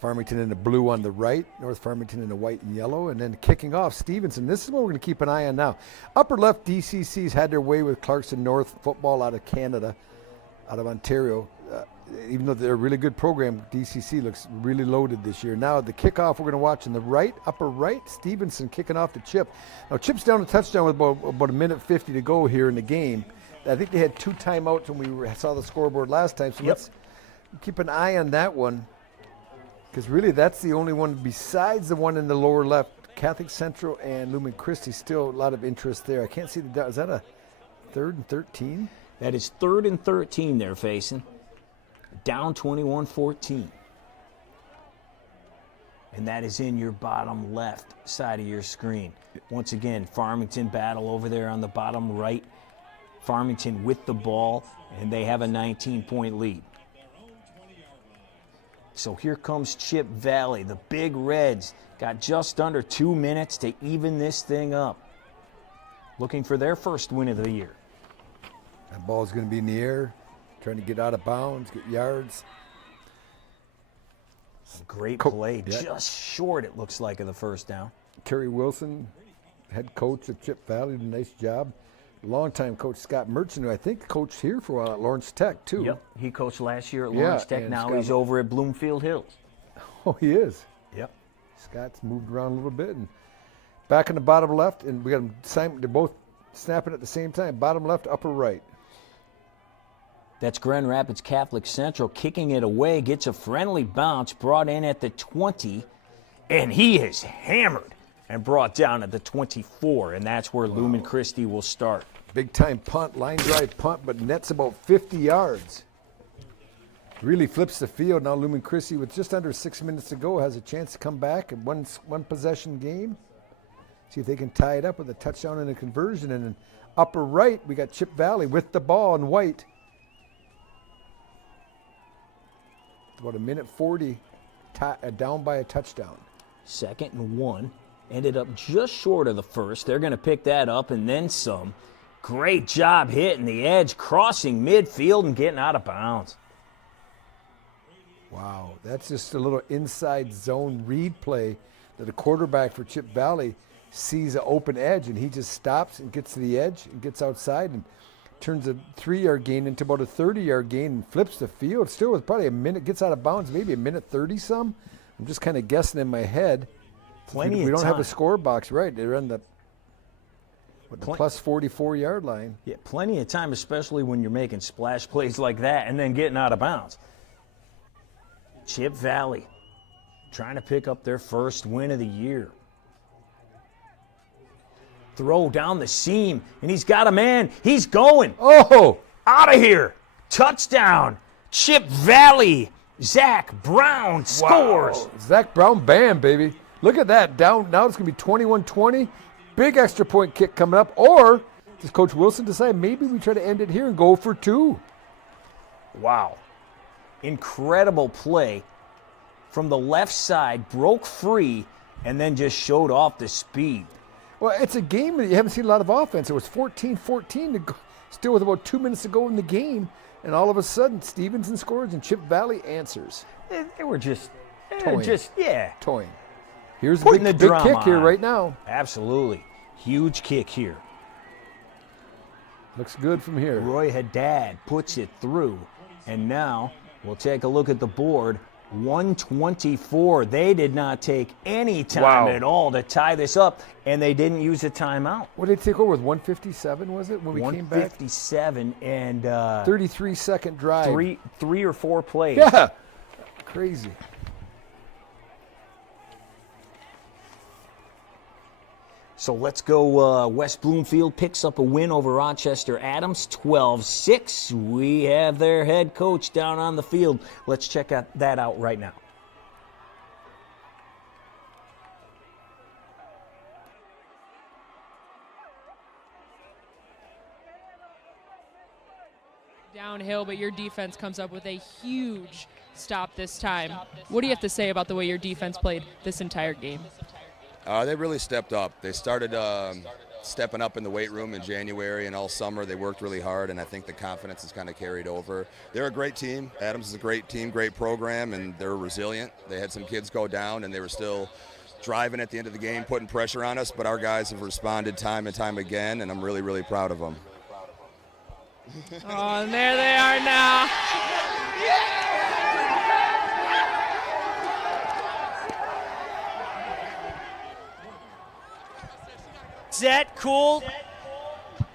Farmington in the blue on the right, North Farmington in the white and yellow, and then kicking off Stevenson. This is what we're going to keep an eye on now. Upper left, DCC's had their way with Clarkson North football out of Canada, out of Ontario. Even though they're a really good program, DCC looks really loaded this year. Now the kickoff we're going to watch in the right, upper right, Stevenson kicking off to Chip. Now Chip's down a touchdown with about a minute 50 to go here in the game. I think they had 2 timeouts when we saw the scoreboard last time, so let's keep an eye on that one. Because really, that's the only one besides the one in the lower left. Catholic Central and Lumen Christi, still a lot of interest there. I can't see is that a 3rd and 13? That is 3rd and 13 they're facing. Down 21-14. and that is in your bottom left side of your screen. Once again, Farmington battle over there on the bottom right. Farmington with the ball, and they have a 19-point lead. So here comes Chip Valley. The Big Reds got just under 2 minutes to even this thing up. Looking for their first win of the year. That ball's going to be in the air, trying to get out of bounds, get yards. Great play, just short it looks like of the first down. Terry Wilson, head coach at Chip Valley, did a nice job. Longtime coach Scott Merchant, who I think coached here for a while at Lawrence Tech too. Yep, he coached last year at Lawrence Tech. Now he's over at Bloomfield Hills. Oh, he is? Yep. Scott's moved around a little bit. And back in the bottom left, and we got them, they're both snapping at the same time. Bottom left, upper right. That's Grand Rapids Catholic Central kicking it away, gets a friendly bounce, brought in at the 20, and he is hammered and brought down at the 24, and that's where Lumen Christi will start. Big time punt, line drive punt, but nets about 50 yards. Really flips the field. Now Lumen Christi, with just under 6 minutes to go, has a chance to come back in one possession game. See if they can tie it up with a touchdown and a conversion. And in upper right, we got Chip Valley with the ball in white. About a minute 40, down by a touchdown. 2nd and 1. Ended up just short of the first. They're going to pick that up and then some. Great job hitting the edge, crossing midfield and getting out of bounds. Wow, that's just a little inside zone read play that the quarterback for Chip Valley sees an open edge, and he just stops and gets to the edge and gets outside and turns a 3-yard gain into about a 30-yard gain and flips the field. Still with probably a minute, gets out of bounds, maybe a minute 30 some. I'm just kind of guessing in my head. Plenty we of don't time. have a score box, right? They're on the plus 44-yard line. Yeah, plenty of time, especially when you're making splash plays like that and then getting out of bounds. Chip Valley trying to pick up their first win of the year. Throw down the seam, and he's got a man. He's going. Oh! Out of here. Touchdown. Chip Valley. Zach Brown scores. Wow. Zach Brown, bam, baby. Look at that. Down now it's going to be 21-20. Big extra point kick coming up. Or does Coach Wilson decide maybe we try to end it here and go for 2? Wow. Incredible play from the left side. Broke free and then just showed off the speed. Well, it's a game that you haven't seen a lot of offense. It was 14-14, still with about 2 minutes to go in the game. And all of a sudden, Stevenson scores and Chip Valley answers. They were just toying. Here's the big kick here right now. Absolutely. Huge kick here. Looks good from here. Roy Haddad puts it through. And now we'll take a look at the board. 124. They did not take any time at all to tie this up, and they didn't use a timeout. What did they take over with 157, was it, when we came back? 157 and 33-second drive. Three or four plays. Yeah. Crazy. So let's go. West Bloomfield picks up a win over Rochester Adams, 12-6. We have their head coach down on the field. Let's check that out right now. Downhill, but your defense comes up with a huge stop this time. What do you have to say about the way your defense played this entire game? They really stepped up. They started stepping up in the weight room in January and all summer. They worked really hard, and I think the confidence has kind of carried over. They're a great team. Adams is a great team, great program, and they're resilient. They had some kids go down, and they were still driving at the end of the game, putting pressure on us, but our guys have responded time and time again, and I'm really, really proud of them. Oh, and there they are now. Zet, cool.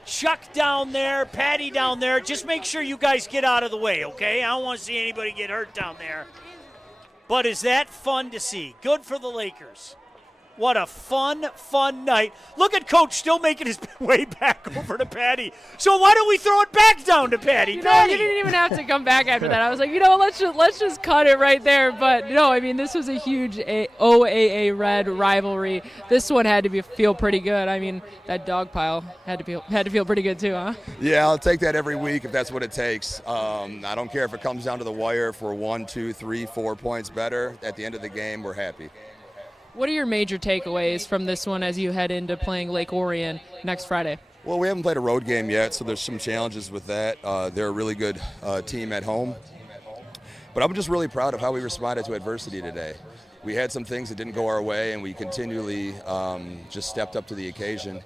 Chuck down there, Patty down there. Just make sure you guys get out of the way, okay? I don't want to see anybody get hurt down there. But is that fun to see? Good for the Lakers. What a fun night. Look at Coach still making his way back over to Patty. So why don't we throw it back down to Patty? You didn't even have to come back after that. I was like, let's just cut it right there. But no, I mean, this was a huge OAA Red rivalry. This one had to feel pretty good. I mean, that dog pile had to feel pretty good too, huh? Yeah, I'll take that every week if that's what it takes. I don't care if it comes down to the wire. If we're 1, 2, 3, 4 points better at the end of the game, we're happy. What are your major takeaways from this one as you head into playing Lake Orion next Friday? Well, we haven't played a road game yet, so there's some challenges with that. They're a really good team at home. But I'm just really proud of how we responded to adversity today. We had some things that didn't go our way, and we continually just stepped up to the occasion.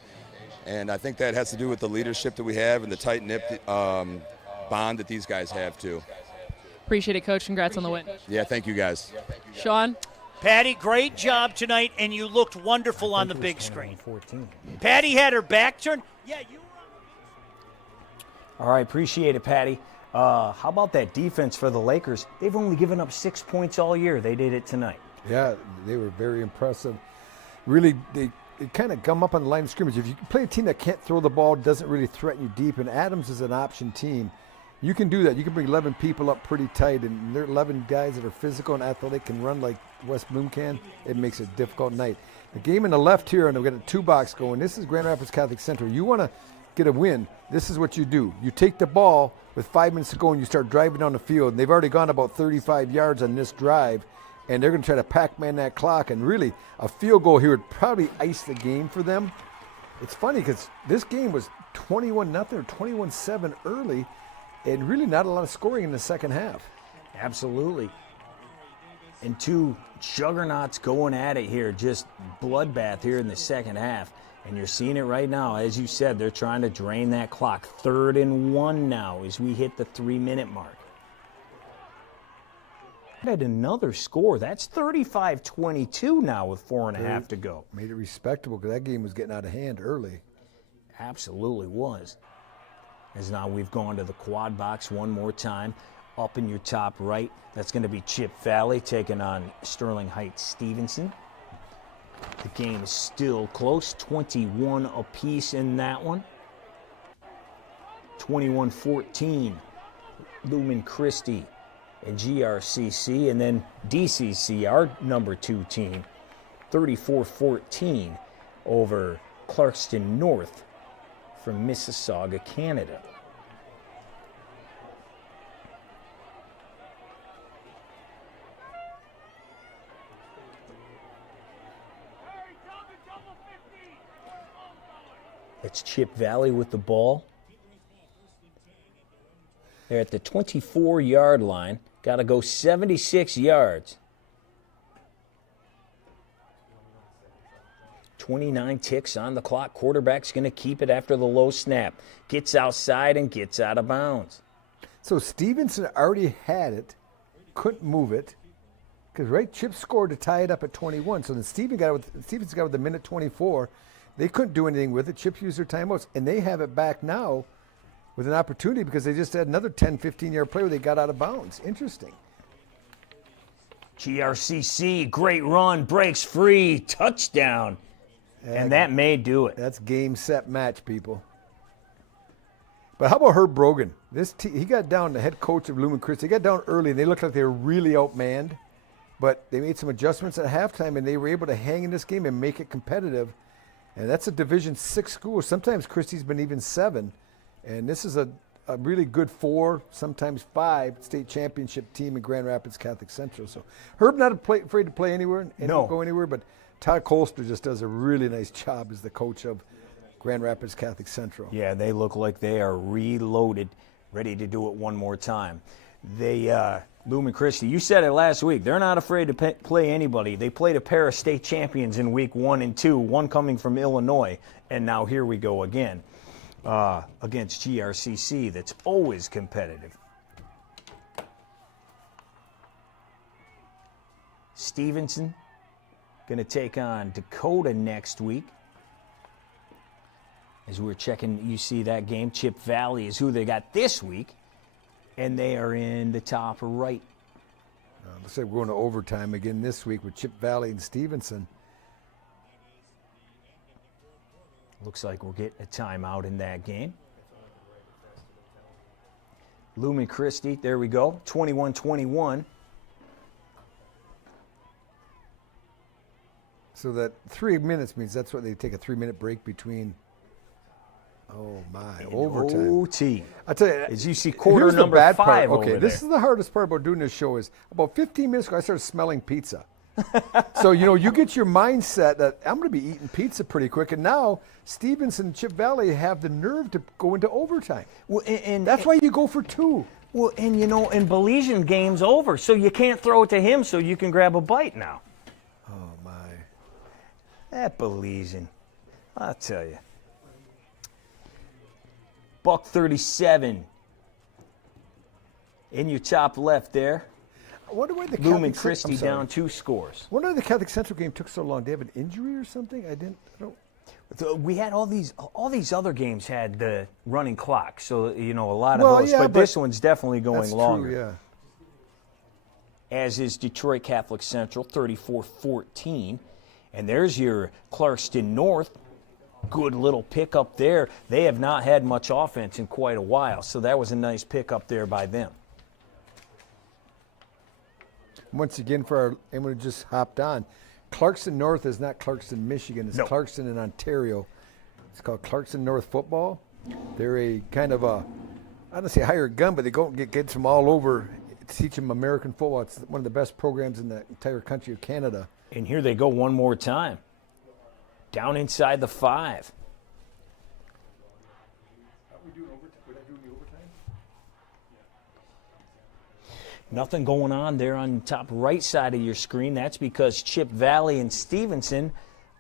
And I think that has to do with the leadership that we have and the tight-knit bond that these guys have, too. Appreciate it, Coach. Congrats on the win. Yeah, thank you, guys. Sean? Patty, great job tonight, and you looked wonderful on the big screen. Patty had her back turned. Yeah, you were. All right, appreciate it, Patty. How about that defense for the Lakers? They've only given up 6 points all year. They did it tonight. Yeah, they were very impressive. Really, they kind of gum up on the line of scrimmage. If you play a team that can't throw the ball, doesn't really threaten you deep, and Adams is an option team, you can do that. You can bring 11 people up pretty tight, and they're 11 guys that are physical and athletic, can run like West Bloom can. It makes it a difficult night. The game in the left here, and we've got a 2-box going. This is Grand Rapids Catholic Central. You want to get a win, this is what you do. You take the ball with 5 minutes to go, and you start driving down the field. And they've already gone about 35 yards on this drive, and they're going to try to Pac-Man that clock. And really, a field goal here would probably ice the game for them. It's funny because this game was 21-0 or 21-7 early, and really not a lot of scoring in the second half. Absolutely. And two juggernauts going at it here, just bloodbath here in the second half. And you're seeing it right now. As you said, they're trying to drain that clock. 3rd and 1 now as we hit the 3-minute mark. Had another score. That's 35-22 now with 4.5 to go. Made it respectable because that game was getting out of hand early. Absolutely was. As now we've gone to the quad box one more time. Up in your top right, that's going to be Chip Valley taking on Sterling Heights Stevenson. The game is still close, 21 apiece in that one. 21-14, Lumen Christi and GRCC, and then DCC, our number 2 team, 34-14 over Clarkston North from Mississauga, Canada. It's Chip Valley with the ball. They're at the 24-yard line. Got to go 76 yards. 29 ticks on the clock. Quarterback's going to keep it after the low snap. Gets outside and gets out of bounds. So Stevenson already had it, couldn't move it, because Chip scored to tie it up at 21. So then Stevenson got it with a minute 24. They couldn't do anything with it. Chip used their timeouts, and they have it back now with an opportunity because they just had another 10, 15-yard play where they got out of bounds. Interesting. GRCC, great run, breaks free, touchdown. And that may do it. That's game, set, match, people. But how about Herb Brogan? He got down, the head coach of Lumen Christi. They got down early, and they looked like they were really outmanned. But they made some adjustments at halftime, and they were able to hang in this game and make it competitive. And that's a Division 6 school. Sometimes Christie's been even 7. And this is a really good 4, sometimes 5 state championship team in Grand Rapids Catholic Central. So Herb not afraid to play anywhere and no. Go anywhere, but Todd Colster just does a really nice job as the coach of Grand Rapids Catholic Central. Yeah, they look like they are reloaded, ready to do it one more time. Lumen Christi, you said it last week, they're not afraid to play anybody. They played a pair of state champions in week 1 and 2, one coming from Illinois, and now here we go again against GRCC. That's always competitive. Stevenson going to take on Dakota next week. As we're checking, you see that game. Chip Valley is who they got this week. And they are in the top right. Looks like we're going to overtime again this week with Chip Valley and Stevenson. Looks like we're getting a timeout in that game. Lumen Christi, there we go, 21-21. So that 3 minutes means that's what they take a 3-minute break between. Oh my, overtime. OT. I tell you, as you see, quarter here's number the bad 5 part. over Okay, this there. is the hardest part about doing this show is about 15 minutes ago I started smelling pizza. So, you get your mindset that I'm going to be eating pizza pretty quick, and now Stevenson and Chip Valley have the nerve to go into overtime. Well, and that's why you go for 2. Well, and and Belizean game's over, so you can't throw it to him so you can grab a bite now. Oh, my. That Belizean, I'll tell you. Buck 37 in your top left there. I wonder why the Lumen Catholic Christi I'm sorry. down 2 scores. Wonder why the Catholic Central game took so long. Did they have an injury or something? I don't. We had all these other games had the running clock, so a lot of Well, those. yeah, but this one's definitely going that's longer. True, yeah. As is Detroit Catholic Central, 34-14, and there's your Clarkston North. Good little pickup there. They have not had much offense in quite a while, so that was a nice pickup there by them. Once again, for anyone who just hopped on, Clarkston North is not Clarkston, Michigan. It's Clarkston in Ontario. It's called Clarkston North Football. They're a kind of a, I don't say hired gun, but they go get kids from all over to teach them American football. It's one of the best programs in the entire country of Canada. And here they go one more time. Down inside the 5. Nothing going on there on the top right side of your screen. That's because Chip Valley and Stevenson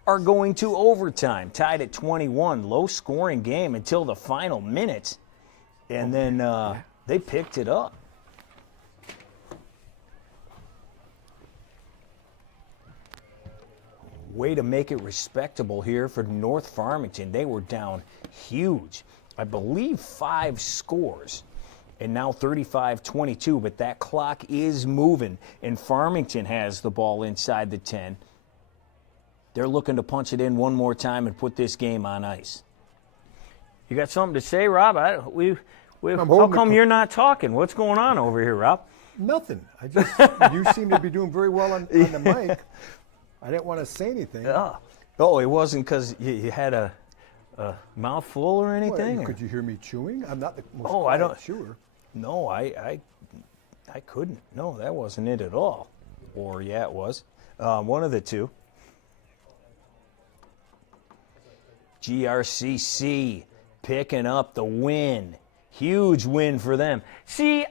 are going to overtime, tied at 21. Low-scoring game until the final minutes. And then they picked it up. Way to make it respectable here for North Farmington. They were down huge. I believe 5 scores. And now 35-22, but that clock is moving, and Farmington has the ball inside the 10. They're looking to punch it in one more time and put this game on ice. You got something to say, Rob? How come you're not talking? What's going on over here, Rob? Nothing. You seem to be doing very well on the mic. I didn't want to say anything. Oh, it wasn't because you had a mouthful or anything? Could you hear me chewing? I'm not the most I don't chewer. No, I couldn't. No, that wasn't it at all. Or yeah, it was. One of the two. GRCC picking up the win. Huge win for them. See,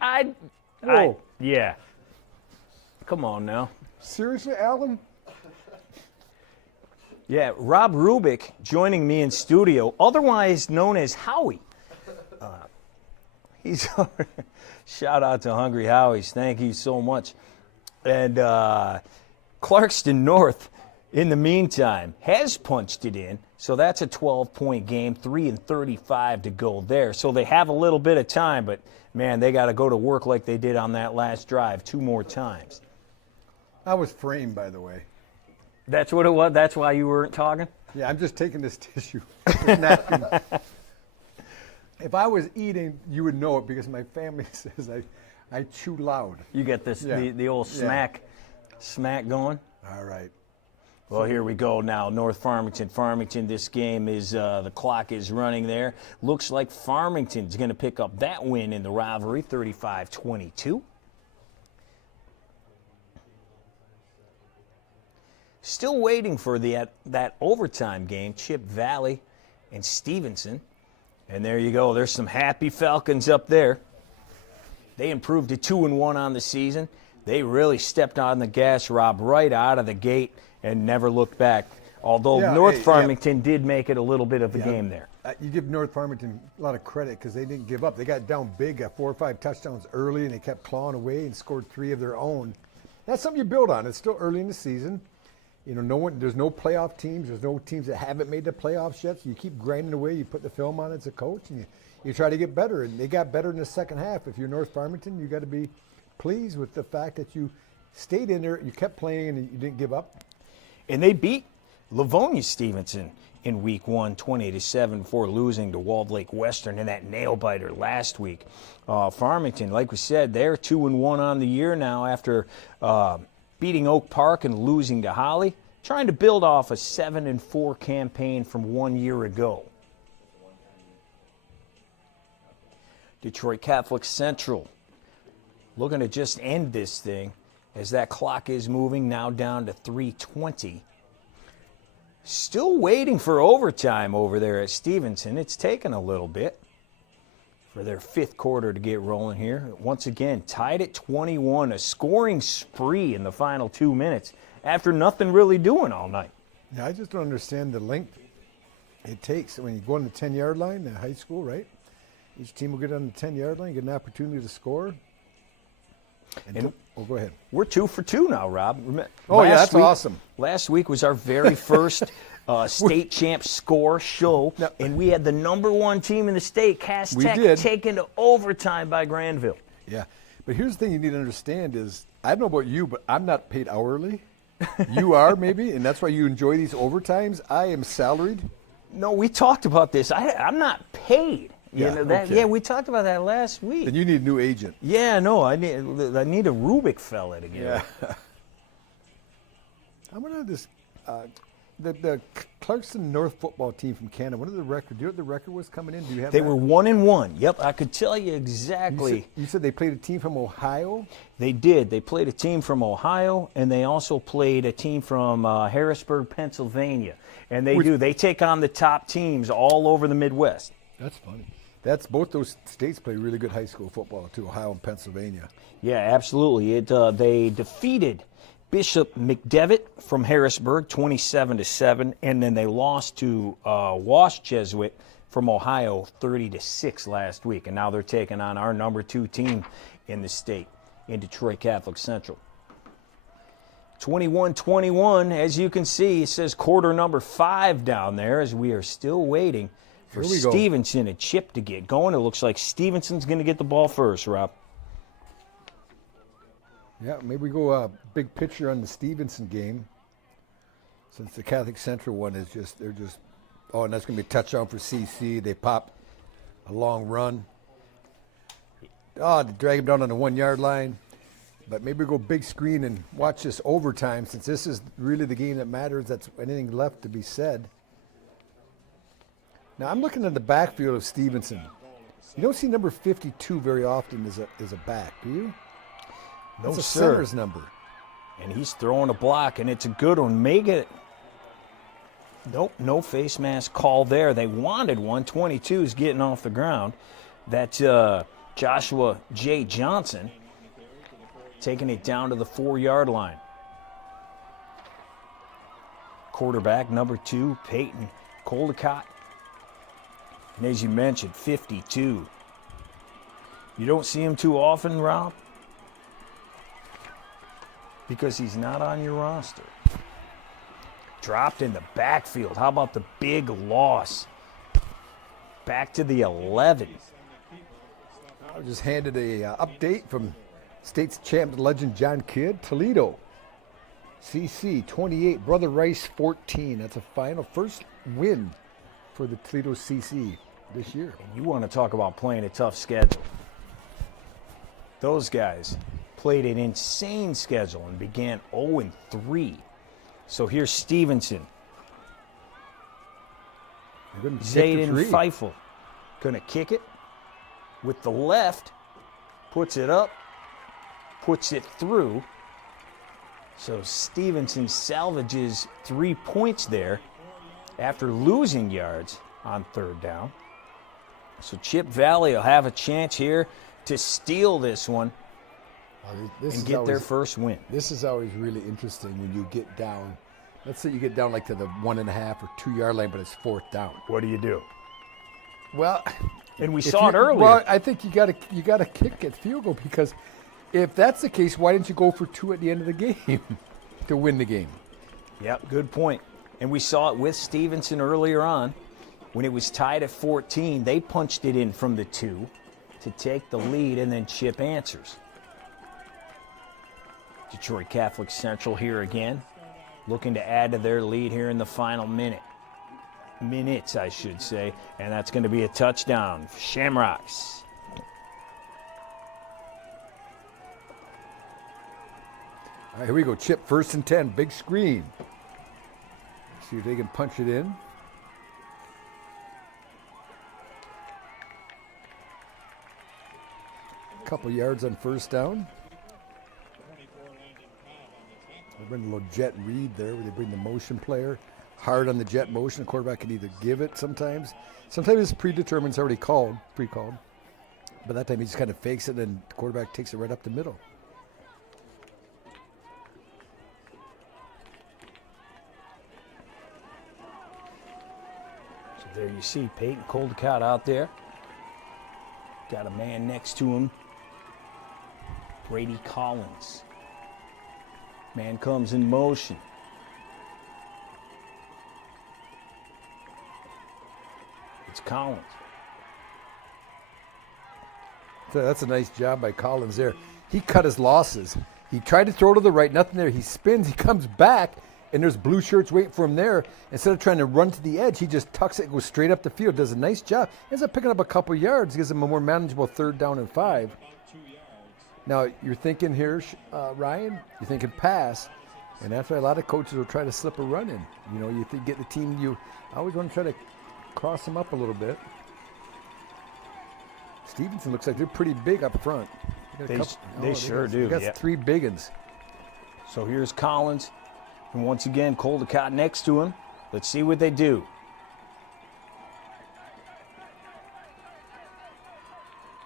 yeah. Come on now. Seriously, Alan? Yeah, Rob Rubick joining me in studio, otherwise known as Howie. He's shout out to Hungry Howie's. Thank you so much. And Clarkston North, in the meantime, has punched it in. So that's a 12-point game, 3:35 to go there. So they have a little bit of time, but, man, they got to go to work like they did on that last drive 2 more times. I was framed, by the way. That's what it was? That's why you weren't talking? Yeah, I'm just taking this tissue. This napkin. If I was eating, you would know it because my family says I chew loud. You get this the old smack going? All right. Well, here we go now. North Farmington, this game is, the clock is running there. Looks like Farmington's going to pick up that win in the rivalry, 35-22. Still waiting for that overtime game, Chip Valley and Stevenson. And there you go. There's some happy Falcons up there. They improved to 2-1 on the season. They really stepped on the gas, Rob, right out of the gate and never looked back. Although North Farmington did make it a little bit of a game there. You give North Farmington a lot of credit because they didn't give up. They got down big, got 4 or 5 touchdowns early, and they kept clawing away and scored 3 of their own. That's something you build on. It's still early in the season. You know, there's no playoff teams. There's no teams that haven't made the playoffs yet. So you keep grinding away. You put the film on as a coach, and you try to get better. And they got better in the second half. If you're North Farmington, you got to be pleased with the fact that you stayed in there, you kept playing, and you didn't give up. And they beat Livonia Stevenson in week 1, 20-7 before losing to Walled Lake Western in that nail-biter last week. Farmington, like we said, they're 2-1 on the year now after beating Oak Park and losing to Holly, trying to build off a 7-4 campaign from 1 year ago. Detroit Catholic Central looking to just end this thing as that clock is moving now down to 3:20. Still waiting for overtime over there at Stevenson. It's taken a little bit for their 5th quarter to get rolling here. Once again, tied at 21, a scoring spree in the final 2 minutes after nothing really doing all night. Yeah, I just don't understand the length it takes. When you go on the 10-yard line in high school, right? Each team will get on the 10-yard line, get an opportunity to score. And go ahead. We're 2 for 2 now, Rob. That's awesome. Last week was our very first state champs score show, and we had the #1 team in the state, Cass Tech, taken to overtime by Granville. Yeah, but here's the thing you need to understand is, I don't know about you, but I'm not paid hourly. You are, maybe, and that's why you enjoy these overtimes. I am salaried. No, we talked about this. I'm not paid. Yeah, we talked about that last week. Then you need a new agent. Yeah, no, I need a Rubick fella to get it. I'm gonna this the Clarkson North football team from Canada. What is the record? Do you know what the record was coming in? Do you have? They were 1-1. Yep, I could tell you exactly. You said they played a team from Ohio. They did. They played a team from Ohio, and they also played a team from Harrisburg, Pennsylvania. And they take on the top teams all over the Midwest. That's funny. Both those states play really good high school football too, Ohio and Pennsylvania. Yeah, absolutely. They defeated Bishop McDevitt from Harrisburg 27-7, and then they lost to Wash Jesuit from Ohio 30-6 last week, and now they're taking on our #2 team in the state in Detroit Catholic Central. 21-21, as you can see, it says quarter number 5 down there as we are still waiting for Stevenson and Chip to get going. It looks like Stevenson's going to get the ball first, Rob. Yeah, maybe we go big picture on the Stevenson game, since the Catholic Central one is they're just, and that's going to be a touchdown for CC. They pop a long run. They drag him down on the 1-yard line. But maybe we go big screen and watch this overtime, since this is really the game that matters. That's anything left to be said. Now, I'm looking at the backfield of Stevenson. You don't see number 52 very often as a back, do you? No, That's a sir. center's number. And he's throwing a block, and it's a good one. Make it. Nope, no face mask call there. They wanted one. 22 is getting off the ground. That's Joshua J. Johnson taking it down to the 4-yard line. Quarterback number 2, Peyton Coldicott. And as you mentioned, 52. You don't see him too often, Rob, because he's not on your roster. Dropped in the backfield. How about the big loss? Back to the 11. I was just handed a update from State's champ legend John Kidd. Toledo, CC 28, Brother Rice 14. That's a final first win for the Toledo CC this year. And you want to talk about playing a tough schedule. Those guys played an insane schedule and began 0-3. So here's Stevenson. Zayden Feifel going to kick it with the left, puts it up, puts it through. So Stevenson salvages 3 points there after losing yards on 3rd down. So Chip Valley will have a chance here to steal this one and get their first win. This is always really interesting when you get down. Let's say you get down like to the 1.5 or 2-yard line, but it's 4th down. What do you do? Well, and we saw it earlier. Well, I think you got to kick at field goal, because if that's the case, why didn't you go for 2 at the end of the game to win the game? Yep, good point. And we saw it with Stevenson earlier on. When it was tied at 14, they punched it in from the 2 to take the lead, and then Chip answers. Detroit Catholic Central here again, looking to add to their lead here in the final minute. minutes, I should say, and that's going to be a touchdown for Shamrocks. All right, here we go. Chip, 1st and 10, big screen. See if they can punch it in. Couple yards on 1st down. They bring a little jet read there where they bring the motion player hard on the jet motion. The quarterback can either give it sometimes. Sometimes it's predetermined, it's already pre-called. But that time he just kind of fakes it and the quarterback takes it right up the middle. So there you see Peyton Coldicott out there. Got a man next to him. Brady Collins. Man comes in motion. It's Collins. So that's a nice job by Collins there. He cut his losses. He tried to throw to the right, nothing there. He spins, he comes back, and there's blue shirts waiting for him there. Instead of trying to run to the edge, he just tucks it, goes straight up the field, does a nice job. Ends up picking up a couple yards, gives him a more manageable 3rd down and 5. Now, you're thinking here, Ryan, you're thinking pass, and that's why a lot of coaches will try to slip a run in. You know, you get the team, you always want to try to cross them up a little bit. Stevenson looks like they're pretty big up front. They sure do. They got 3 big ones. So here's Collins, and once again, Coldicott next to him. Let's see what they do.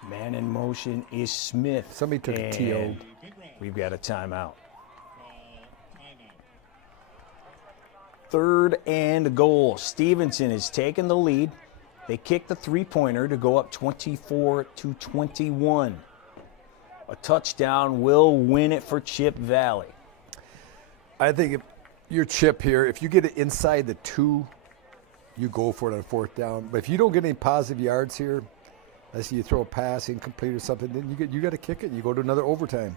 Man in motion is Smith. Somebody took a TO. We've got a timeout. 3rd and goal. Stevenson is taking the lead. They kick the 3-pointer to go up 24-21. A touchdown will win it for Chip Valley. I think if you're Chip here, if you get it inside the 2, you go for it on 4th down. But if you don't get any positive yards here, let's say you throw a pass incomplete or something, then you got to kick it and you go to another overtime.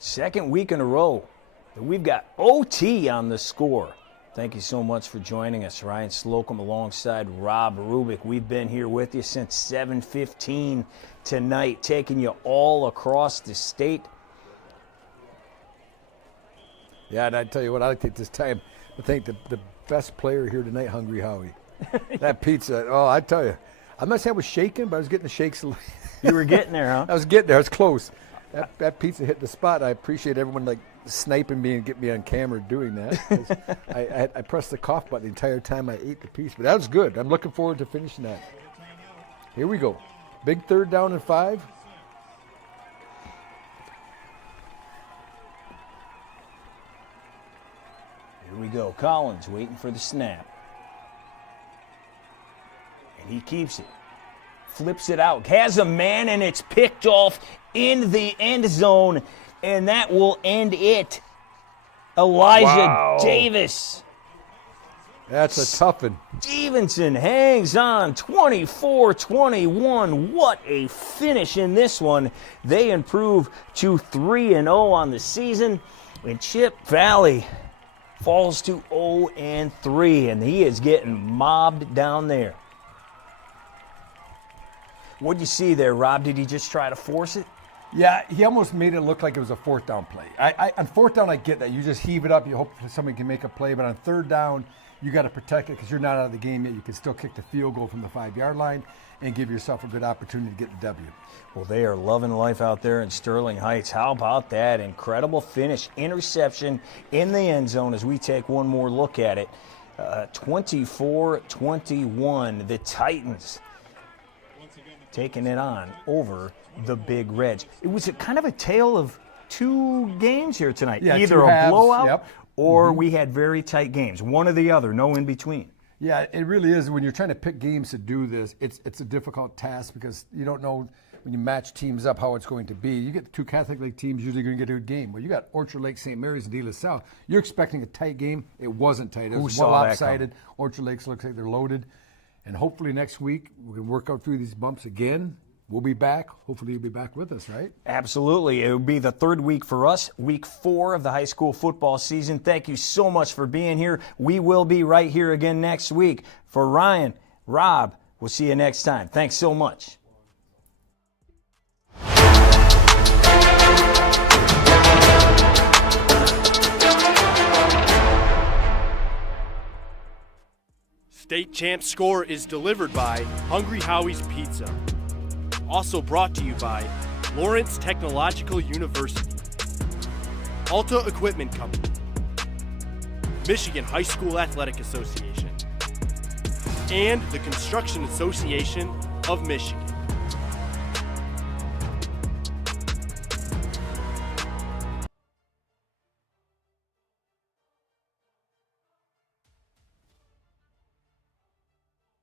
2nd week in a row that we've got OT on the score. Thank you so much for joining us. Ryan Slocum alongside Rob Rubick. We've been here with you since 7:15 tonight, taking you all across the state. Yeah, and I tell you what, I like to take this time to thank the best player here tonight, Hungry Howie. That pizza, oh, I tell you. I'm not saying I was shaking, but I was getting the shakes. You were getting there, huh? I was getting there. I was close. That pizza hit the spot. I appreciate everyone like sniping me and getting me on camera doing that. I pressed the cough button the entire time I ate the piece, but that was good. I'm looking forward to finishing that. Here we go. Big 3rd down and 5. Here we go. Collins waiting for the snap. And he keeps it. Flips it out. Has a man, and it's picked off in the end zone. And that will end it. Elijah Davis. That's a tough one. Stevenson hangs on 24-21. What a finish in this one. They improve to 3-0 on the season. And Chip Valley falls to 0-3, and he is getting mobbed down there. What'd you see there, Rob? Did he just try to force it? Yeah, he almost made it look like it was a 4th down play. On 4th down, I get that. You just heave it up. You hope somebody can make a play. But on 3rd down, you got to protect it because you're not out of the game yet. You can still kick the field goal from the 5-yard line and give yourself a good opportunity to get the W. Well, they are loving life out there in Sterling Heights. How about that? Incredible finish. Interception in the end zone as we take one more look at it. 24-21, the Titans taking it on over the Big Reds. It was kind of a tale of 2 games here tonight. Yeah, either a blowout or Mm-hmm. we had very tight games. One or the other, no in between. Yeah, it really is. When you're trying to pick games to do this, it's a difficult task because you don't know when you match teams up how it's going to be. You get 2 Catholic League teams usually going to get a good game. Well, you got Orchard Lake, St. Mary's, and De La Salle. You're expecting a tight game. It wasn't tight. It was more lopsided. Orchard Lake looks like they're loaded. And hopefully next week we can work out through these bumps again we'll be back. Hopefully you'll be back with us, right? Absolutely. It will be the third week for us, week 4 of the high school football season. Thank you so much for being here. We will be right here again next week. For Ryan, Rob, we'll see you next time. Thanks so much. State Champs Score is delivered by Hungry Howie's Pizza. Also brought to you by Lawrence Technological University, Alta Equipment Company, Michigan High School Athletic Association, and the Construction Association of Michigan.